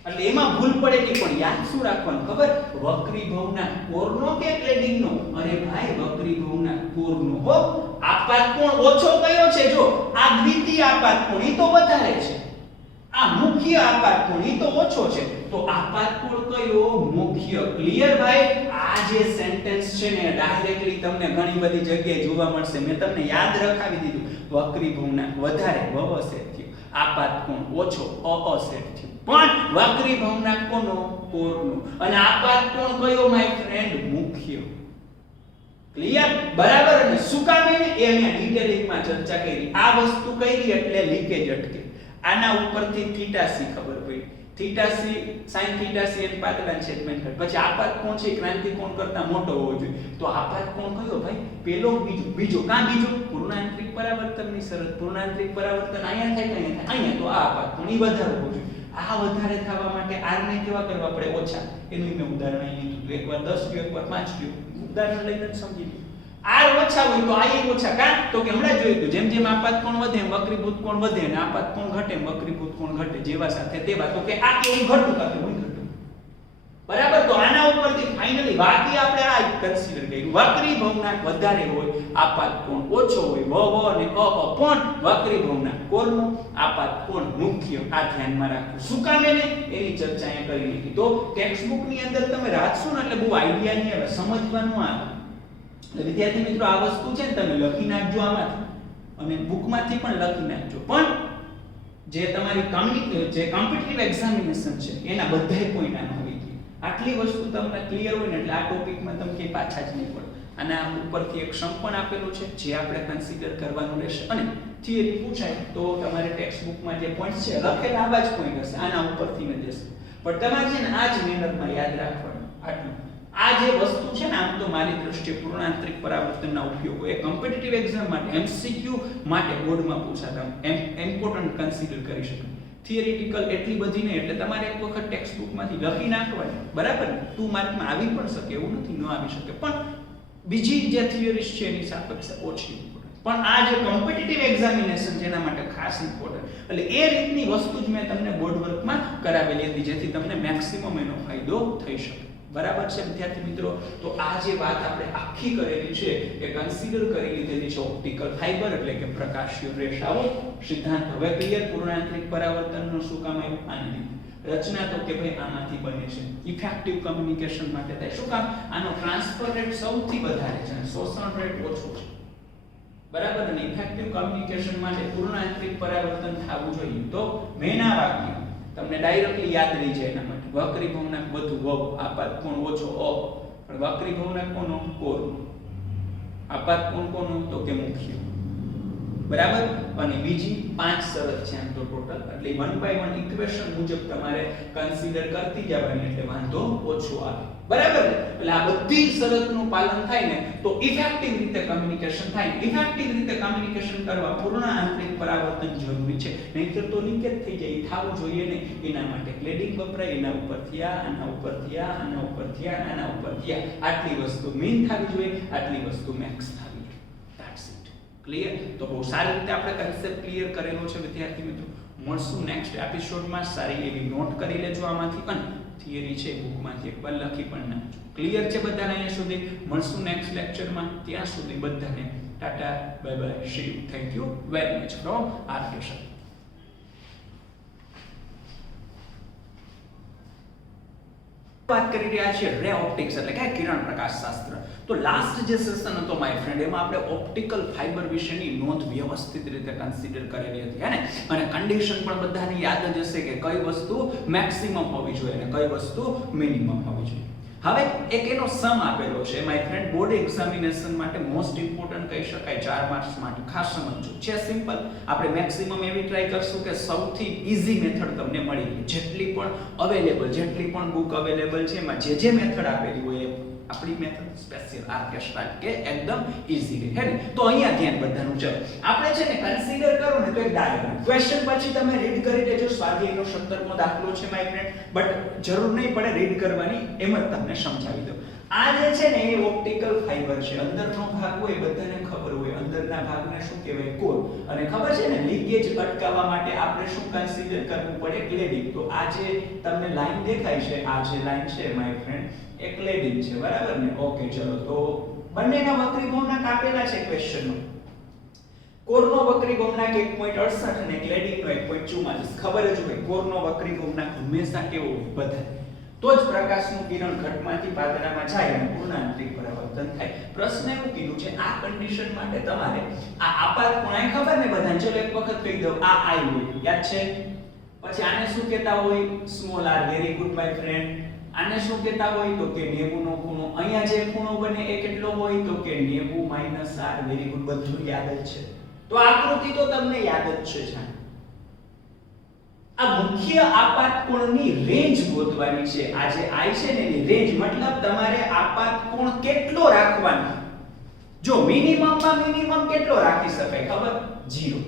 એટલે એમાં ભૂલ પડે કે પણ યાદ શું રાખવાનું ખબર, વક્રીભવનાંક કોરનો કે ક્લેડિંગનો? અરે ભાઈ વક્રીભવનાંક કોરનો હો. આપાત કોણ ઓછો કયો છે? જો આ દ્વિતીય આપાત કોણ ઈ તો વધારે છે, આ મુખ્ય આપાત કોણ ઈ તો ઓછો છે. તો આપાત કોણ કયો? મુખ્ય. ક્લિયર ભાઈ? આ જે સેન્ટેન્સ છે ને ડાયરેક્ટલી તમને ઘણી બધી જગ્યાએ જોવા મળશે. મેં તમને યાદ રખાવી દીધું. વક્રીભવનાંક વધારે વવ સેટ થયો, આપાત કોણ ઓછો અ સેટ થયો. પણ વક્રીભવનાંક કોનો? કોરનો. અને આપાત કોણ કયો માય ફ્રેન્ડ? મુખ્ય. ક્લિયર? બરાબર. અને શું કામ એને એ અહીંયા ડિટેલિંગમાં ચર્ચા કરી. આ વસ્તુ કરી એટલે લીકેજ અટકે. આના ઉપરથી θc ખબર પડી. θc sin θc એન પાતળા છેદમાં કર. પછી આપાત કોણ છે? ક્રાંતિ કોણ કરતા મોટો હોવો જોઈએ. તો આપાત કોણ કયો ભાઈ? પેલો બીજો કાં બીજો? પૂર્ણ આંતરિક પરાવર્તનની શરત. પૂર્ણ આંતરિક પરાવર્તન અહીંયા થાય કે અહીંયા તો આ આપાત કોણ ઈ વધારે હોવો જોઈએ. આ વધારે થવા માટે r ને કેવા કરવા પડે? ઓછા. એનું મેં ઉદાહરણ અહીં લીધું હતું. એકવાર 10 લ્યો, એકવાર 5 લ્યો. ઉદાહરણ લઈને સમજી લો. r ઓછા હોય તો i ઓછા. કાં તો કે હમણાં જોયું જેમ જેમ આપાત કોણ વધે એમ વક્રીભૂત કોણ વધે અને આપાત કોણ ઘટે એમ વક્રીભૂત કોણ ઘટે. જેવા સાથે તેવા. તો કે આ કેવું ઘટતું કાં તો હું ઘટતું. બરાબર. તો આના ઉપરથી ફાઇનલી બાકી આપણે આ કન્સિડર કર્યું. વક્રીભવનાંક વધારે હોય, આપાત કોણ ઓછો હોય, વવ અને પણ વક્રીભવનાંક કોરનો, આપાત કોણ મુખ્ય. આ ધ્યાનમાં રાખવું. શું કામ એને? એની ચર્ચા અહીંયા કરી લીધી. તો ટેક્સ્ટ ની અંદર તમે રાખશો ને એટલે બહુ આઈડિયા નહીં આવે, સમજવાનું આવે. એટલે વિદ્યાર્થી મિત્રો આ વસ્તુ છે ને તમે લખી નાખજો આમાંથી અને બુકમાંથી પણ લખી નાખજો. પણ જે તમારી જે કોમ્પિટિટિવ એક્ઝામિનેશન છે એના બધાય પોઈન્ટ આના હોવી જોઈએ. આટલી વસ્તુ તમને ક્લિયર હોય ને એટલે આ ટોપિકમાં તમે કે પાછા જ નહીં પડે. આના ઉપરથી એક સમ પણ આપેલું છે જે આપણે કન્સિડર કરવાનું રહેશે. અને થિયરી પૂછાય તો તમારે ટેક્સ્ટ બુકમાં જે પોઈન્ટ્સ છે લખેલા આવા જ પોઈન્ટ હશે, આના ઉપરથી ન જશે. પણ તમારે છે ને આ જ મેનરમાં યાદ રાખવાનું. આટલું આ જે વસ્તુ છે ને આમ તો મારી દ્રષ્ટિએ પૂર્ણ આંતરિક પરાવર્તનના ઉપયોગો એ કોમ્પિટિટિવ એક્ઝામ માટે MCQ માટે બોર્ડમાં પૂછાતા ઇમ્પોર્ટન્ટ કન્સિડર કરી શકાય. થિયરિટિકલ એટલી બધી નહીં એટલે તમારે એક વખત ટેક્સ્ટ બુકમાંથી લખી નાખવાની. બરાબર ને? 2 માર્કમાં આવી પણ શકે એવું નથી, ન આવી શકે. પણ બીજી જે થિયરીઝ છે એની સાપેક્ષે ઓછી ઇમ્પોર્ટન્ટ. પણ આ જે કોમ્પિટિટિવ એક્ઝામિનેશન છે એના માટે ખાસ ઇમ્પોર્ટન્ટ. એટલે એ રીતની વસ્તુ જ મેં તમને બોર્ડ વર્કમાં કરાવેલી હતી જેથી તમને મેક્સિમમ એનો ફાયદો થઈ શકે. બરાબર છે વિદ્યાર્થી મિત્રો? તો આ જે વાત આપણે આખી કરેલી છે એ કન્સિડર કરી લીધેલી છે ઓપ્ટિકલ ફાઇબર એટલે કે પ્રકાશીય રેષાઓ સિદ્ધાંત. હવે ક્લિયર? પૂર્ણ આંતરિક પરાવર્તનનું શું કામ આવ્યું આની રીતે. રચના તો કે ભાઈ આમાંથી બને છે. ઇફેક્ટિવ કમ્યુનિકેશન માટે થાય. શું કામ? આનો ટ્રાન્સફર રેટ સૌથી વધારે છે અને શોષણ રેટ ઓછો છે. બરાબર ને? ઇફેક્ટિવ કમ્યુનિકેશન માટે પૂર્ણ આંતરિક પરાવર્તન થવું જોઈએ. તો મેના વાક્ય તમને ડાયરેક્ટલી યાદ રહી જાય એના માટે વક્રી ભવનાક વધુ વ, આપાત કોણ ઓછો અ, પણ વક્રી ભવનાક કોનો? કોર. આપાત કોણ કોનો? તો કે મુખ્ય. બરાબર. અને બીજી 5 શરત છે આમ તો ટોટલ, એટલે 1 by 1 ઇક્વેશન મુજબ તમારે કન્સિડર કરતી જવાની એટલે વાંધો ઓછો આવે. બરાબર ને? એટલે આ બધી શરતનું પાલન થાય ને તો ઇફેક્ટિવ રીતે કમ્યુનિકેશન થાય. ઇફેક્ટિવ રીતે કમ્યુનિકેશન કરવા પૂર્ણ આંતરિક પરાવર્તન જરૂરી છે, નહીંતર તો લીકેજ થઈ જાય. થાવું જોઈએ ને એના માટે ક્લેડિંગ વપરાય. એના ઉપરથી આના ઉપરથી આના ઉપરથી આના ઉપરથી આટલી વસ્તુ મીન થવી જોઈએ, આટલી વસ્તુ મેક્સ થવી જોઈએ. That's it. ક્લિયર? તો બહુ સારી રીતે આપણે કન્સેપ્ટ ક્લિયર કરેલો છે વિદ્યાર્થી મિત્રો. મળશું નેક્સ્ટ એપિસોડમાં. સારી એવી નોટ કરી લેજો આમાંથી, અને થિયરી છે બુકમાંથી એકવાર લખી પણ નાખજો. ક્લિયર છે બધાને અહીંયા સુધી? મળશું નેક્સ્ટ લેક્ચરમાં. ત્યાં સુધી બધાને ટાટા, bye bye, see you. Thank you very much from RK sir. વાત કરી રહ્યા છીએ રે ઓપ્ટિક્સ એટલે કે કિરણ પ્રકાશ શાસ્ત્ર. તો લાસ્ટ જે સેશન હતો માય ફ્રેન્ડ, એમાં આપણે ઓપ્ટિકલ ફાઇબર વિશેની નોંધ વ્યવસ્થિત રીતે કન્સિડર કરેલી હતી, હે ને? અને કન્ડિશન પણ બધાને યાદ જ હશે કે કઈ વસ્તુ મેક્સિમમ હોવી જોઈએ અને કઈ વસ્તુ મિનિમમ હોવી જોઈએ. હવે એક એનો સમ આપેલો છે માય ફ્રેન્ડ, બોર્ડ એક્ઝામિનેશન માટે મોસ્ટ ઇમ્પોર્ટન્ટ કહી શકાય 4 માર્ક્સ માટે. ખાસ સમજજો. છે સિમ્પલ. આપણે મેક્સિમમ એવી ટ્રાય કરશું કે સૌથી ઈઝી મેથડ તમને મળી રહે. જેટલી પણ અવેલેબલ, જેટલી પણ બુક અવેલેબલ છે એમાં જે મેથડ આપેલી હોય એ આપણી મેથડ સ્પેશિયલ આરકે સ્ટાઇલ કે એકદમ ઈઝી રહે, હે ને? તો અહીંયા ધ્યાન બધાનું છે. આપણે છે ને કન્સિડર કરો ને તો એક ડાયાગ્રામ. ક્વેશ્ચન પછી તમે રીડ કરી લેજો. સ્વાધ્યાયનો 17મો દાખલો છે માય ફ્રેન્ડ, બટ જરૂર નહીં પડે રીડ કરવાની, એમ જ તમને સમજાવી દઉં. આ જે છે ને એ ઓપ્ટિકલ ફાઇબર છે. અંદરનો ભાગ હોય બધાને ખબર હોય, અંદરના ભાગને શું કહેવાય? કોર. અને ખબર છે ને લીકેજ અટકાવવા માટે આપણે શું કન્સિડર કરવું પડે? ક્લેડિંગ. તો આ જે તમને લાઈન દેખાય છે, આ જે લાઈન છે માય ફ્રેન્ડ એ ક્લેડિંગ છે. બરાબર ને? ઓકે, ચલો. તો બંનેના વક્રી ભવનાક આપેલા છે ક્વેશ્ચનમાં. કોરનો વક્રી ભવનાક 1.68 અને ક્લેડિંગનો 1.44. ખબર જ હોય કોરનો વક્રી ભવનાક હંમેશા કેવો હોય? વધારે. તો જ પ્રકાશનું કિરણ ઘટમાંથી પાતળામાં જાય અને પૂર્ણ આંતરિક પરાવર્તન થાય. પ્રશ્ન એવું કીધું છે આ કન્ડિશન માટે તમારે આ આપાત ખૂણા ખબર ને બધાને? ચલો એક વખત કહી દઉં. આ આઈ હોય, યાદ છે? પછી આને શું કહેતા હોય? Small R. Very good my friend. આને શું કહેતા હોય? તો કે 90 નો ખૂણો. અહીંયા જે ખૂણો બને એ કેટલો હોય? તો કે 90 - r. Very good. બધું યાદ જ છે. તો આકૃતિ તો તમને યાદ જ છે. જાણ આ મુખ્ય આપાત કોણની રેન્જ ગોતવાની છે. આ જે આઈ છે ને એની રેન્જ, મતલબ તમારે આપાત કોણ કેટલો રાખવાનો. જો મિનિમમમાં મિનિમમ કેટલો રાખી શકાય ખબર? 0.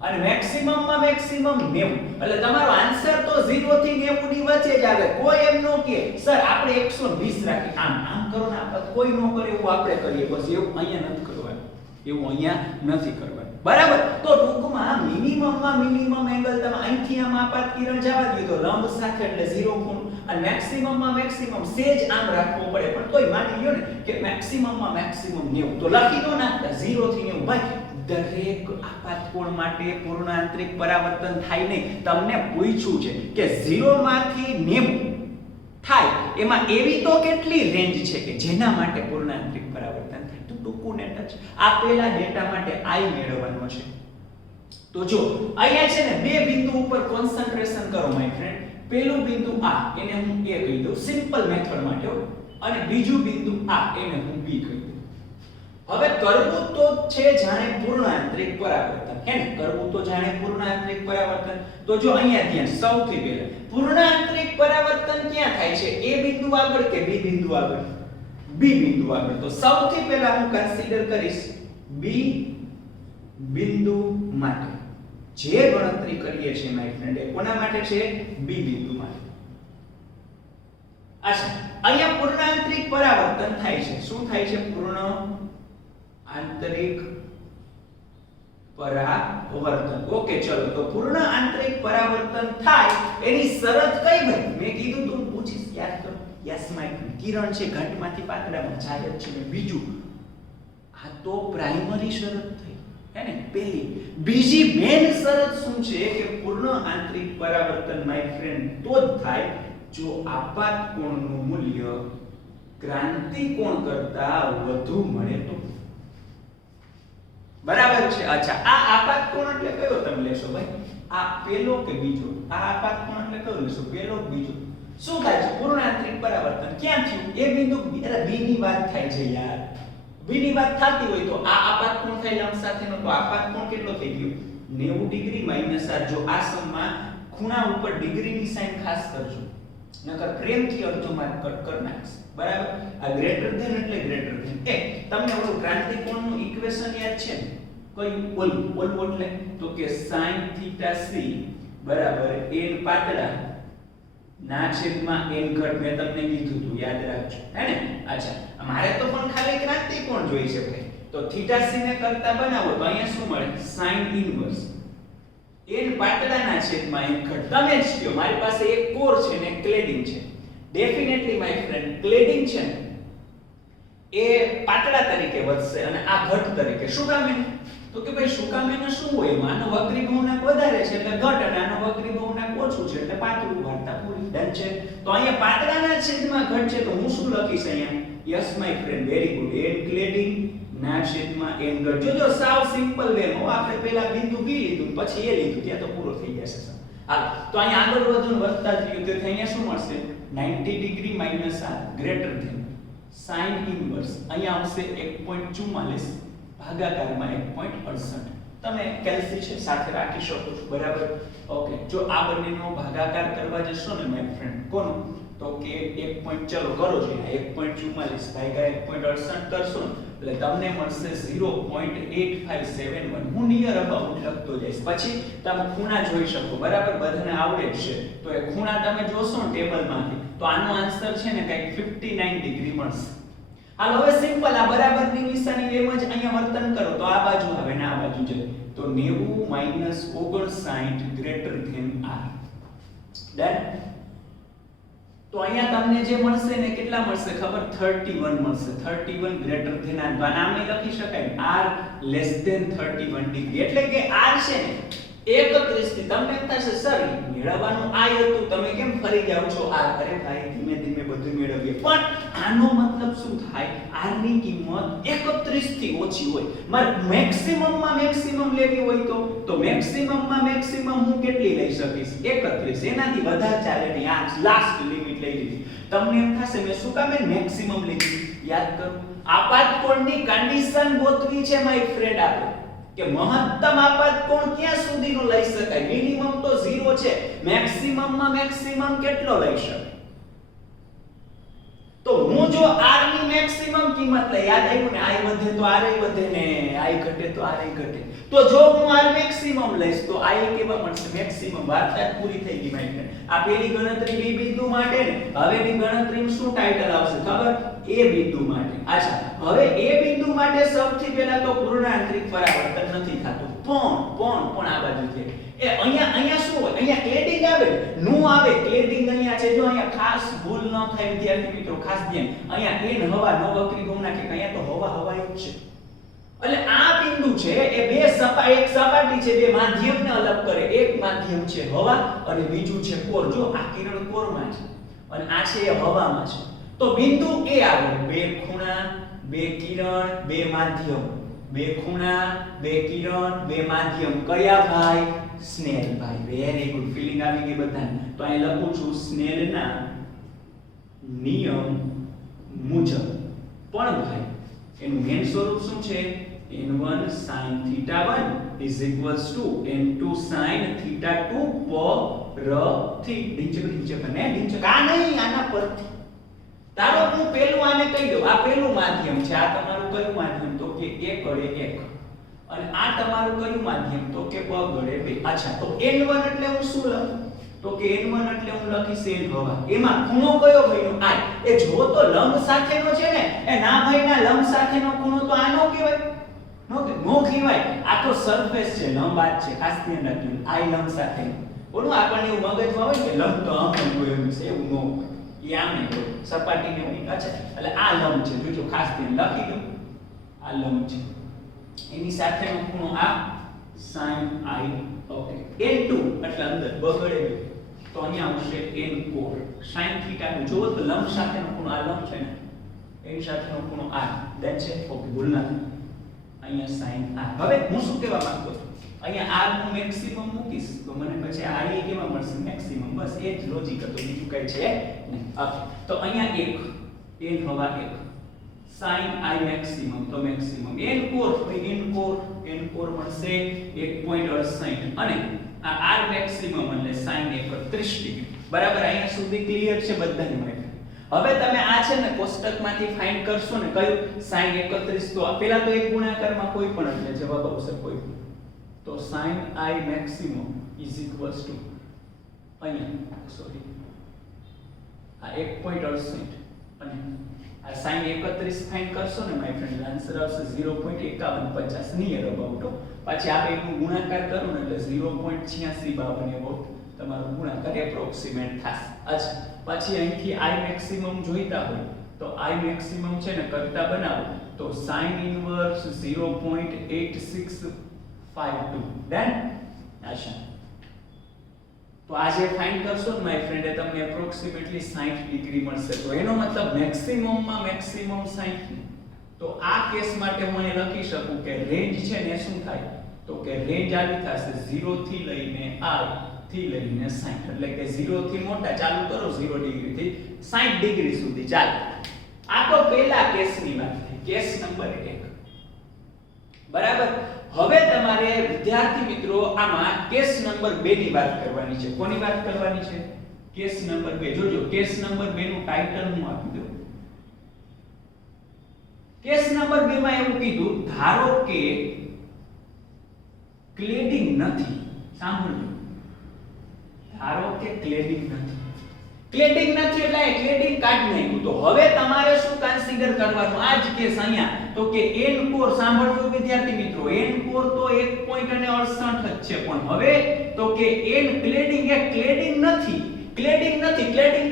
અને મેક્સિમમમાં મેક્સિમમ 90. એટલે તમારો આન્સર તો 0 થી 90 ની વચ્ચે જ આવે. કોઈ એમ નો કે સર આપણે 120 રાખી. આમ કરો ને આપાત કોઈ નો કરે એવું આપણે કરીએ. બસ એવું અહીંયા નથી કરવાનું. એવું અહીંયા નથી કરવાનું. બરાબર? તો ટૂંકમાં મિનિમમમાં મિનિમમ એંગલ તમે અહીંથી આમ આપાત કિરણ જવા દો તો લંબ સાથે એટલે 0 ખૂણો, અને મેક્સિમમમાં મેક્સિમમ સેજ આમ રાખવો પડે, પણ તોય માની લ્યો ને કે મેક્સિમમમાં મેક્સિમમ 90. તો લખી દો નાખતા 0 થી 90. ભાઈ દરેક આપાત કોણ માટે પૂર્ણ આંતરિક પરાવર્તન થાય નહીં. તમને પૂછ્યું છે કે 0 માંથી 90 થાય એમાં એવી તો કેટલી રેન્જ છે કે જેના માટે પૂર્ણ આંતરિક પરાવર્તન થાય? તો ટૂંકું ને ટચ આપેલા ડેટા માટે આઈ મેળવવાનો છે. તો જો અહીંયા છે ને બે બિંદુ ઉપર કોન્સન્ટ્રેશન કરો માય ફ્રેન્ડ. પહેલું બિંદુ આ, એને હું A કહી દઉં સિમ્પલ મેથડ માટે, અને બીજું બિંદુ આ, એને હું B કહી દઉં. હવે કરવું તો છે જાણે પૂર્ણ આંતરિક પરાવર્તન, હે ને? કરવું તો જાણે પૂર્ણ આંતરિક પરાવર્તન. તો જો અહીંયા ધ્યાન, સૌથી પહેલા પૂર્ણ આંતરિક પરાવર્તન ક્યાં થાય છે? A બિંદુ આગળ કે B બિંદુ આગળ? B બિંદુ આગળ. તો સૌથી પહેલા હું કન્સિડર કરીશ B બિંદુ માટે. જે ગણતરી કરીએ છીએ માય ફ્રેન્ડ એ કોના માટે છે? B બિંદુ માટે. અચ્છા, અહીંયા પૂર્ણ આંતરિક પરાવર્તન થાય છે. શું થાય છે? પૂર્ણ આંતરિક પરાવર્તન. ઓકે, ચલો. તો પૂર્ણ આંતરિક પરાવર્તન થાય એની શરત કઈ ભાઈ? મેં કીધું તું પૂછીશ, યાદ કરો. યસ માય ફ્રેન્ડ, કિરણ છે ઘટમાંથી પાતળામાં જાય જ છે. બીજું આ તો પ્રાઇમરી શરત થઈ. હે ને પહેલી. બીજી મેન શરત શું છે કે પૂર્ણ આંતરિક પરાવર્તન માય ફ્રેન્ડ તો જ થાય જો આપાત કોણનું મૂલ્ય ક્રાંતિ કોણ કરતા વધુ મળે તો. બરાબર છે. અચ્છા, આ આપાત કોણ એટલે કયો તમે લેશો ભાઈ? આ પેલો કે બીજો? આ આપાત કોણ એટલે કયો લેશો? પેલો કે બીજો? શું થાય છે? પૂર્ણ આંતરિક પરાવર્તન ક્યાં થયું? એ બિંદુ બી ની વાત થાય છે યાર. બી ની વાત થતી હોય તો આ આપાત કોણ થાય લંબ સાથેનો, તો આપાત કોણ કેટલો થઈ ગયો? 90 ડિગ્રી માઈનસ r. જો આ સમમાં ખૂણા ઉપર ડિગ્રીની સાઈન ખાસ કરજો, નકર પ્રેમથી અડધો માર્ક કટ કરી નાખશે. બરાબર? આ ગ્રેટર ધેન એટલે ગ્રેટર ધેન. તમને ઓલું ક્રાંતિ કોણનું ઇક્વેશન યાદ છે ને? કયું? ઓલું એટલે તો કે sin θc બરાબર n પાતળા ના છેદમાં n ઘટ. મેં તમને કીધું હતું, યાદ રાખજો, હે ને? અચ્છા, મારે તો પણ ખાલી ક્રાંતિ કોણ જોઈ છે ભાઈ. તો θc ને કરતા બનાવો તો અહીંયા શું મળે? sin ઇન્વર્સ n પાતળાના છેદમાં n ઘટ. તમે જ કહો, મારી પાસે એક કોર છે ને ક્લેડિંગ છે. ડેફિનેટલી માય ફ્રેન્ડ ક્લેડિંગ છે ને એ પાતળા તરીકે વધશે અને આ ઘટ તરીકે. શું કામ એને? તો કે ભાઈ શું કામ એને શું હોય? આનો વક્રી બહુનાક વધારે છે એટલે ઘટ અને આનો વક્રી બહુનાક ઓછું છે એટલે પાતળું. વાર્તા પૂરી. ડન છે. તો અહીંયા પાતળાના છેદમાં ઘટ છે તો હું શું લખીશ અહીંયા? Yes my friend, very good. n cladding ના છેદમાં n ઘટ. જોજો સાવ સિમ્પલ વે માં આપણે પહેલા બિંદુ બી લીધું પછી એ લીધું, ત્યાં તો પૂરો થઈ જશે. હાલ તો અહીંયા આગળ વધુને વધતા જ રહ્યું તો અહીંયા શું મળશે? 90 degree minus r greater than sin inverse. અહીંયા આવશે 1.44 ભાગાકારમાં 1.68. તમે કેલ્સી છે સાથે રાખી શકો છો. બરાબર? ઓકે. જો આ બંનેનો ભાગાકાર કરવા જશો ને માય ફ્રેન્ડ, કોનો? તો કે 1. ચલો કરો છો, 1.44 ભાગ્યા 1.68 કરશો એટલે તમને મળશે 0.8571. હું નિયર અબાઉટ લખતો જઈશ, પછી તમે ખૂણા જોઈ શકો. બરાબર? બધાને આવડે જ છે તો એ ખૂણા તમે જોશો ને ટેબલમાંથી તો આનો આન્સર છે ને કંઈક 59 ડિગ્રી મળશે. હાલો હવે સિમ્પલ આ બરાબરની નિશાની એમ જ અહીંયા વર્તન કરો તો આ બાજુ આવે ને આ બાજુ જાય તો 90 minus 59 greater than r. Done? તો અહીંયા તમને જે મળશે ને કેટલા મળશે ખબર? 31 મળશે. 31 ગ્રેટર ધેન r. નામે લખી શકાય r લેસ ધેન 31 ડિગ્રી. એટલે કે r છે ને 31 થી તમને એમ થશે સર મેળવવાનું આ હતું, તમે કેમ ફરી જાવ છો r? અરે ભાઈ ધીમે ધીમે બધું મેળવીએ. પણ આનો મતલબ શું થાય? r ની કિંમત 31 થી ઓછી હોય. મારે મેક્સિમમ માં મેક્સિમમ લેવી હોય તો મેક્સિમમ માં મેક્સિમમ હું કેટલી લઈ શકીશ? 31. એનાથી વધારે ચાલે નહીં. આ લાસ્ટ લિમિટ લઈ લીધી. તમને એમ થશે મેં શું કામ મેક્સિમમ લીધી? યાદ કરો, આપાત કોણની કન્ડિશન ગોતવી છે માય ફ્રેન્ડ આપણે કે મહત્તમ આપાત કોણ ક્યાં સુધીનો લઈ શકાય. મિનિમમ તો 0 છે, મેક્સિમમ માં મેક્સિમમ કેટલો લઈ શકાય? તો હું જો r ની મેક્સિમમ કિંમત લઈ, યાદ આવ્યું ને? i વધે તો r વધે ને i ઘટે તો r ઘટે. તો જો હું r મેક્સિમમ લઈશ તો i કેવા મળશે? મેક્સિમમ. વાર્તા પૂરી થઈ ગઈ માય ફ્રેન્ડ. આ પેલી ગણતરી b બિંદુ માટે ને હવેની ગણતરીમાં શું ટાઇટલ આવશે ખબર? a બિંદુ માટે. અચ્છા, હવે a બિંદુ માટે સૌથી પહેલા તો પૂર્ણ આંતરિક પરાવર્તન નથી થતું. પણ આ બાજુ છે એ અહીંયા શું હોય? અહીંયા ક્લેડિંગ આવે નું આવે. ક્લેડિંગ અહીંયા છે. જો અહીંયા ખાસ ભૂલ ન થાય વિદ્યાર્થી મિત્રો, ખાસ ધ્યાન. અહીંયા n હવા નો વક્રી ભૂમિના કે અહીંયા તો હવા જ છે. એટલે આ બિંદુ છે એ બે એક સપાટી છે, બે માધ્યમને અલગ કરે. એક માધ્યમ છે હવા અને બીજું છે કોર. જો આ કિરણ કોરમાં છે અને આ છે એ હવામાં છે. તો બિંદુ એ આવે. બે ખૂણા, બે કિરણ, બે માધ્યમ. બે ખૂણા, બે કિરણ, બે માધ્યમ. કયા ભાઈ? સ્નેલ ભાઈ. Very good. ફીલિંગ આવી ગઈ બધાને. તો અહીં લખું છું સ્નેલના નિયમ મુજબ. પણ ભાઈ એનું મેન સ્વરૂપ શું છે? n1 sin θ1 is equals to n2 sin θ2 પરથી. ડીંચક ને ડીંચક આ નહીં, આના પરથી. તારો હું પેલું આને કહી દઉં. આ પેલું માધ્યમ છે. આ તમારું કયું માધ્યમ? તો કે a ગળે 1. અને આ તમારું કયું માધ્યમ? તો કે બ ગળે 2. અચ્છા, તો n1 એટલે હું શું લખું? તો કે n1 એટલે હું લખીશ n હવા. એમાં ખૂણો કયો બન્યો? i. એ જો તો લંબ સાથેનો છે ને એ ના ભાઈ ના લંબ સાથેનો ખૂણો તો આનો કહેવાય? નો કહેવાય. આ તો સરફેસ છે, લંબ આ છે. ખાસ ધ્યાન રાખજો. i લંબ સાથે બોલું આપણને એવું મગજમાં હોય કે લંબ તો આમ હોય એમ છે, એવું ન હોય. એ આમ નહીં હોય, સપાટીને હોય. અચ્છા, એટલે આ લંબ છે. જોજો ખાસ ધ્યાન લખી દો. આ લંબ છે. એની સાથેનો ખૂણો આ sin i. ઓકે n2 એટલે અંદર બગડેલું તો અહીંયા આવશે n કોર sin θ નું જો તો લંબ સાથેનો ખૂણો આ લંબ છે ને એની સાથેનો ખૂણો આ દેટ છે. ઓકે ભૂલ ના થાય અહીંયા sin r. હવે હું શું કહેવા માંગતો છું અહીંયા r નું મેક્સિમમ મૂકીશ તો મને પછી r એ કેવા મળશે મેક્સિમમ. બસ એ જ લોજિક હતું બીજું કઈ છે નહીં. તો અહીંયા 1 n હવા 1 sin i maximum તો maximum n કોર મળશે 1.68 અને આ r maximum એટલે sin 31 ડિગ્રી. બરાબર અહીંયા સુધી ક્લિયર છે બધાને માટે. હવે તમે આ છે ને કોષ્ટકમાંથી ફાઇન્ડ કરશો ને કયું sin 31 તો પહેલા તો એક ગુણાકારમાં કોઈ પણ એટલે જવાબ આવશે કોઈ પણ. તો sin i maximum is equals to અહીંયા સોરી આ 1.68 અને આ sin 31 ફાઇન્ડ કરશો ને માય ફ્રેન્ડ આન્સર આવશે 0.5150 નિયર અબાઉટ. પછી આ બેનું ગુણાકાર કરો ને એટલે 0.8652 એવો તમારો ગુણાકાર એપ્રોક્સિમેટ થશે. અચ્છા પછી અહીંથી i maximum જોઈતા હોય તો i maximum છે ને કરતા બનાવો તો sin ઇન્વર્સ 0.8652 ડન. અચ્છા તો આ જે ફાઇન્ડ કરશો ને માય ફ્રેન્ડ એ તમને એપ્રોક્સિમેટલી 60 ડિગ્રી મળશે. તો એનો મતલબ મેક્સિમમ માં મેક્સિમમ 60. તો આ કેસ માટે હું અહીં લખી શકું કે રેન્જ છે ને શું થાય તો કે રેન્જ આવી થશે 0 થી લઈને r થી લઈને 60 એટલે કે 0 થી મોટા ચાલુ કરો 0 ડિગ્રી થી 60 ડિગ્રી સુધી ચાલે. આ તો પહેલા કેસની વાત થઈ કેસ નંબર 1. બરાબર. હવે તમારે વિદ્યાર્થી મિત્રો આમાં કેસ નંબર 2 ની વાત કરવાની છે. કોની વાત કરવાની છે? Case number 2. જોજો કેસ નંબર 2 નું ટાઇટલ હું આપી દઉં. કેસ નંબર 2 માં એવું કીધું ધારો કે ક્લેડિંગ નથી. સાંભળજો ધારો કે ક્લેડિંગ નથી. ક્લેડિંગ નથી એટલે ક્લેડિંગ કાઢી નાખ્યું. તો હવે તમારે શું કન્સિડર કરવાનું આ જ કેસ અહીંયા તો કે n કોર સાંભળજો વિદ્યાર્થી મિત્રો n કોર તો 1.68 જ છે પણ હવે તો કે n ક્લેડિંગ એ ક્લેડિંગ નથી. ક્લેડિંગ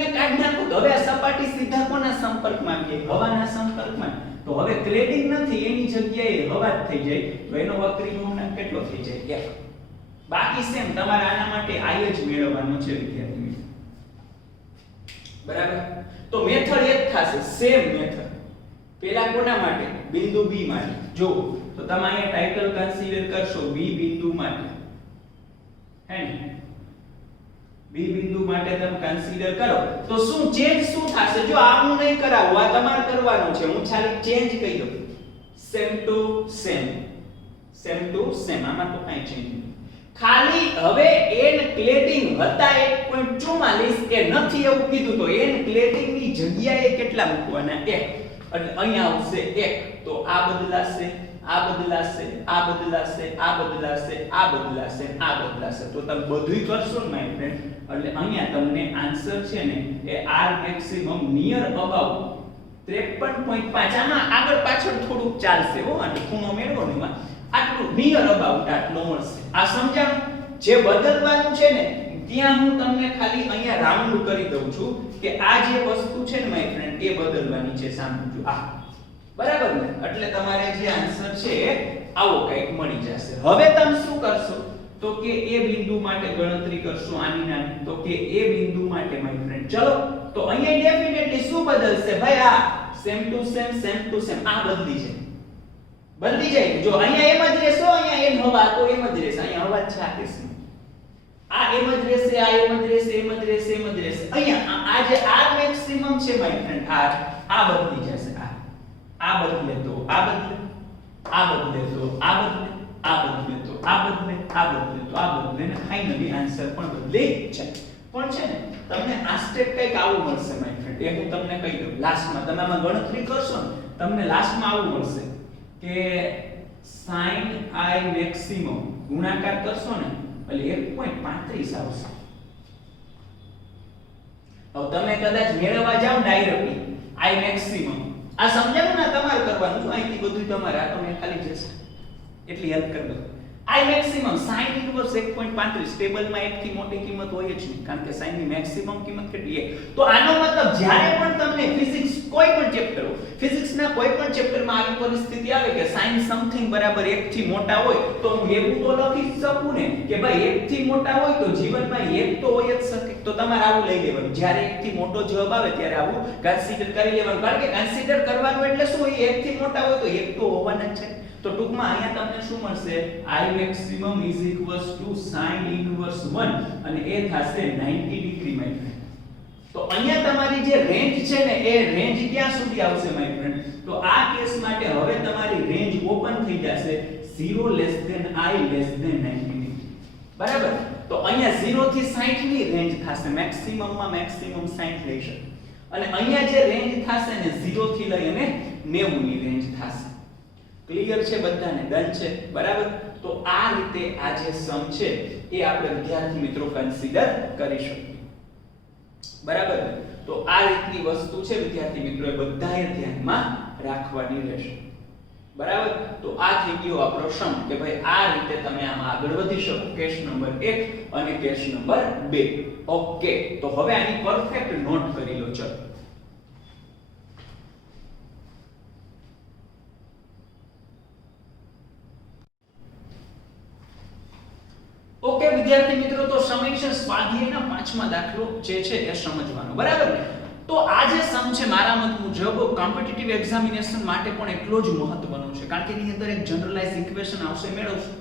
ને કાઢી નાખો તો હવે આ સપાટી સીધા કોના સંપર્કમાં આવી જાય હવાના સંપર્કમાં. તો હવે ક્લેડિંગ નથી એની જગ્યાએ હવા જ થઈ જાય તો એનો વક્રી ગુણાંક કેટલો થઈ જાય 1. બાકી સેમ તમારે આના માટે i જ મેળવવાનો છે વિદ્યાર્થી મિત્રો. બરાબર. તો મેથડ એક થશે સેમ મેથડ. પહેલા કોના માટે બિંદુ B માટે જો તો તમે અહીંયા ટાઇટલ કન્સિડર કરશો B બિંદુ માટે હે ને B બિંદુ માટે તમે કન્સિડર કરો તો શું ચેન્જ શું થશે જો આ હું નહીં કરાવું આ તમારે કરવાનું છે. હું ખાલી ચેન્જ કહી દઉં સેમ ટુ સેમ આમાં તો કાઈ ચેન્જ નહીં. ખાલી હવે n ક્લેડિંગ હતા 1.44 એ નથી એવું કીધું તો n ક્લેડિંગ ની જગ્યાએ કેટલા મૂકવાના 1 એટલે અહીંયા આવશે 1. તો આ બદલાશે તો તમે બધુંય કરશો ને માય ફ્રેન્ડ એટલે અહીંયા તમને આન્સર છે ને એ r મેક્સિમમ નિયર અબાઉટ 53.5 આમાં આગળ પાછળ થોડુંક ચાલશે હો અને ખૂણો મેળવો ને એમાં આટલું નિયર અબાઉટ આટલો મળશે. આ સમજાણું? જે બદલવાનું છે ને ત્યાં હું તમને ખાલી અહીંયા રાઉન્ડ કરી દઉં છું કે આ જે વસ્તુ છે ને માય ફ્રેન્ડ એ બદલવાની છે. સાંભળજો આ બરાબર ને એટલે તમારે જે આન્સર છે આવો કંઈક મળી જશે. હવે તમે શું કરશો તો કે એ બિંદુ માટે ગણતરી કરશો આની નાની તો કે એ બિંદુ માટે માય ફ્રેન્ડ ચલો તો અહીંયા ડેફિનેટલી શું બદલશે ભાઈ આ સેમ ટુ સેમ આ બદલી જાય જો અહીંયા એમ જ રહેશો અહીંયા એમ હવા તો એમ જ રહેશે અહીંયા હવા છે આ કેસમાં આ એમ જ રહેશે આ એમ જ રહેશે અહીંયા આ જે r મેક્સિમમ છે માય ફ્રેન્ડ આ બદલી જશે આ બદલે તો આ બદલે ને ફાઇનલી આન્સર પણ બદલી જાય. પણ છે ને તમને આ સ્ટેપ કઈક આવું મળશે માય ફ્રેન્ડ એ હું તમને કહી દઉં લાસ્ટમાં તમે આમાં ગણતરી કરશો ને તમને લાસ્ટમાં આવું મળશે કે sin i maximum ગુણાકાર કરશો ને એટલે 1.35 આવશે. હવે તમે કદાચ મેળવવા જાવ ડાયરેક્ટલી i maximum આ સમજાવું ને તમારે કરવાનું છે અહીંથી બધું તમારે આ તો મેં ખાલી જસ્ટ એટલી હેલ્પ કરી દઉં. i maximum sin ઇન્વર્સ 1.35 ટેબલમાં 1 થી મોટી કિંમત હોય જ નહીં કારણ કે sin ની મેક્સિમમ કિંમત કેટલી 1. તો આનો મતલબ જ્યારે પણ તમને ફિઝિક્સ કોઈ પણ ચેપ્ટર ફિઝિક્સ ફિઝિક્સના કોઈ પણ ચેપ્ટરમાં આવી પરિસ્થિતિ આવે કે sin સમથિંગ બરાબર 1 થી મોટા હોય તો હું એવું તો લખી શકું ને કે ભાઈ 1 થી મોટા હોય તો જીવનમાં 1 તો હોય જ શકે. તો તમારે આવું લઈ લેવાનું, જ્યારે 1 થી મોટો જવાબ આવે ત્યારે આવું કન્સિડર કરી લેવાનું, કારણ કે કન્સિડર કરવાનું એટલે શું હોય, 1 થી મોટા હોય તો 1 તો હોવાના જ છે. તો ટૂંકમાં અહીંયા તમને શું મળશે, I maximum is equals to sin inverse 1 અને એ થશે 90 ડિગ્રી માય ફ્રેન્ડ. તો અહીંયા તમારી જે રેન્જ છે ને એ રેન્જ ક્યાં સુધી આવશે માય ફ્રેન્ડ, તો આ કેસ માટે હવે તમારી રેન્જ ઓપન થઈ જશે 0 less than I less than 90 degree. બરાબર. તો અહીંયા 0 થી 60 ની રેન્જ થશે, મેક્સિમમ માં મેક્સિમમ 60 લઈ શકે, અને અહીંયા જે રેન્જ થશે ને 0 થી લઈ અને 90 ની રેન્જ થશે. ક્લિયર છે બધાને? ડન છે. બરાબર. તો આ રીતે આ જે સમ છે એ આપણે વિદ્યાર્થી મિત્રો કન્સિડર કરી શકીએ. બરાબર. તો આ રીતની વસ્તુ છે વિદ્યાર્થી મિત્રો એ બધાએ ધ્યાનમાં રાખવાની રહેશે. બરાબર. તો આ થઈ ગયો આપણો સમ કે ભાઈ આ રીતે તમે આમાં આગળ વધી શકો, કેસ નંબર 1 અને કેસ નંબર 2. ઓકે. તો હવે આની પરફેક્ટ નોટ કરી લો. ચલો ઓકે વિદ્યાર્થી મિત્રો, તો સમય છે સ્વાધ્યાયના પાંચમા દાખલો જે છે એ સમજવાનો. બરાબર ને? તો આ જે સમ છે મારા મત મુજબ કોમ્પિટિટિવ એક્ઝામિનેશન માટે પણ એટલો જ મહત્વનો છે, કારણ કે એની અંદર એક જનરલાઇઝ ઇક્વેશન આવશે, મેળવશું.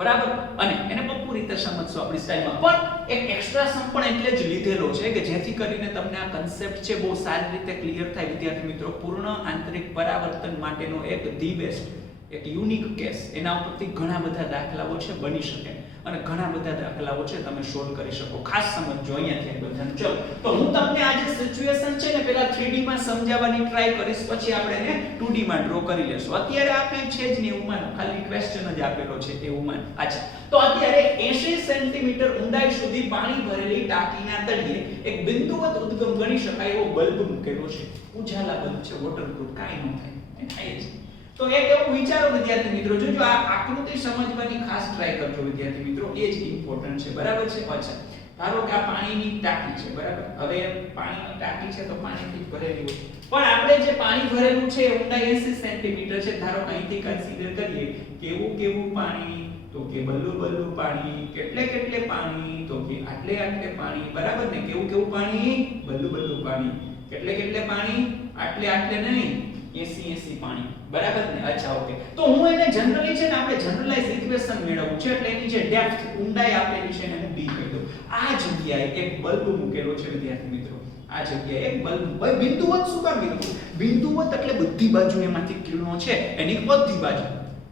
બરાબર. અને એને પપ્પુ રીતે સમજશો આપણી સ્ટાઈલમાં. પણ એક એક્સ્ટ્રા સમ પણ એટલે જ લીધેલો છે કે જેથી કરીને તમને આ કન્સેપ્ટ છે બહુ સારી રીતે ક્લિયર થાય વિદ્યાર્થી મિત્રો. પૂર્ણ આંતરિક પરાવર્તન માટેનો એક ધી બેસ્ટ, એક યુનિક કેસ, એના ઉપરથી ઘણા બધા દાખલાઓ છે બની શકે અને ઘણા બધા દાખલાઓ છે તમે સોલ્વ કરી શકો. ખાસ સમજો અહીંયાથી બધાને. ચલો તો હું તમને આ જે સિચ્યુએશન છે ને પહેલા 3D માં સમજાવવાની ટ્રાય કરીશ, પછી આપણે એને 2D માં ડ્રો કરી લેશું. અત્યારે આ કંઈ છે જ નહીં એવું માનો, ખાલી ક્વેશ્ચન જ આપેલો છે એવું માનો. અચ્છા, તો અત્યારે 80 સેન્ટીમીટર ઊંડાઈ સુધી પાણી ભરેલી ટાંકીના તળિયે એક બિંદુવત ઉદ્ગમ ગણી શકાય એવો બલ્બ મૂકેલો છે. ઉજાલા બલ્બ છે, વોટરપ્રૂફ, કાંઈ ન થાય, એ થાય છે. તો એક એવું વિચારો વિદ્યાર્થી મિત્રો, જો આ આકૃતિ સમજવાની ખાસ ટ્રાય કરજો વિદ્યાર્થી મિત્રો, એ જ ઇમ્પોર્ટન્ટ છે. બરાબર છે? અચ્છા, ધારો કે આ પાણીની ટાંકી છે. બરાબર. હવે પાણીની ટાંકી છે તો પાણીથી ભરેલી હોય, પણ આપણે જે પાણી ભરેલું છે ઊંડાઈ 80 સેન્ટીમીટર છે. ધારો કે અહીંથી કન્સિડર કરીએ કેવું કેવું પાણી, તો કે બલ્લુ બલ્લુ પાણી, કેટલે કેટલે પાણી, તો કે આટલે આટલે પાણી. બરાબર ને? કેવું કેવું પાણી, બલ્લુ બલ્લુ પાણી, કેટલે કેટલે પાણી, આટલે આટલે નહીં, 80 પાણી. બરાબર ને? અચ્છા, ઓકે. તો હું એને જનરલી છે ને આપણે જનરલાઇઝ ઇક્વેશન મેળવવું છે, એટલે એની જે ડેપ્થ ઊંડાઈ આપેલી છે એને હું d કહી દઉં. આ જગ્યાએ એક બલ્બ મૂકેલો છે વિદ્યાર્થી મિત્રો. આ જગ્યાએ એક બલ્બ, ભાઈ બિંદુવત શું કામ કીધું? બિંદુવત એટલે બધી બાજુ એમાંથી કિરણો છે એની બધી બાજુ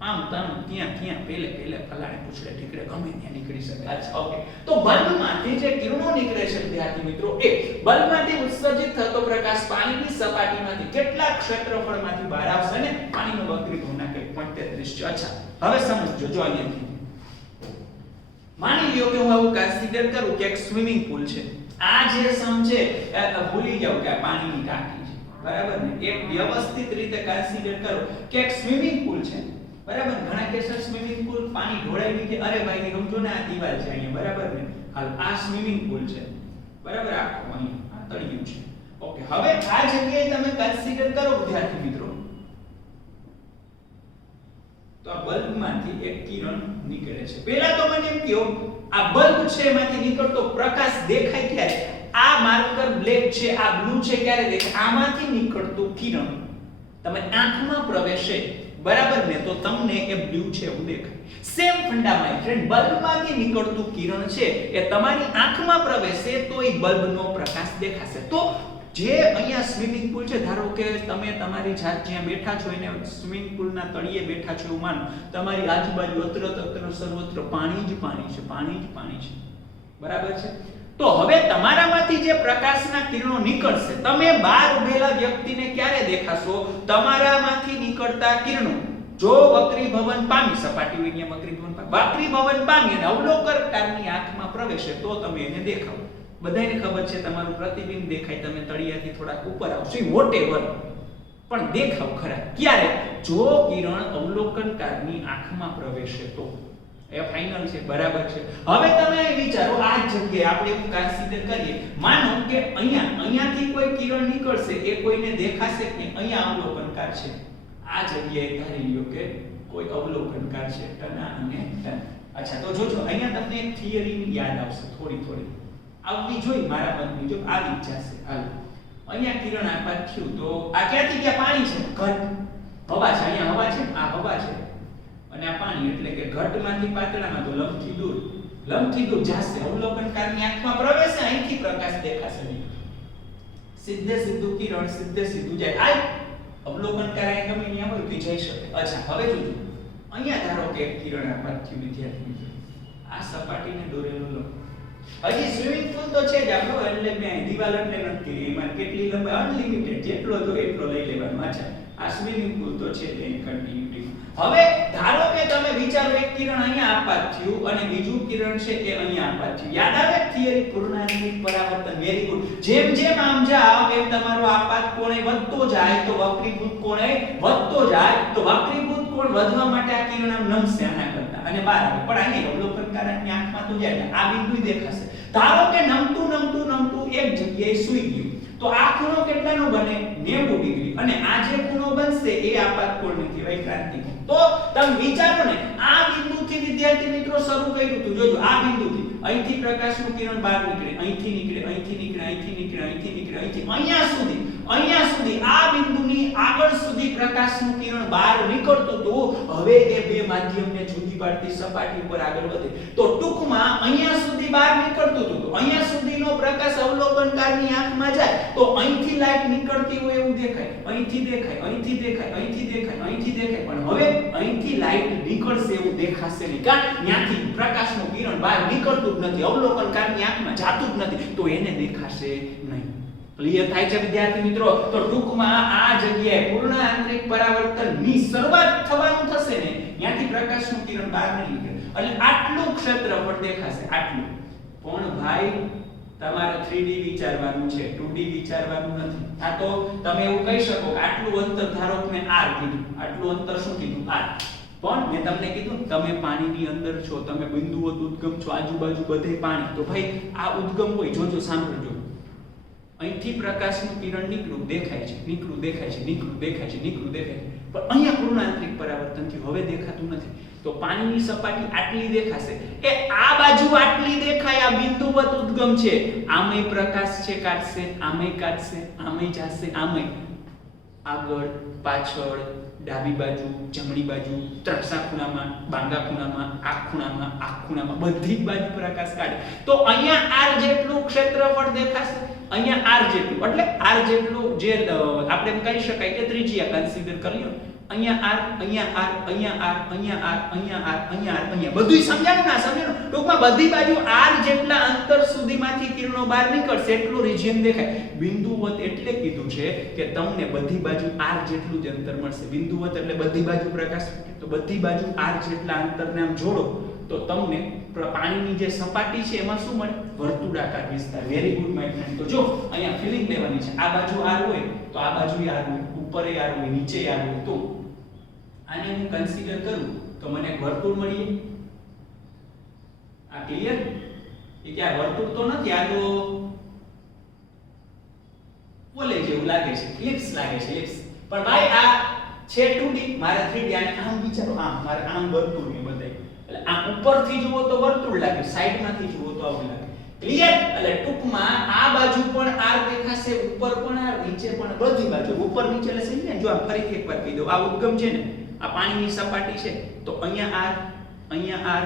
આમ તામ ત્યાં ત્યાં પેલે ફલાણે પૂછડે ઠીકડે ગમે ત્યાં નીકળી શકે. અચ્છા, ઓકે. તો બલ્બમાંથી જે કિરણો નીકળે છે વિદ્યાર્થી મિત્રો, એ બલ્બમાંથી ઉત્સર્જિત થતો પ્રકાશ પાણીની સપાટીમાંથી કેટલા ક્ષેત્રફળમાંથી બહાર આવશે ને પાણીનો વક્રીભવ ના કે 0.33 છે. અચ્છા, હવે સમજો. જો અહીંયાથી માની લ્યો કે હું આવું કન્સિડર કરું કે એક સ્વિમિંગ પૂલ છે. આ જે સમ છે ભૂલી જાવ કે આ પાણીની ટાંકી છે. બરાબર ને? એક વ્યવસ્થિત રીતે કન્સિડર કરો કે એક સ્વિમિંગ પૂલ છે. બરાબર. ઘણા કેસો સ્વિમિંગ પૂલ પાણી ઢોળાઈ ગઈ કે અરે ભાઈ સમજો ને આ દીવાલ છે અહીંયા. બરાબર ને? હાલ આ સ્વિમિંગ પૂલ છે. બરાબર. આખો અહીં આ તળિયું છે. ઓકે. હવે આ જગ્યાએ તમે કન્સિડર કરો વિદ્યાર્થી મિત્રો, તો આ બલ્બમાંથી એક કિરણ નીકળે છે. પહેલા તો મને એમ કહો, આ બલ્બ છે એમાંથી નીકળતો પ્રકાશ દેખાય ક્યારે? આ માર્કર બ્લેક છે, આ બ્લુ છે, ક્યારે દેખાય? આમાંથી નીકળતું કિરણ તમે આંખમાં પ્રવેશે, બરાબર ને, તો તમને એ બ્લુ છે એવું દેખાય. સેમ ફંડા માય ફ્રેન્ડ, બલ્બમાંથી નીકળતું કિરણ છે એ તમારી આંખમાં પ્રવેશે તો એ બલ્બનો પ્રકાશ દેખાશે. તો જે અહીંયા સ્વિમિંગ પૂલ છે, ધારો કે તમે તમારી જાત જ્યાં બેઠા છો એને સ્વિમિંગ પૂલના તળિયે બેઠા છો એવું માનો, તમારી આજુબાજુ અત્ર સર્વત્ર પાણી જ પાણી છે, પાણી જ પાણી છે. બરાબર છે? તો હવે તમારામાંથી જે પ્રકાશના કિરણો નીકળશે, તમે બહાર ઉભેલા વ્યક્તિને ક્યારે દેખાશો? તમારામાંથી નીકળતા કિરણો જો વક્રીભવન પામી, સપાટી હોય ત્યાં વક્રીભવન પામી અને અવલોકનકારની આંખમાં પ્રવેશે તો તમે એને દેખાવ. બધાને ખબર છે તમારું પ્રતિબિંબ દેખાય, તમે તળિયાથી થોડાક ઉપર આવશો, વોટેવર, પણ દેખાવ ખરા. ક્યારે? જો કિરણ અવલોકનકારની આંખમાં પ્રવેશે તો. એ ફાઇનલ છે, બરાબર છે. હવે તમે વિચારો આ જગ્યાએ આપણે એવું કન્સિડર કરીએ, માનો કે અહીંયાથી કોઈ કિરણ નીકળશે, એ કોઈને દેખાશે કે અહીંયા અવલોકનકાર છે. આ જગ્યાએ ધારી લ્યો કે કોઈ અવલોકનકાર છે, ટના અને ટન. અચ્છા, તો જોજો અહીંયા તમને એક થિયરી યાદ આવશે, થોડી આવવી જોઈએ મારા મતની, જો આવી જ જશે. હાલો, અહીંયા કિરણ આપાત થયું તો આ ક્યાંથી ક્યાં પાણી છે, ઘટ હવા છે, અહીંયા હવા છે, આ હવા છે અને આ પાણી, એટલે કે ઘટમાંથી પાતળામાં તો લંબથી દૂર જશે. અવલોકનકારની આંખમાં પ્રવેશે, અહીંથી પ્રકાશ દેખાશે નહીં, સીધું કિરણ સીધું જાય. આ અવલોકનકાર અહીં ગમે ત્યાં હોય તો જઈ શકે. અચ્છા, હવે જોજો અહીંયા ધારો કે એક કિરણ આપાત થયું વિદ્યાર્થી મિત્રો, આ સપાટીને દોરેલો લો. હજી સ્વિમિંગ પુલ તો છે જ આપણો, એટલે મેં દીવાલ એટલે નથી, એમાં કેટલી લંબાઈ અનલિમિટેડ, જેટલો જો એટલો લઈ લેવાનો. અચ્છા, આ સ્વિમિંગ પુલ તો છે જ એની કન્ટિન્યુટી. હવે ધારો કે તમે વિચારો એક કિરણ અહીંયા આપાત થયું અને બીજું કિરણ છે એ અહીંયા આપાત થયું. યાદ આવે થિયરી પૂર્ણાંકિત પરાવર્તન? Very good. જેમ આમ જાવ એમ તમારો આપાત કોણ વધતો જાય તો વક્રીભૂત કોણ વધતો જાય, તો વક્રીભૂત કોણ વધવા માટે આ કિરણ આમ નમશે આના કરતા અને બહાર આવે. પણ અહીંયા અવલોકનકારની આંખમાં તો જાય આ બિંદુ દેખાશે. ધારો કે નમતું એક જગ્યાએ સૂઈ ગયું, તો આ ખૂણો કેટલાનો બને? 90 ડિગ્રી. અને આ જે ખૂણો બનશે એ આપાત કોણ કહેવાય? ક્રાંતિકોણ. તો તમે વિચારો ને, આ બિંદુથી વિદ્યાર્થી મિત્રો શરૂ કર્યું હતું. જોજો આ બિંદુથી અહીંથી પ્રકાશનું કિરણ બહાર નીકળે, અહીંથી નીકળે, અહીંથી અહીંયા સુધી આ બિંદુની આગળ સુધી પ્રકાશનું કિરણ બહાર નીકળતું હતું. હવે એ બે માધ્યમને જુદી પાડતી સપાટી ઉપર આગળ વધે. તો ટૂંકમાં અહીંયા સુધી બહાર નીકળતું હતું, તો અહીંયા સુધીનો પ્રકાશ અવલોકનકારની આંખમાં જાય તો અહીંથી લાઈટ નીકળતી હોય એવું દેખાય, અહીંથી દેખાય, પણ હવે અહીંથી લાઈટ નીકળશે એવું દેખાશે નહીં, કારણ ત્યાંથી પ્રકાશનું કિરણ બહાર નીકળતું જ નથી, અવલોકનકારની આંખમાં જાતું જ નથી, તો એને દેખાશે નહીં. ક્લિયર થાય છે વિદ્યાર્થી મિત્રો? તો ટૂંકમાં આ જગ્યાએ પૂર્ણ આંતરિક પરાવર્તનની શરૂઆત થવાનું થશે ને, ત્યાંથી પ્રકાશનું કિરણ બહાર નહીં નીકળે, એટલે આટલું ક્ષેત્રફળ દેખાશે, આટલું. પણ ભાઈ તમારે 3D વિચારવાનું છે, 2D વિચારવાનું નથી. આ તો તમે એવું કહી શકો કે આટલું અંતર ધારો કે મેં r કીધું, આટલું અંતર શું કીધું? r. પણ મેં તમને કીધું તમે પાણીની અંદર છો, તમે બિંદુઓ ઉદ્ગમ છો, આજુબાજુ બધે પાણી, તો ભાઈ આ ઉદ્ગમ હોય, જોજો સાંભળજો, અહીંથી પ્રકાશનું કિરણ નીકળું દેખાય છે, નીકળું દેખાય છે, પણ અહીંયા પૂર્ણ આંતરિક પરાવર્તનથી હવે દેખાતું નથી. તો પાણીની સપાટી આટલી દેખાશે, એ આ બાજુ આટલી દેખાય, આ બિંદુવત ઉદ્ગમ છે, આમેય પ્રકાશ છે કાઢશે, આમેય કાઢશે, આમેય જશે, આમેય આગળ પાછળ, ડાબી બાજુ, જમણી બાજુ, ત્રણસા ખૂણામાં, બાંગા ખૂણામાં, આ ખૂણામાં, બધી જ બાજુ પ્રકાશ કાઢે. તો અહીંયા r જેટલું ક્ષેત્રફળ દેખાશે, અહીંયા r જેટલું, એટલે r જેટલું જે આપણે એમ કહી શકાય કે ત્રિજ્યા કન્સિડર કરી લો. અહીંયા r, બધુંય સમજાણું ના સમજાણું? ટૂંકમાં બધી બાજુ r જેટલા અંતર સુધીમાંથી કિરણો બહાર નીકળશે એટલું રિજિયન દેખાય. બિંદુવત એટલે કીધું છે કે તમને બધી બાજુ r જેટલું જ અંતર મળશે. બિંદુવત એટલે બધી બાજુ પ્રકાશ, તો બધી બાજુ r જેટલા અંતરને આમ જોડો તો તમને પાણીની જે સપાટી છે એમાં શું મળે? વર્તુળાકાર વિસ્તાર. Very good my friend. તો જો અહીંયા ફિલિંગ લેવાની છે, આ બાજુ r હોય તો આ બાજુ r હોય, ઉપર r હોય, નીચે r હોય, તો આને હું કન્સિડર કરું તો મને એક વર્તુળ મળી. આ ક્લિયર? એ કે આ વર્તુળ તો નથી, આ તો બોલે જેવું લાગે છે, એલિપ્સ લાગે છે, એલિપ્સ. પણ ભાઈ આ છે 2D, મારે 3D. આને આમ વિચારો, આમ મારે આમ વર્તુળ ને બધાય, એટલે આ ઉપરથી જુઓ તો વર્તુળ લાગે, સાઈડમાંથી જુઓ તો આવું લાગે. ક્લિયર? એટલે ટૂંકમાં આ બાજુ પણ r દેખાશે, ઉપર પણ r, નીચે પણ, બધી બાજુ ઉપર નીચે. એટલે સમજ્યા? જો આ ફરીથી એકવાર કહી દઉં, આ ઉદ્ગમ છે ને, આ પાણીની સપાટી છે, તો અહીંયા r, અહીંયા r,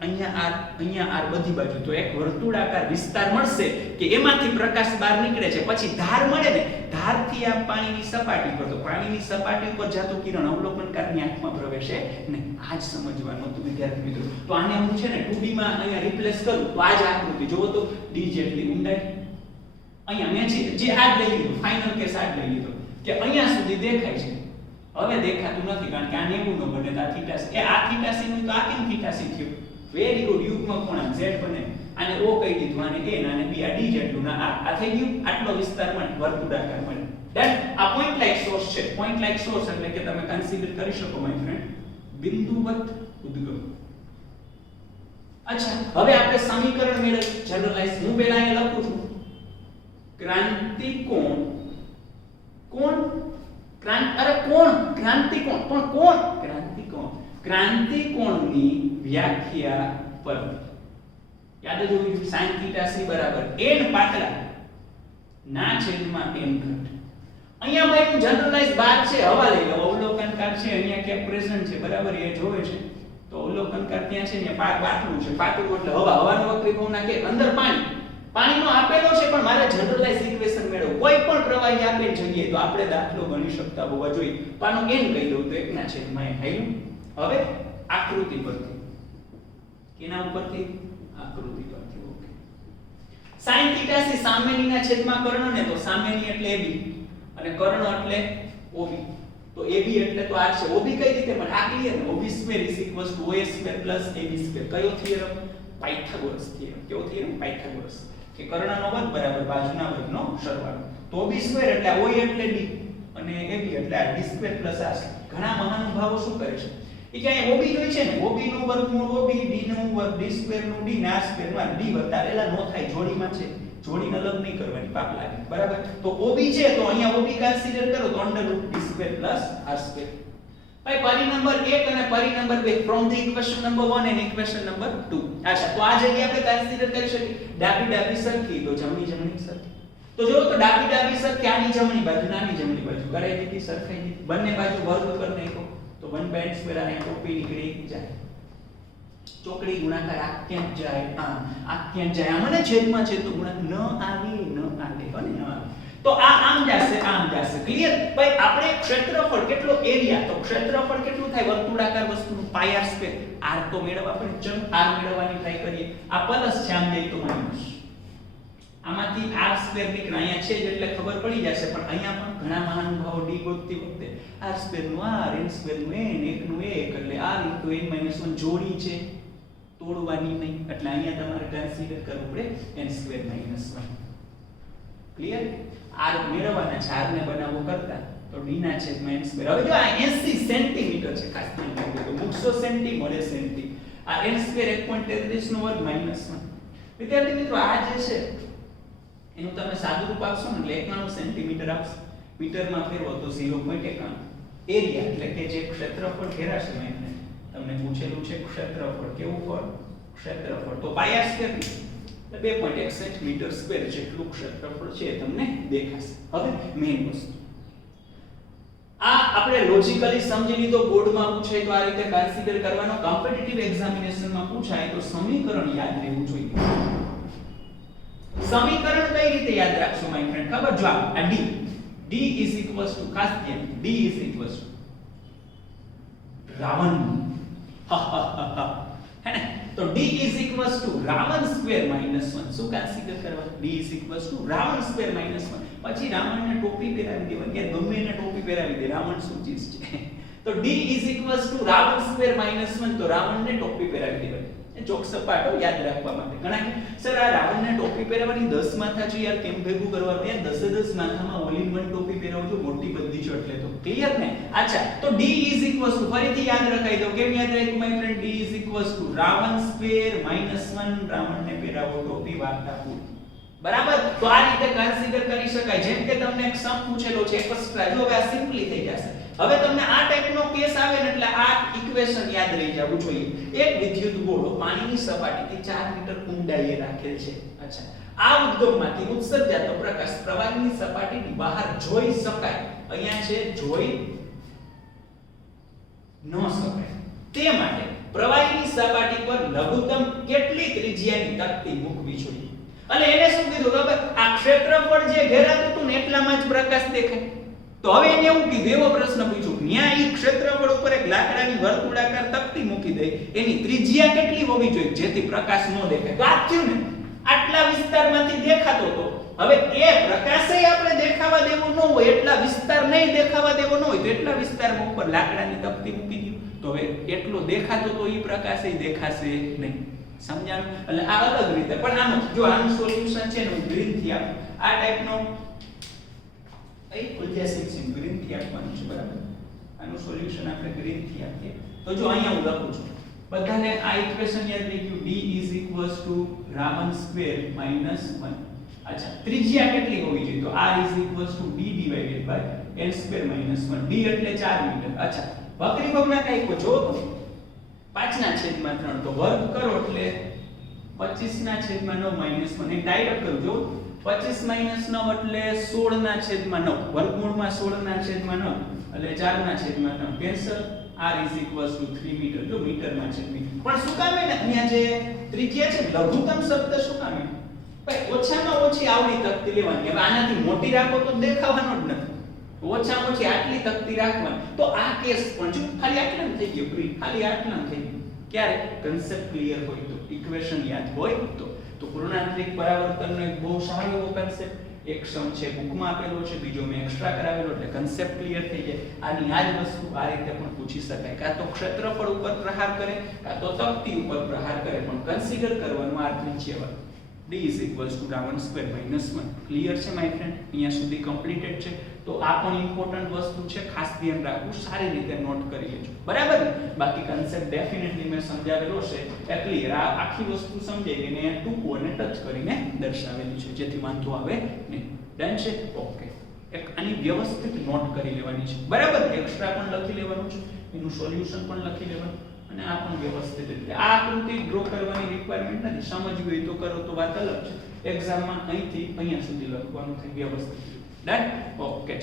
અહીંયા r, બધી બાજુ. તો એક વર્તુળાકાર વિસ્તાર મળશે કે એમાંથી પ્રકાશ બહાર નીકળે છે. પછી ધાર મળે ને, ધારથી આ પાણીની સપાટી પર, તો પાણીની સપાટી ઉપર જતું કિરણ અવલોકનકારની આંખમાં પ્રવેશે નહીં. આ જ સમજવાનું હતું વિદ્યાર્થી મિત્રો. તો આને હું છે ને 2D માં અહીંયા રિપ્લેસ કરું તો આ જ આકૃતિ જોવો તો d જેટલી ઊંડાઈ. અહીંયા મેં જે આ જ લઈ લીધું, ફાઇનલ કેસ આ જ લઈ લીધો કે અહીંયા સુધી દેખાય છે. હવે દેખાતું નથી કારણ કે આ 90 નો બને, આ θc, એ આ θc નું તો આ કેમ θc થયું? Very good. યુગ્મ કોણ z બને, આને o કહી દીધું, આને a, આને b, આ d જેટલું ના આ થઈ ગયું. આટલો વિસ્તાર મળે, વર્તુળાકાર મળે. ધેટ આ પોઈન્ટ લાઇક સોર્સ છે. પોઈન્ટ લાઇક સોર્સ એટલે કે તમે કન્સિડર કરી શકો માય ફ્રેન્ડ બિંદુવત ઉદ્ગમ. અચ્છા, હવે આપણે સમીકરણ મેળવીએ જનરલાઈઝ. હું પહેલા અહીંયા લખું છું ક્રાંતિકોણ કોણ ક્રાંતિકોણ પણ કોણ ક્રાંતિકોણની વ્યાખ્યા પર યાદ જ હોવી જોઈએ sin θ c બરાબર n પાતળા ના છેદમાં n ઘટ. અહીંયા ભાઈ હું જનરલાઈઝ બાર છે હવા લઈ લો. અવલોકનકાર છે અહીંયા ક્યાં પ્રેઝન્ટ છે બરાબર એ જોવે છે તો અવલોકનકાર ત્યાં છે ને પાતળું છે. પાતળું એટલે હવા. હવાનો વક્રીભાવ ના કે અંદર પાણીનો આપેલો છે પણ મારે જનરલાઈઝ ઇક્વેશન મેળવવું. કોઈ પણ પ્રવાહી આપેલ જગ્યાએ તો આપણે દાખલો ગણી શકતા હોવા જોઈએ. પાનો n કહી દઉં તો 1 ના છેદમાં n હાઈલું. હવે આકૃતિ પરથી કેના ઉપરથી આકૃતિ પરથી ઓકે. sin θ c સામેનીના છેદમાં કર્ણ ને તો સામેની એટલે ab અને કર્ણ એટલે OB. તો AB એટલે તો આ છે. OB કઈ રીતે મળે આ ક્લિયર ને. OB square OA square AB square. કયો થિયરમ? Pythagoras theorem. કેવો થિયરમ? પાયથાગોરસ. કે કર્ણનો વર્ગ બરાબર બાજુના વર્ગનો સરવાળો. તો OB સ્ક્વેર એટલે OA એટલે D અને AB એટલે આ D સ્ક્વેર પ્લસ આ. ઘણા મહાનુભાવો શું કરે છે એ કે અહીં OB જોઈ છે ને OB નું વર્ગમૂળ OB D નું વર્ગ D સ્ક્વેર નું D ના સ્ક્વેર માં D વતાવેલા નો થાય. જોડીમાં છે. જોડીને અલગ નહીં કરવાની પાપ લાગે બરાબર. તો OB છે તો અહીંયા OB કન્સિડર કરો તો √d² + r². ભાઈ પરી નંબર 1 અને પરી number 2 from the equation number 1 and equation number 2. અચ્છા, તો આ જગ્યાએ આપણે કન્સિડર કરી શકીએ ડાબી સરખી તો જમણી સરખી. તો જો તો ડાબી સરખી આની જમણી બાજુ નાની જમણી બાજુ કરાઈ દીધી સરખાઈ દીધી. બંને બાજુ વર્ગ કરી નાખો તો 1/2 અને ટોપી નીકળી જાય. ચોકડી ગુણાકાર આ ક્યાં જાય આ ક્યાં જાય. મને છેદમાં છે તો ગુણાકાર ન આવે અને ન આવે. તો આ આમ જશે ક્લિયર. ભાઈ આપણે ક્ષેત્રફળ કેટલો એરિયા તો ક્ષેત્રફળ કેટલું થાય વર્તુળાકાર વસ્તુનું પાય r સ્ક્વેર. r તો મેળવવા આપણે ચલ r મેળવવાની ટ્રાય કરીએ. આ પ્લસ છે આમ જાય તો માઈનસ. આમાંથી r સ્ક્વેર નીકળે અહીંયા છે જ એટલે ખબર પડી જશે પણ અહીંયા પણ ઘણા મહાનુભાવો d ગોતતી વખતે r સ્ક્વેર નું r n સ્ક્વેર નું n 1 નું 1 એટલે r * n - 1 જોડી છે તોડવાની નહીં એટલે અહીંયા તમારે કન્સિડર કરવું પડે n સ્ક્વેર - 1. ક્લિયર. r મેળવવાના છે r ને બનાવવો કરતા તો d ના છેદમાં n સ્ક્વેર. હવે જો આ 80 સેન્ટીમીટર છે ખાસ ધ્યાન રાખજો તો મૂકશો સેન્ટી મળે સેન્ટી. આ n સ્ક્વેર 1.33 નો વર્ગ -1. વિદ્યાર્થી મિત્રો આ જે છે એનું તમે સાદું રૂપ આપશો ને એટલે 91 સેન્ટીમીટર આપશો. મીટરમાં ફેરવો તો 0.91. એરિયા એટલે કે જે ક્ષેત્રફળ ઘેરાશે મેં તમને પૂછેલું છે ક્ષેત્રફળ. કેવું ફળ? ક્ષેત્રફળ. તો પાય r સ્ક્વેર એટલે 2.61 મીટર સ્ક્વેર જેટલું ક્ષેત્રફળ છે તમને દેખાશે. હવે મેઈન વસ્તુ આ આપણે લોજિકલી સમજી લીધો. બોર્ડમાં પૂછાય તો આ રીતે કન્સિડર કરવાનો. કોમ્પિટિટિવ એક્ઝામિનેશનમાં પૂછાય તો સમીકરણ યાદ રહેવું જોઈએ. સમીકરણ કઈ રીતે યાદ રાખશો માય ફ્રેન્ડ? ખબર જો આ d ખાસ ધ્યાન d રાવણ હે ને તો d રાવણ સ્ક્વેર - 1. શું કન્સિડર કરવાનું? d Ravan square - 1. પછી રાવણને ટોપી પહેરાવી દેવાની. કે ગમે એને ટોપી પહેરાવી દે. રાવણ શું ચીજ છે? તો d રાવણ સ્ક્વેર - 1 તો રાવણને ટોપી પહેરાવી દેવાની. ચોક સપાટો યાદ રાખવા માટે. ઘણા સર આ રાવણને ટોપી પહેરાવવાની 10 માથા છે યાર કેમ ભેગું કરવાનું? યાર 10 માથામાં ઓલ ઇન વન ટોપી પહેરાવજો મોટી બધી છે એટલે તો ક્લિયર ને. અચ્છા, તો d ફરીથી યાદ રખાઈ દો. કેમ યાદ રાખ્યું my friend? d Ravan square - 1 રાવણને પહેરાવો ટોપી વાર્તા પૂરી. બરાબર. તો આ રીતે કન્સિડર કરી શકાય. જેમ કે તમને એક સમ પૂછેલો છે એક્સ્ટ્રા. જો હવે આ સિમ્પલી થઈ જશે. હવે તમને આ ટાઈપનો કેસ આવે ને એટલે આ ઇક્વેશન યાદ રહી જવું જોઈએ. એક વિદ્યુત ગોળો પાણીની સપાટીથી 4 મીટર ઊંડાઈએ રાખેલ છે. અચ્છા, આ ઉદ્ગમમાંથી ઉત્સર્જાતો પ્રકાશ પ્રવાહીની સપાટીની બહાર જોઈ શકાય. અહીંયા છે જોઈ ન શકાય. તે માટે પ્રવાહીની સપાટી પર લઘુત્તમ કેટલી ત્રિજ્યાની તકતી મૂકવી જોઈએ. અને એને શું કીધું ખબર? આ ક્ષેત્રફળ જે ઘેરાતું હતું ને એટલામાં જ પ્રકાશ દેખાય. તો હવે એને એવું કીધું, એવો પ્રશ્ન પૂછ્યો ન્યા ઈ ક્ષેત્રફળ ઉપર એક લાકડાની વર્તુળાકાર તકતી મૂકી દે. એની ત્રિજ્યા કેટલી હોવી જોઈએ જેથી પ્રકાશ ન દેખાય? તો આ થયું ને આટલા વિસ્તારમાંથી દેખાતો હતો. હવે એ પ્રકાશે આપણે દેખાવા દેવો ન હોય, એટલા વિસ્તાર નહીં દેખાવા દેવો ન હોય તો એટલા વિસ્તારમાં ઉપર લાકડાની તકતી મૂકી દો. તો હવે એટલો દેખાતો તો ઈ પ્રકાશે દેખાશે નહીં. સમજાણું? એટલે આ અલગ રીતે પણ આનું જો આનું સોલ્યુશન છે ને હું ગ્રીન થી આપ આ ટાઈપનો ઉલ્લેસિત ગ્રીન થી આપવાનું છે. બરાબર. આનું સોલ્યુશન આપણે ગ્રીન થી આપીએ તો જો અહીંયા હું લખું છું બધાને આ ઇક્વેશન યાદ રહી ગયું, d r1 સ્ક્વેર માઈનસ 1. અચ્છા, ત્રિજ્યા કેટલી હોવી જોઈએ? તો r d divided by l square minus 1. d એટલે 4 મીટર. અચ્છા, વક્રી ભગ્ના કઈ જો 5 ના છેદમાં 3 તો વર્ગ કરો એટલે 25 ના છેદમાં 9 માઈનસ 1. એ ડાયરેક્ટ કરું જો 25 માઈનસ 9 એટલે 16 ના છેદમાં 9. વર્ગમૂળમાં 16 ના છેદમાં 9 એટલે 4 ના છેદમાં 9 કેન્સલ. r 3 metre. જો મીટરમાં છે મીટર. પણ શું કામ ને અહીંયા જે ત્રિજ્યા છે લઘુત્તમ શબ્દ શું કામ? ભાઈ ઓછામાં ઓછી આવડી તકતી લેવાની. હવે આનાથી મોટી રાખો તો દેખાવાનો જ નથી. ઓછામાં ઓછી આટલી તકતી રાખવાની. તો આ કેસ પણ જો ખાલી આટલા થઈ ગયો પ્રી, ખાલી આટલા થઈ ગયું. ક્યારે? કન્સેપ્ટ ક્લિયર હોય તો, ઇક્વેશન યાદ હોય તો પૂર્ણાંતરિક પરાવર્તનનો એક બહુ સારો એવો કન્સેપ્ટ એક સમ છે, બુકમાં આપેલો છે, બીજો મેં એક્સ્ટ્રા કરાવેલો એટલે કન્સેપ્ટ ક્લિયર થઈ જાય. આની આ જ વસ્તુ આ રીતે પણ પૂછી શકાય, કાં તો ક્ષેત્રફળ ઉપર પ્રહાર કરે, કાં તો તકતી ઉપર પ્રહાર કરે, પણ કન્સિડર કરવાનું આ ત્રિજ્યા d r1 square minus 1. Clear છે માય ફ્રેન્ડ? અહીંયા સુધી કમ્પ્લીટેડ છે. તો આ પણ ઇમ્પોર્ટન્ટ વસ્તુ છે, ખાસ ધ્યાન રાખવું, સારી રીતે નોટ કરી લેજો. બરાબર ને? બાકી કન્સેપ્ટ ડેફિનેટલી મેં સમજાવેલો છે. એ ક્લિયર, આ આખી વસ્તુ સમજાઈ ગઈ ને ટૂંકું અને ટચ કરીને દર્શાવેલી છે, જેથી વાંધો આવે નહીં. ડન છે? ઓકે. એક આની વ્યવસ્થિત નોટ કરી લેવાની છે. બરાબર? એક્સ્ટ્રા પણ લખી લેવાનું છે, એનું સોલ્યુશન પણ લખી લેવાનું, અને આ પણ વ્યવસ્થિત રીતે. આ આકૃતિ ડ્રો કરવાની રિક્વાયરમેન્ટ નથી, સમજવી હોય તો કરો તો વાત અલગ છે. એક્ઝામમાં અહીંથી અહીંયા સુધી લખવાનું થાય વ્યવસ્થિત. ડન? ઓકે.